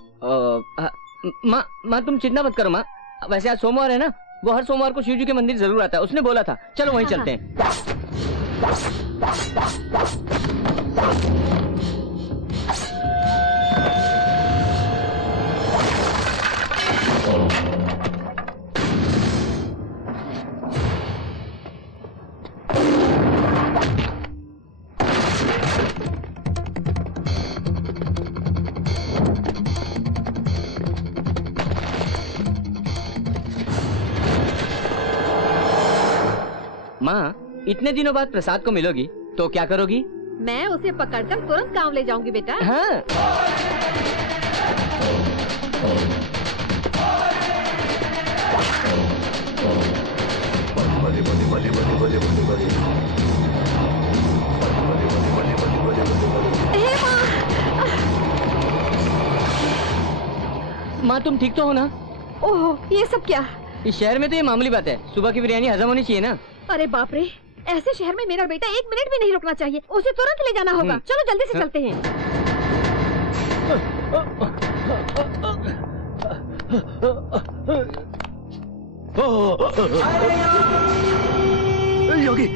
माँ तुम चिंता मत करो माँ। वैसे आज सोमवार है ना, वो हर सोमवार को शिव जी के मंदिर जरूर आता है। उसने बोला था, चलो वहीं चलते हैं। माँ, इतने दिनों बाद प्रसाद को मिलोगी तो क्या करोगी? मैं उसे पकड़कर तुरंत गांव ले जाऊंगी बेटा। हाँ। माँ तुम ठीक तो हो ना? ओह, ये सब क्या? इस शहर में तो ये मामूली बात है। सुबह की बिरयानी हजम होनी चाहिए ना। अरे बाप रे, ऐसे शहर में मेरा बेटा 1 मिनट भी नहीं रुकना चाहिए। उसे तुरंत ले जाना होगा। चलो जल्दी से चलते हैं। योगी,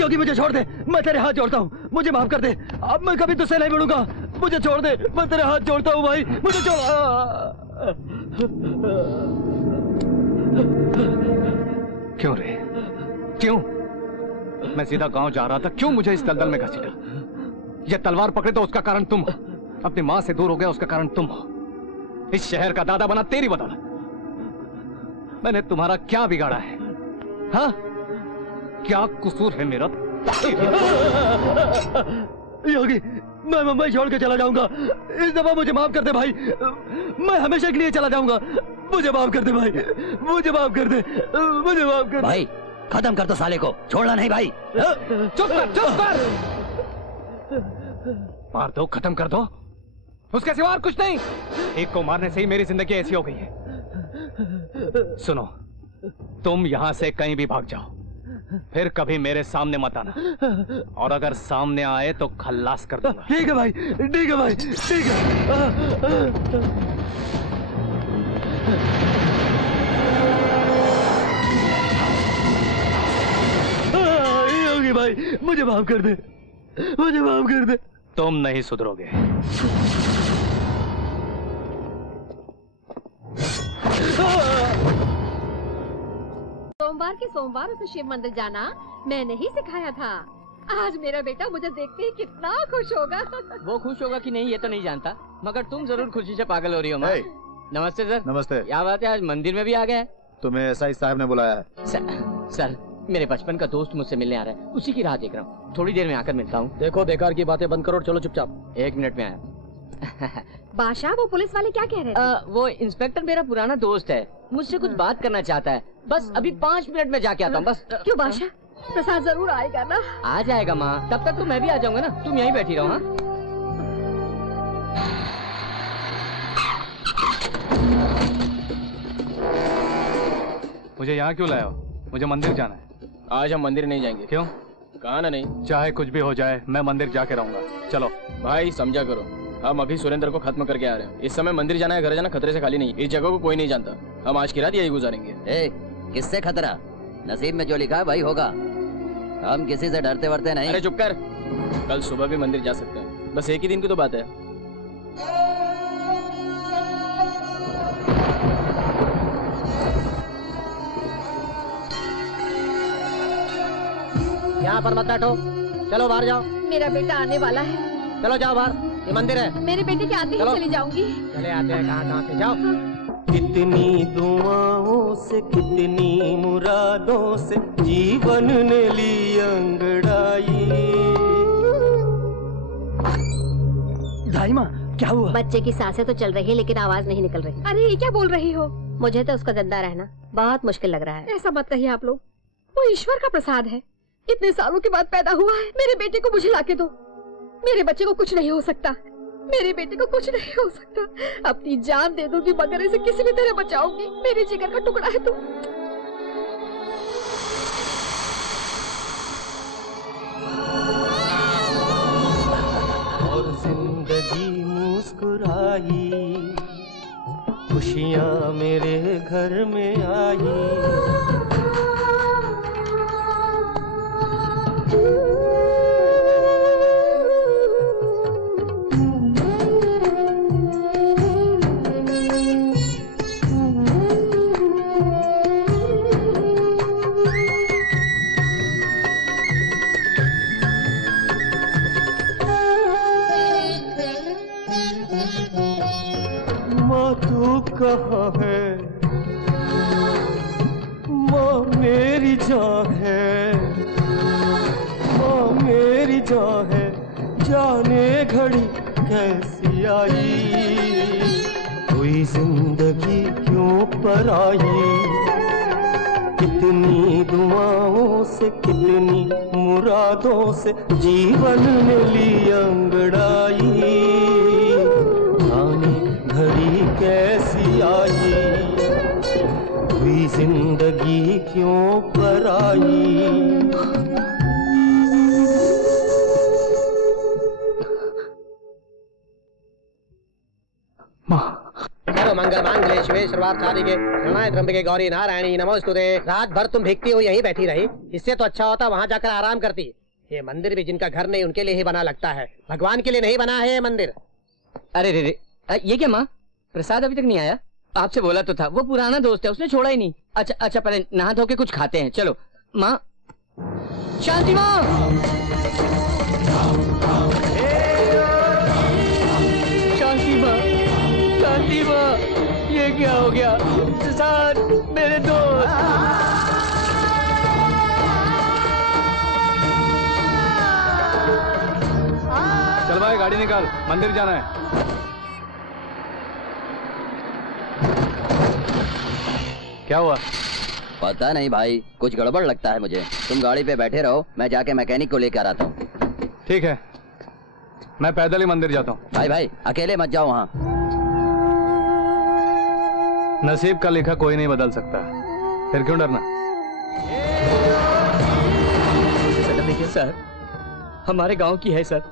योगी मुझे छोड़ दे। मैं तेरे हाथ जोड़ता हूँ, मुझे माफ कर दे। अब मैं कभी तुझसे नहीं मिलूंगा। मुझे छोड़ दे, मैं तेरे हाथ जोड़ता हूँ भाई, मुझे छोड़। क्यों रे, क्यों? मैं सीधा गांव जा रहा था, क्यों मुझे इस दलदल में घसीटा? ये तलवार पकड़े तो उसका कारण तुम हो, अपनी मां से दूर हो गया उसका कारण तुम हो, इस शहर का दादा बना तेरी बदौलत। मैंने तुम्हारा क्या बिगाड़ा है? हाँ, क्या कसूर है मेरा? योगी, मैं मुंबई छोड़ के चला जाऊंगा। इस दफा मुझे माफ कर दे भाई, मैं हमेशा के लिए चला जाऊंगा। मुझे माफ कर दे भाई, मुझे माफ कर दे, मुझे माफ कर दे भाई। खत्म कर दो साले को, छोड़ना नहीं भाई। चुप कर, चुप कर। मार दो, खत्म कर दो, उसके सिवा और कुछ नहीं। एक को मारने से ही मेरी जिंदगी ऐसी हो गई है। सुनो, तुम यहां से कहीं भी भाग जाओ, फिर कभी मेरे सामने मत आना, और अगर सामने आए तो खल्लास कर दूंगा। ठीक है भाई, ठीक है भाई, ठीक है। योगी भाई, मुझे माफ कर दे, मुझे माफ कर दे। तुम नहीं सुधरोगे। सोमवार के सोमवार उसे शिव मंदिर जाना मैंने ही सिखाया था। आज मेरा बेटा मुझे देखते ही कितना खुश होगा। वो खुश होगा कि नहीं ये तो नहीं जानता, मगर तुम जरूर खुशी से पागल हो रही हो। नमस्ते सर। नमस्ते। क्या बात है, आज मंदिर में भी आ गए? तुम्हें एसआई साहब ने बुलाया है। सर, मेरे बचपन का दोस्त मुझसे मिलने आ रहा है, उसी की राह देख रहा हूँ। थोड़ी देर में आकर मिलता हूँ। देखो, बेकार की बातें बंद करो, चलो चुपचाप। 1 मिनट में आया। बादशाह, वो पुलिस वाले क्या कह रहे थे? वो इंस्पेक्टर मेरा पुराना दोस्त है, मुझसे कुछ बात करना चाहता है। बस अभी 5 मिनट में जाके आता हूँ। बस। क्यों बादशाह, प्रसाद जरूर आएगा ना? आ जाएगा माँ, तब तक तो मैं भी आ जाऊंगा ना। तुम यहीं बैठी रहो। हाँ, मुझे यहाँ क्यों लाया हो? मुझे मंदिर जाना है। आज हम मंदिर नहीं जाएंगे। क्यों? कहा ना नहीं। चाहे कुछ भी हो जाए, मैं मंदिर जाके रहूंगा। चलो भाई, समझा करो, हम अभी सुरेंद्र को खत्म करके आ रहे हैं। इस समय मंदिर जाना है, घर जाना खतरे से खाली नहीं। इस जगह को कोई नहीं जानता। हम आज की रात यही गुजारेंगे। किससे खतरा? नसीब में जो लिखा है भाई होगा। हम किसी से डरते वरते नहीं। अरे चुप कर, कल सुबह भी मंदिर जा सकते हैं, बस एक ही दिन की तो बात है। यहाँ पर मत बैठो, चलो बाहर जाओ। मेरा बेटा आने वाला है। चलो जाओ बाहर, ये मंदिर है। मेरे बेटे के आते ही चली जाऊंगी। चले आते हैं, कहाँ से जाओ। कितनी दुआओं से, कितनी मुरादों से जीवन ने ली अंगड़ाई। दाई माँ, क्या हुआ? बच्चे की सांसें तो चल रही है लेकिन आवाज नहीं निकल रही। अरे ये क्या बोल रही हो? मुझे तो उसका जिंदा रहना बहुत मुश्किल लग रहा है। ऐसा मत कहिए आप लोग, वो ईश्वर का प्रसाद है। इतने सालों के बाद पैदा हुआ है। मेरे बेटे को मुझे लाके दो। मेरे बच्चे को कुछ नहीं हो सकता। मेरे बेटे को कुछ नहीं हो सकता। अपनी जान दे दूंगी मगर इसे किसी भी तरह बचाऊंगी। मेरे जिगर का टुकड़ा है तू। और जिंदगी मुस्कुराई, खुशियाँ मेरे घर में आई। माँ तू कहाँ है, माँ मेरी जान है, माँ मेरी जान है, जाने घड़ी कैसी आई। हुई जिंदगी क्यों पराई, कितनी दुआओं से कितनी मुरादों से जीवन ने ली अंगड़ाई। जाने घड़ी कैसी आई, हुई जिंदगी क्यों पराई। सर्व मंगल मांगल्ये शिवे सर्वार्थ साधिके शरणाय त्र्यंबके गौरी नारायणी नमोस्तुते। रात भर तुम भीगती हो यहीं बैठी रही, इससे तो अच्छा होता वहाँ जाकर आराम करती। ये मंदिर भी जिनका घर नहीं उनके लिए ही बना लगता है, भगवान के लिए नहीं बना है ये मंदिर। अरे रे रे, ये क्या माँ, प्रसाद अभी तक नहीं आया? आपसे बोला तो था, वो पुराना दोस्त है, उसने छोड़ा ही नहीं। अच्छा अच्छा, पहले नहा धो के कुछ खाते हैं। चलो माँ। शांति माँ, शांति माँ, शांति माँ, ये क्या हो गया? प्रसाद मेरे दोस्त। चल भाई गाड़ी निकाल, मंदिर जाना है। क्या हुआ? पता नहीं भाई, कुछ गड़बड़ लगता है मुझे। तुम गाड़ी पे बैठे रहो, मैं जाके मैकेनिक को लेकर आता हूँ। ठीक है, मैं पैदल ही मंदिर जाता हूँ। भाई भाई अकेले मत जाओ वहाँ। नसीब का लिखा कोई नहीं बदल सकता, फिर क्यों डरना? देखिए सर, हमारे गांव की है सर,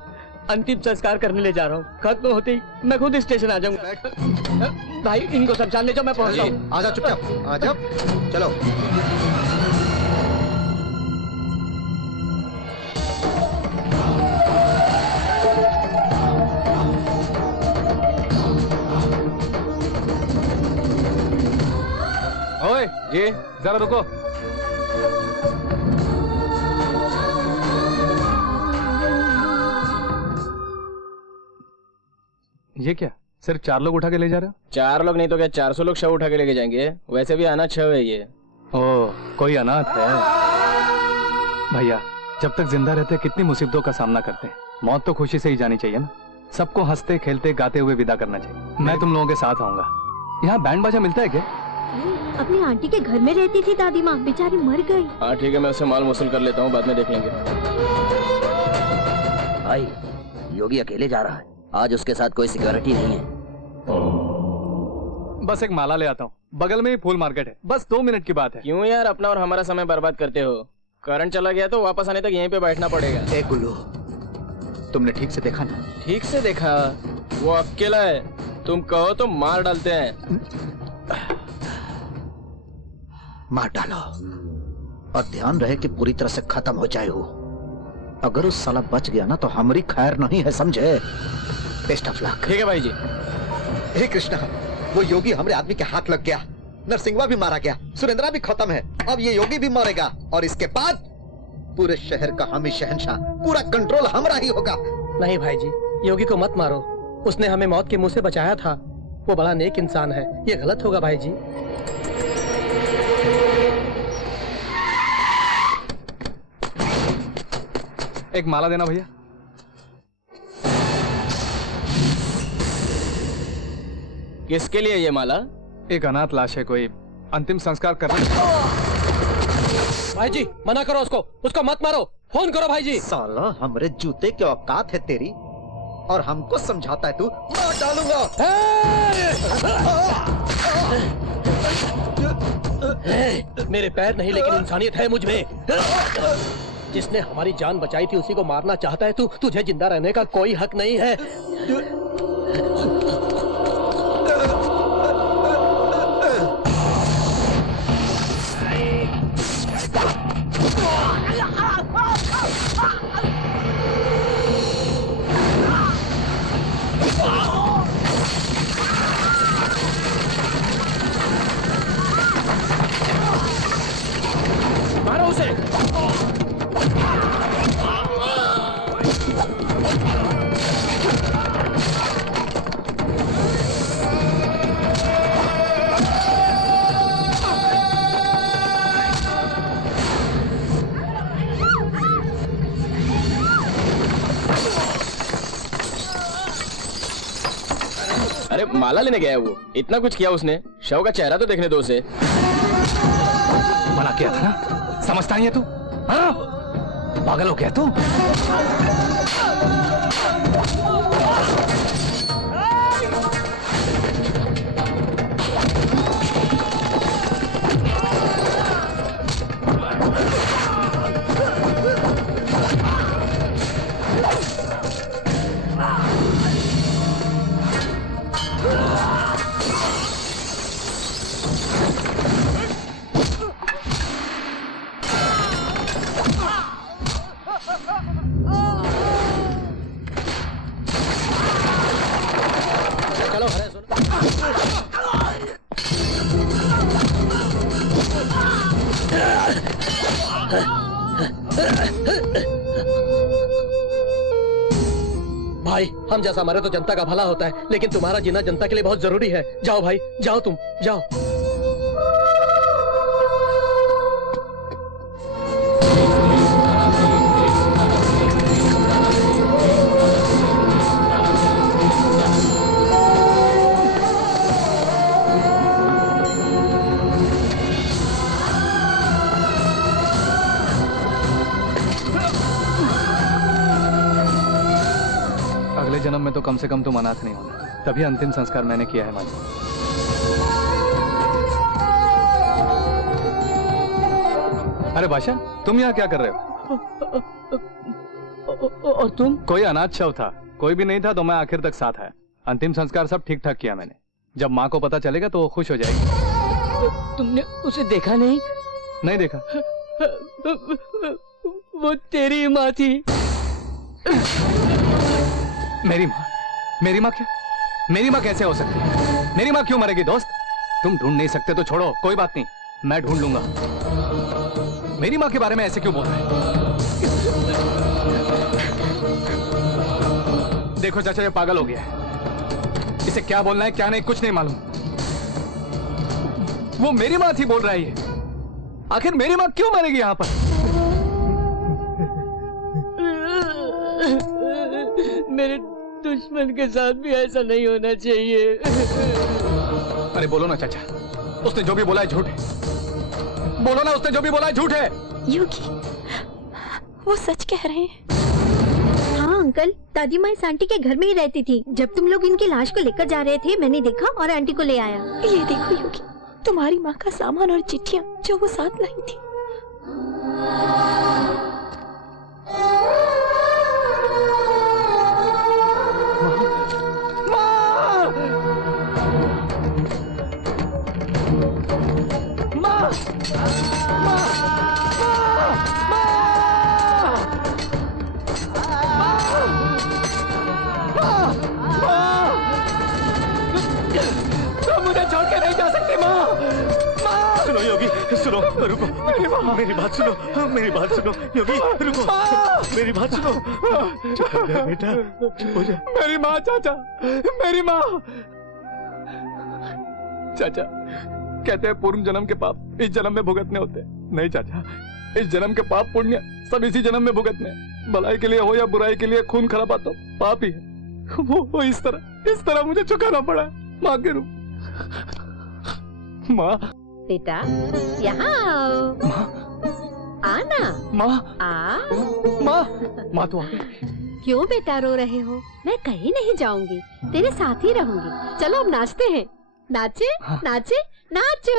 अंतिम संस्कार करने ले जा रहा हूँ। खत्म होते ही मैं खुद स्टेशन आ जाऊंगा। भाई इनको समझाने ले जाओ, मैं पहुंच जाऊँ। आजा चुपचाप, आजा चलो। ओए जी, जरा रुको। ये क्या, सिर्फ 4 लोग उठा के ले जा रहे हो? 4 लोग नहीं तो क्या 400 लोग शव उठा के लेके जाएंगे। वैसे भी अनाथ शव है ये। ओह, कोई अनाथ है? भैया, जब तक जिंदा रहते कितनी मुसीबतों का सामना करते हैं। मौत तो खुशी से ही जानी चाहिए ना। सबको हंसते खेलते गाते हुए विदा करना चाहिए। मैं तुम लोगों के साथ आऊंगा। यहाँ बैंड बाजा मिलता है क्या? अपनी आंटी के घर में रहती थी दादी माँ, बेचारी मर गई। हाँ ठीक है, मैं उससे माल वसूल कर लेता हूँ, बाद में देख लेंगे। भाई, योगी अकेले जा रहा है, आज उसके साथ कोई सिक्योरिटी नहीं है। बस एक माला ले आता हूँ, बगल में ही फूल मार्केट है, बस 2 मिनट की बात है। क्यों यार अपना और हमारा समय बर्बाद करते हो? करंट चला गया तो वापस आने तक यहीं पे बैठना पड़ेगा। ए गुल्लू, तुमने ठीक से देखा ना? ठीक से देखा, वो अकेला है, तुम कहो तो मार डालते हैं। मार डालो और ध्यान रहे कि पूरी तरह से खत्म हो जाए वो। अगर उस साला बच गया ना तो हमारी खैर नहीं है, समझे? Best of luck. ठीक है भाई जी। हे कृष्णा, वो योगी हमारे आदमी के हाथ लग गया, नरसिंहवा भी मारा गया, सुरेंद्रा भी खत्म है, अब ये योगी भी मरेगा और इसके बाद पूरे शहर का हम ही शहंशाह, पूरा कंट्रोल हमारा ही होगा। नहीं भाई जी, योगी को मत मारो, उसने हमें मौत के मुंह से बचाया था। वो बड़ा नेक इंसान है, ये गलत होगा भाई जी। एक माला देना भैया। किसके लिए ये माला? एक अनाथ लाश है, कोई अंतिम संस्कार करना। भाई जी मना करो उसको मत मारो, फोन करो भाई जी। साला हमरे जूते के औकात है तेरी, और हमको समझाता है तू? मार डालूंगा। मेरे पैर नहीं लेकिन इंसानियत है मुझ में। जिसने हमारी जान बचाई थी उसी को मारना चाहता है तू? तुझे जिंदा रहने का कोई हक नहीं है। मारो उसे। अरे माला लेने गया है वो, इतना कुछ किया उसने। शव का चेहरा तो देखने दो उसे। मना किया था ना, समझता नहीं है तू? हाँ? पागल हो गया तू? चलो हरे सुनो। भाई हम जैसा मरे तो जनता का भला होता है, लेकिन तुम्हारा जीना जनता के लिए बहुत जरूरी है। जाओ भाई, जाओ तुम, जाओ। अगले जन्म में तो कम से कम तुम अनाथ नहीं होना, तभी अंतिम संस्कार मैंने किया है माली। अरे बादशाह, तुम यहाँ क्या कर रहे हो? और तुम? कोई अनाथ शव था, कोई भी नहीं था तो मैं आखिर तक साथ आया। अंतिम संस्कार सब ठीक ठाक किया मैंने। जब माँ को पता चलेगा तो वो खुश हो जाएगी। तुमने उसे देखा नहीं? नहीं देखा। वो तेरी माँ थी। मेरी माँ? मेरी माँ क्या? मेरी माँ कैसे हो सकती है? मेरी माँ क्यों मरेगी दोस्त? तुम ढूंढ नहीं सकते तो छोड़ो, कोई बात नहीं, मैं ढूंढ लूंगा। मेरी माँ के बारे में ऐसे क्यों बोल रहे हैं? देखो चाचा, ये पागल हो गया है। इसे क्या बोलना है क्या नहीं कुछ नहीं मालूम। वो मेरी माँ थी बोल रहा है ये। आखिर मेरी माँ क्यों मरेगी यहाँ पर? मेरे दुश्मन के साथ भी ऐसा नहीं होना चाहिए। अरे बोलो ना चाचा, उसने जो भी बोला है झूठ है। बोलो ना, उसने जो भी बोला है झूठ है। योगी, वो सच कह रहे हैं। हाँ अंकल, दादी माँ इस आंटी के घर में ही रहती थी। जब तुम लोग इनकी लाश को लेकर जा रहे थे मैंने देखा और आंटी को ले आया। ये देखो योगी, तुम्हारी माँ का सामान और चिट्ठियाँ जो वो साथ लाई थी। मुझे छोड़ के नहीं जा सकती माँ। माँ सुनो योगी, सुनो, रुको, मेरी बात सुनो, मेरी बात सुनो योगी, रुको, मेरी बात सुनो। चुप हो जा बेटा, चुप हो जा। मेरी माँ चाचा, मेरी माँ। चाचा कहते हैं पूर्व जन्म के पाप इस जन्म में भुगतने होते हैं। नहीं चाचा, इस जन्म के पाप पुण्य सब इसी जन्म में भुगतने। भलाई के लिए हो या बुराई के लिए खून खराबा तो पाप ही है। वो इस तरह मुझे चुकाना पड़ा माँ के रूप। माँ बेटा यहाँ आओ। माँ, आना। माँ, आ माँ, माँ तो आ गई। क्यों बेटा रो रहे हो? मैं कहीं नहीं जाऊंगी, तेरे साथ ही रहूंगी। चलो अब नाचते हैं। नाचे नाचे नाचो।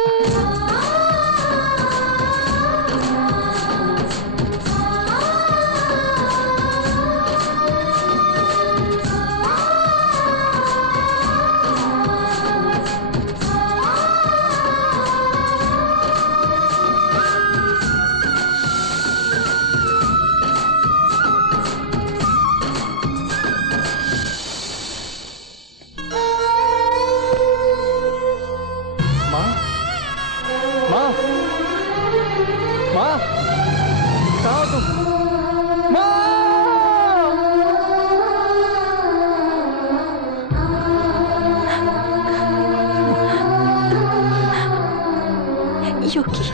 योगी,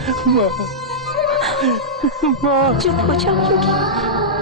चुप हो जाओ योगी।